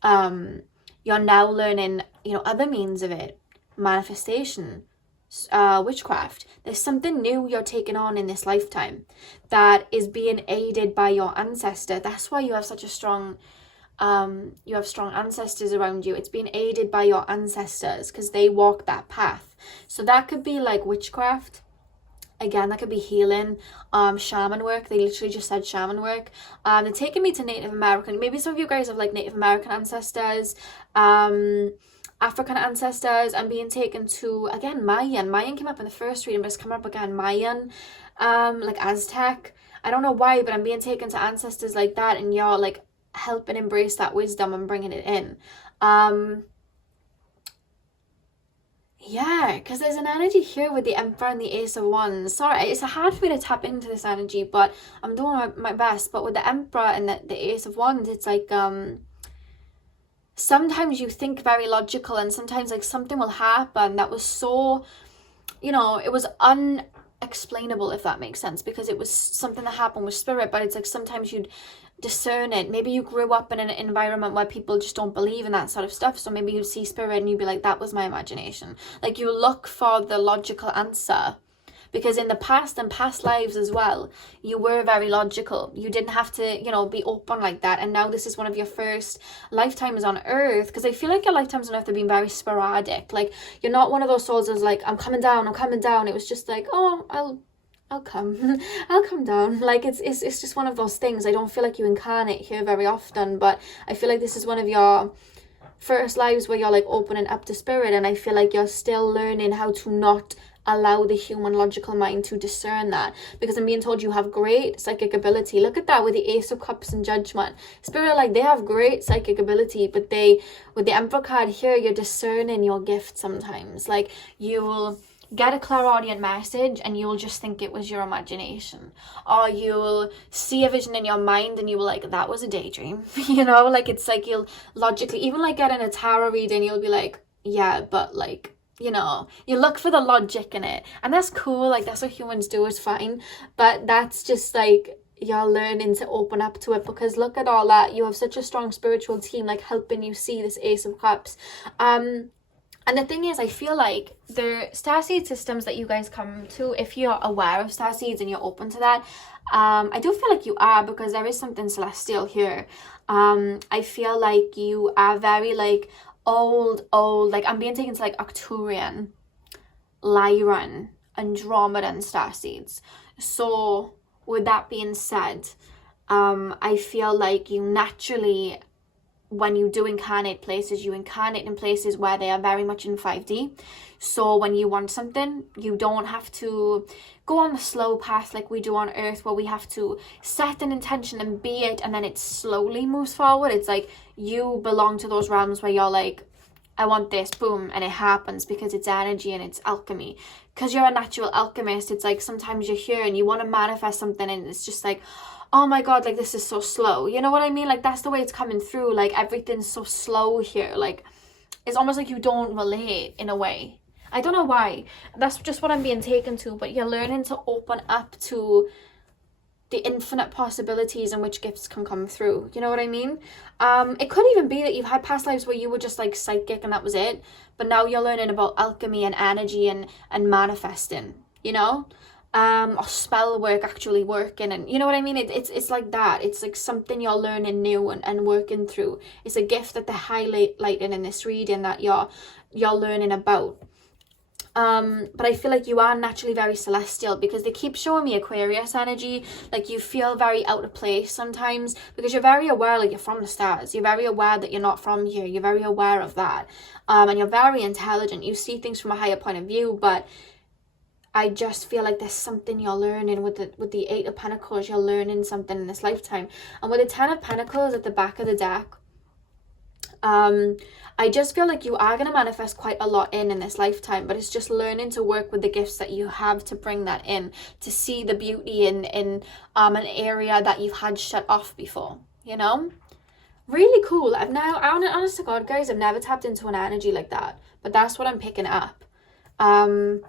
now learning, you know, other means of it, manifestation, witchcraft. There's something new you're taking on in this lifetime that is being aided by your ancestor. That's why you have such a strong you have strong ancestors around you. It's being aided by your ancestors because they walk that path. So that could be like witchcraft. Again, that could be healing, shaman work. They literally just said shaman work. They're taking me to Native American. Maybe some of you guys have like Native American ancestors, African ancestors. I'm being taken to, again, Mayan. Mayan came up in the first reading, but it's coming up again. Mayan, like Aztec. I don't know why, but I'm being taken to ancestors like that, and you're like helping embrace that wisdom and bringing it in. Yeah, because there's an energy here with the Emperor and the Ace of Wands. Sorry, it's hard for me to tap into this energy, but I'm doing my best. But with the Emperor and the Ace of Wands, it's like sometimes you think very logical, and sometimes like something will happen that was so, you know, it was unexplainable, if that makes sense, because it was something that happened with spirit. But it's like sometimes you'd discern it. Maybe you grew up in an environment where people just don't believe in that sort of stuff, so maybe you see spirit and you'd be like, that was my imagination. Like, you look for the logical answer, because in the past and past lives as well, you were very logical. You didn't have to, you know, be open like that. And now this is one of your first lifetimes on earth, because I feel like your lifetimes on earth have been very sporadic. Like, you're not one of those souls that's like, I'm coming down. It was just like, oh, I'll come down. Like, it's just one of those things. I don't feel like you incarnate here very often, but I feel like this is one of your first lives where you're like opening up to spirit, and I feel like you're still learning how to not allow the human logical mind to discern that, because I'm being told you have great psychic ability. Look at that with the Ace of Cups and Judgment. Spirit, like, they have great psychic ability, but they, with the Emperor card here, you're discerning your gift sometimes. Like, you will get a clairaudient message and you'll just think it was your imagination, or you'll see a vision in your mind and you will like, that was a daydream. You know, like, it's like you'll logically, even like getting a tarot reading, you'll be like, yeah, but like, you know, you look for the logic in it, and that's cool. Like, that's what humans do, is fine, but that's just like, you're learning to open up to it, because look at all that. You have such a strong spiritual team like helping you see this Ace of Cups. And the thing is, I feel like the starseed systems that you guys come to, if you're aware of starseeds and you're open to that, I do feel like you are, because there is something celestial here. I feel like you are very like old, like, I'm being taken to like Arcturian, Lyran, Andromedan starseeds. So with that being said, I feel like you naturally, when you do incarnate places, you incarnate in places where they are very much in 5D. So when you want something, you don't have to go on the slow path like we do on Earth, where we have to set an intention and be it, and then it slowly moves forward. It's like you belong to those realms where you're like, I want this, boom, and it happens, because it's energy and it's alchemy. Because you're a natural alchemist, it's like sometimes you're here and you want to manifest something, and it's just like, oh my god, like, this is so slow. You know what I mean? Like, that's the way it's coming through. Like, everything's so slow here. Like, it's almost like you don't relate in a way. I don't know why. That's just what I'm being taken to. But you're learning to open up to the infinite possibilities in which gifts can come through. You know what I mean? It could even be that you've had past lives where you were just like psychic and that was it. But now you're learning about alchemy and energy and manifesting, you know? Or spell work actually working, and you know what I mean? It's like that. It's like something you're learning new and working through. It's a gift that they're highlighting in this reading that you're learning about. But I feel like you are naturally very celestial, because they keep showing me Aquarius energy. Like, you feel very out of place sometimes, because you're very aware, like, you're from the stars. You're very aware that you're not from here. You're very aware of that. And you're very intelligent. You see things from a higher point of view, but I just feel like there's something you're learning with the Eight of Pentacles. You're learning something in this lifetime. And with the Ten of Pentacles at the back of the deck, I just feel like you are going to manifest quite a lot in this lifetime, but it's just learning to work with the gifts that you have to bring that in, to see the beauty in an area that you've had shut off before, you know? Really cool. Honest to God, guys, I've never tapped into an energy like that, but that's what I'm picking up. Well,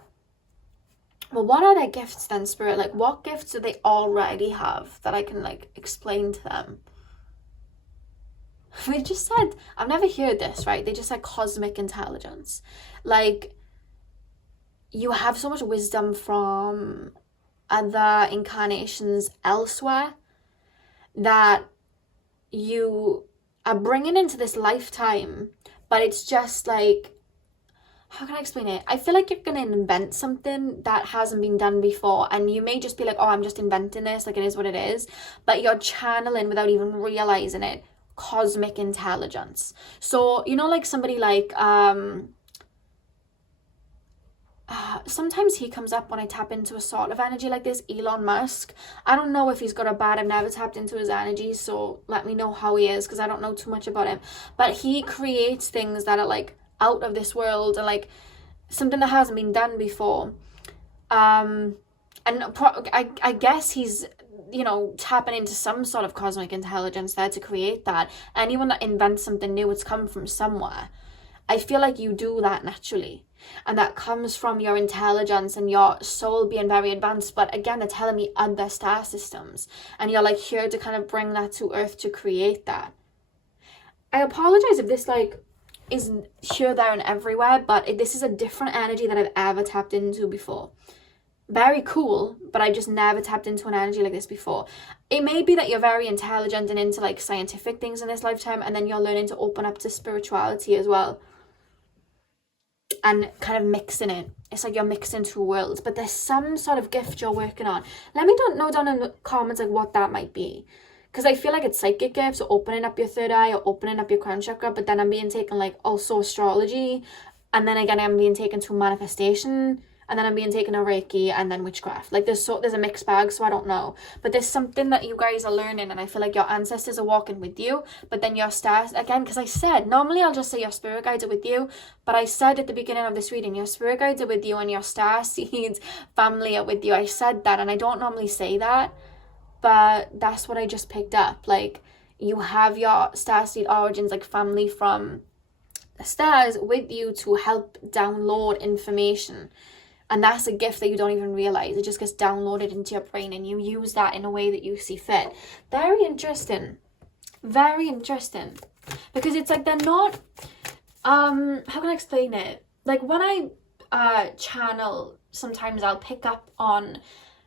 what are their gifts then, Spirit? Like, what gifts do they already have that I can, like, explain to them? They just said, I've never heard this, right? They just said cosmic intelligence. Like, you have so much wisdom from other incarnations elsewhere that you are bringing into this lifetime, but it's just like, how can I explain it? I feel like you're going to invent something that hasn't been done before, and you may just be like, oh, I'm just inventing this, like it is what it is, but you're channeling without even realizing it cosmic intelligence. So, you know, like somebody like sometimes he comes up when I tap into a sort of energy like this, Elon Musk. I don't know if he's good or bad. I've never tapped into his energy, so let me know how he is, because I don't know too much about him. But he creates things that are like out of this world, and like something that hasn't been done before. And I guess he's, you know, tapping into some sort of cosmic intelligence there to create that. Anyone that invents something new, it's come from somewhere. I feel like you do that naturally, and that comes from your intelligence and your soul being very advanced. But again, they're telling me other star systems, and you're like here to kind of bring that to earth to create that. I apologize if this like is here, there, and everywhere, but this is a different energy that I've ever tapped into before. Very cool, but I just never tapped into an energy like this before. It may be that you're very intelligent and into like scientific things in this lifetime, and then you're learning to open up to spirituality as well, and kind of mixing it. It's like you're mixing two worlds, but there's some sort of gift you're working on. Let me know down in the comments like what that might be, because I feel like it's psychic gifts, or opening up your third eye, or opening up your crown chakra, but then I'm being taken like also astrology, and then again I'm being taken to manifestation, and then I'm being taken to Reiki, and then witchcraft. Like there's a mixed bag, so I don't know. But there's something that you guys are learning, and I feel like your ancestors are walking with you, but then your stars, again, because I said, normally I'll just say your spirit guides are with you, but I said at the beginning of this reading, your spirit guides are with you and your Starseed family are with you. I said that, and I don't normally say that, but that's what I just picked up. Like, you have your Starseed origins, like family from the stars with you to help download information. And that's a gift that you don't even realize. It just gets downloaded into your brain, and you use that in a way that you see fit. Very interesting. Very interesting. Because it's like they're not, how can I explain it? Like when I channel, sometimes I'll pick up on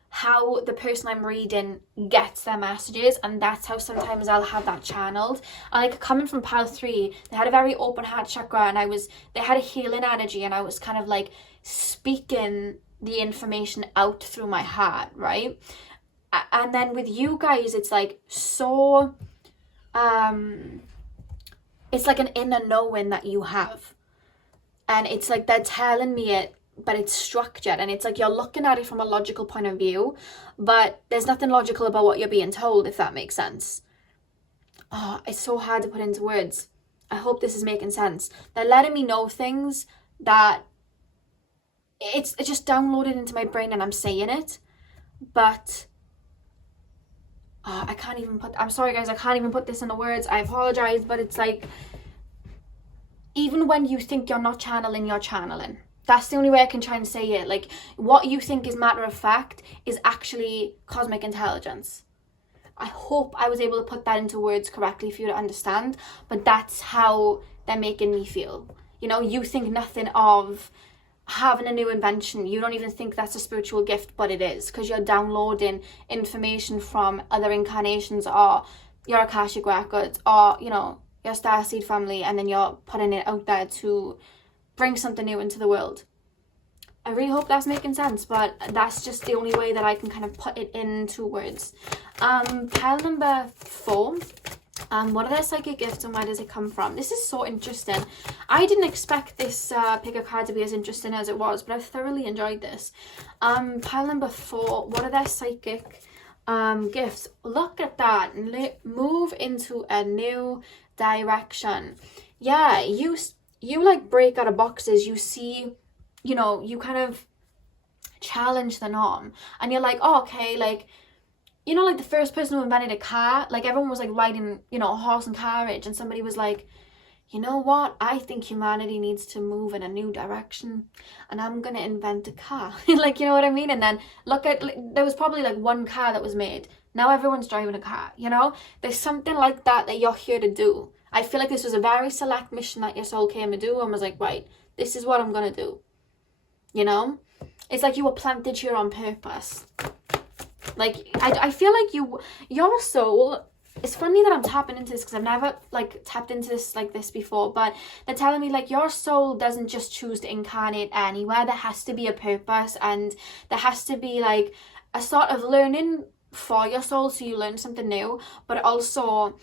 how the person I'm reading gets their messages, and that's how sometimes I'll have that channeled. And like coming from pile 3, they had a very open heart chakra, and they had a healing energy, and I was kind of like speaking the information out through my heart, right? And then with you guys, it's like so it's like an inner knowing that you have, and it's like they're telling me it, but it's structured, and it's like you're looking at it from a logical point of view, but there's nothing logical about what you're being told, if that makes sense. Oh, it's so hard to put into words. I hope this is making sense. They're letting me know things that it's just downloaded into my brain, and I'm saying it, but I can't even I'm sorry guys, I can't even put this into words. I apologize, but it's like, even when you think you're not channeling, you're channeling. That's the only way I can try and say it. Like, what you think is matter of fact is actually cosmic intelligence. I hope I was able to put that into words correctly for you to understand, but that's how they're making me feel. You know, you think nothing of having a new invention. You don't even think that's a spiritual gift, but it is, because you're downloading information from other incarnations, or your Akashic records, or, you know, your Starseed family, and then you're putting it out there to bring something new into the world. I really hope that's making sense, but that's just the only way that I can kind of put it into words. Pile number 4. What are their psychic gifts, and where does it come from? This is so interesting. I didn't expect this pick a card to be as interesting as it was, but I've thoroughly enjoyed this. Pile number 4. What are their psychic gifts? Look at that. Move into a new direction. Yeah, you like break out of boxes. You see, you know, you kind of challenge the norm, and you're like, oh, okay, like, you know, like the first person who invented a car, like everyone was like riding, you know, a horse and carriage, and somebody was like, you know what, I think humanity needs to move in a new direction, and I'm gonna invent a car. Like, you know what I mean? And then look at, like, there was probably like one car that was made. Now everyone's driving a car, you know? There's something like that you're here to do. I feel like this was a very select mission that your soul came to do, and was like, right, this is what I'm gonna do, you know? it's like you were planted here on purpose. Like, I feel like your soul, it's funny that I'm tapping into this because I've never like tapped into this like this before, but they're telling me like your soul doesn't just choose to incarnate anywhere. There has to be a purpose, and there has to be like a sort of learning for your soul, so you learn something new, but also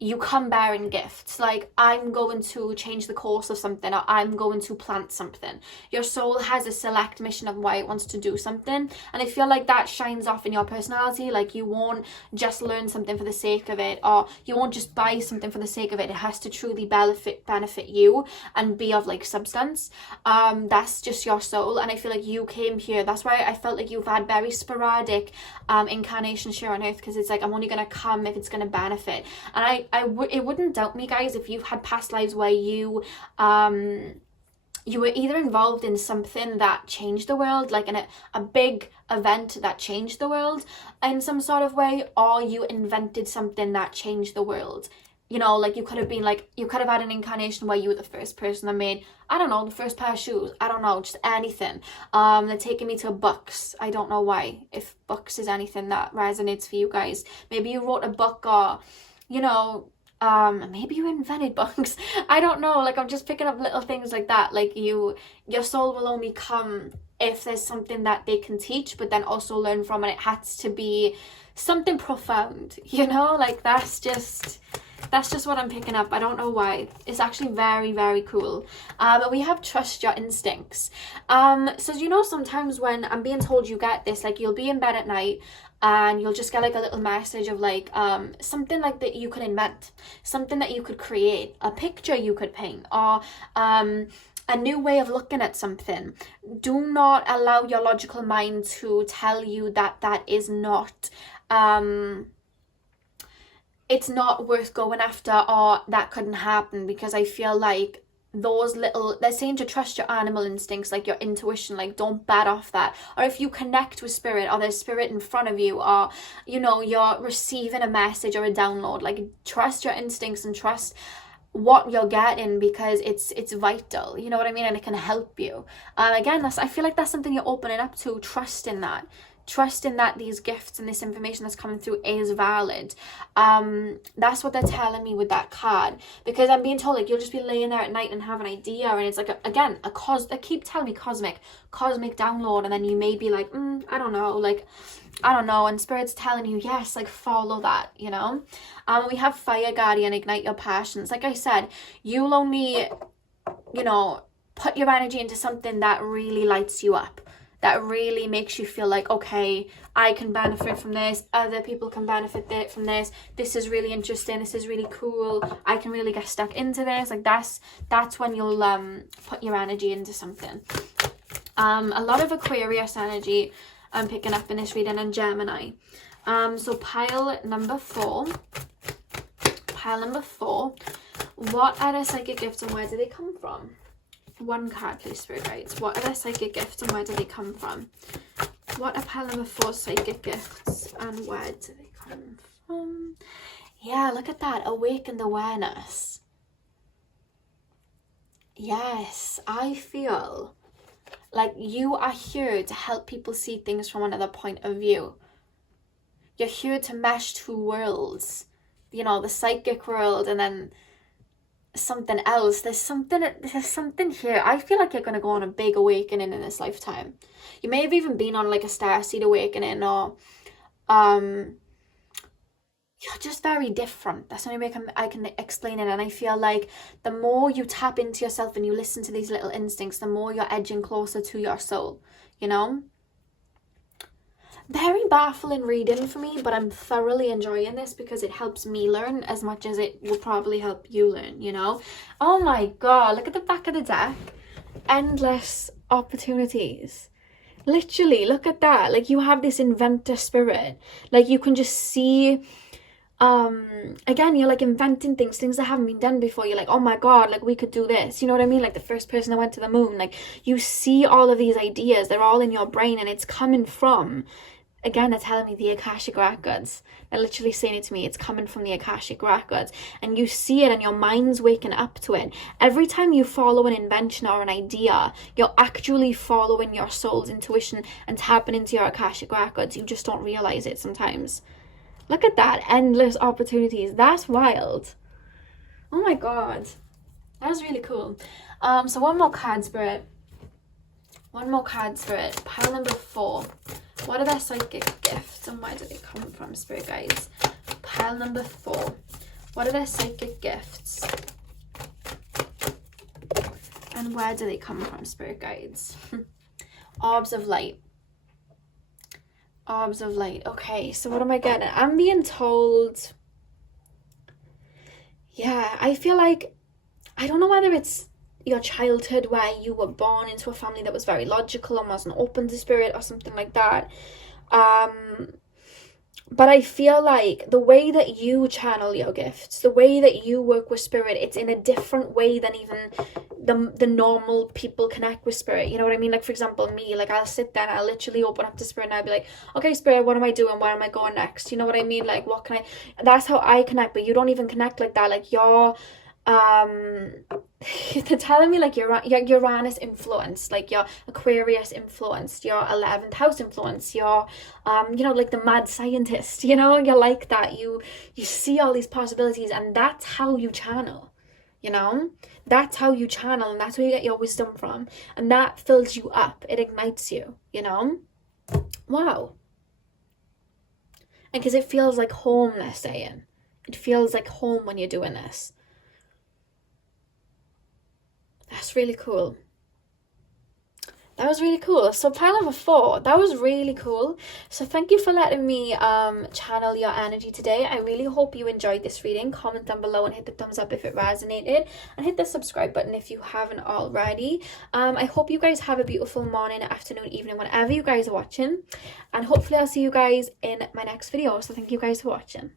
you come bearing gifts. Like, I'm going to change the course of something, or I'm going to plant something. Your soul has a select mission of why it wants to do something, and I feel like that shines off in your personality. Like, you won't just learn something for the sake of it, or you won't just buy something for the sake of it. It has to truly benefit you and be of like substance. That's just your soul, and I feel like you came here. That's why I felt like you've had very sporadic incarnations here on earth, because it's like, I'm only going to come if it's going to benefit. And it wouldn't doubt me, guys, if you've had past lives where you were either involved in something that changed the world, like in a big event that changed the world in some sort of way, or you invented something that changed the world. You know, like you could have had an incarnation where you were the first person that made, I don't know, the first pair of shoes. I don't know, just anything. They're taking me to books. I don't know why, if books is anything that resonates for you guys. Maybe you wrote a book, or, you know, maybe you invented books. I don't know, like I'm just picking up little things like that. Like your soul will only come if there's something that they can teach, but then also learn from, and it has to be something profound, you know? Like that's just what I'm picking up. I don't know why. It's actually very, very cool. But we have trust your instincts. So you know, sometimes when I'm being told you get this, like you'll be in bed at night and you'll just get like a little message of like something like that you could invent, something that you could create, a picture you could paint, or a new way of looking at something. Do not allow your logical mind to tell you that that is not it's not worth going after, or that couldn't happen, because I feel like they're saying to trust your animal instincts, like your intuition, like don't bat off that. Or if you connect with spirit, or there's spirit in front of you, or you know, you're receiving a message or a download, like trust your instincts and trust what you're getting, because it's vital, you know what I mean, and it can help you. Again, I feel like that's something you're opening up to, trusting that these gifts and this information that's coming through is valid. That's what they're telling me with that card, because I'm being told like you'll just be laying there at night and have an idea, and it's like they keep telling me cosmic download, and then you may be like, I don't know, and spirit's telling you, yes, like follow that, you know. We have fire guardian, ignite your passions. Like I said, you'll only, you know, put your energy into something that really lights you up, that really makes you feel like, okay, I can benefit from this, other people can benefit from this, this is really interesting, this is really cool, I can really get stuck into this. Like that's when you'll put your energy into something. A lot of Aquarius energy I'm picking up in this reading, and Gemini. So pile number four, what are their psychic gifts and where do they come from? One card, please, spirit guides. What are their psychic gifts and where do they come from? What are pile number 4 psychic gifts and where do they come from? Yeah, look at that. Awakened awareness. Yes, I feel like you are here to help people see things from another point of view. You're here to mesh two worlds. You know, the psychic world and then something else. There's something here. I feel like you're going to go on a big awakening in this lifetime. You may have even been on like a starseed awakening, or you're just very different. That's the only way I can explain it. And I feel like the more you tap into yourself and you listen to these little instincts, the more you're edging closer to your soul, you know. Very baffling reading for me, but I'm thoroughly enjoying this because it helps me learn as much as it will probably help you learn, you know. Oh my god, look at the back of the deck. Endless opportunities. Literally, look at that. Like, you have this inventor spirit. Like, you can just see, again, you're like inventing things that haven't been done before. You're like, oh my god, like we could do this, you know what I mean? Like the first person that went to the moon. Like, you see all of these ideas, they're all in your brain, and it's coming from Again, they're telling me the Akashic Records. They're literally saying it to me. It's coming from the Akashic Records. And you see it and your mind's waking up to it. Every time you follow an invention or an idea, you're actually following your soul's intuition and tapping into your Akashic Records. You just don't realize it sometimes. Look at that. Endless opportunities. That's wild. Oh my God. That was really cool. So one more card, Spirit. One more card, Spirit. Pile number 4. What are their psychic gifts and where do they come from, Spirit guides? Pile number 4. What are their psychic gifts? And where do they come from, Spirit guides? Orbs of light. Orbs of light. Okay, so what am I getting? I'm being told... Yeah, I feel like... I don't know whether it's your childhood where you were born into a family that was very logical and wasn't open to spirit or something like that. But I feel like the way that you channel your gifts, the way that you work with spirit, it's in a different way than even the normal people connect with spirit. You know what I mean? Like, for example, me, like, I'll sit there and I'll literally open up to spirit and I'll be like, okay, spirit, what am I doing? Where am I going next? You know what I mean? Like, what can I... That's how I connect, but you don't even connect like that. Like, you're... they're telling me like you're Uranus influenced, like you're Aquarius influenced, you're 11th house influenced, you're you know, like the mad scientist, you know, you're like that. You see all these possibilities and that's how you channel, you know, that's how you channel and that's where you get your wisdom from, and that fills you up, it ignites you, you know. Wow. And because it feels like home, they're saying it feels like home when you're doing this. That's really cool. That was really cool. So pile number 4, that was really cool. So thank you for letting me channel your energy today. I really hope you enjoyed this reading. Comment down below and hit the thumbs up if it resonated, and hit the subscribe button if you haven't already. I hope you guys have a beautiful morning, afternoon, evening, whenever you guys are watching, and hopefully I'll see you guys in my next video. So thank you guys for watching.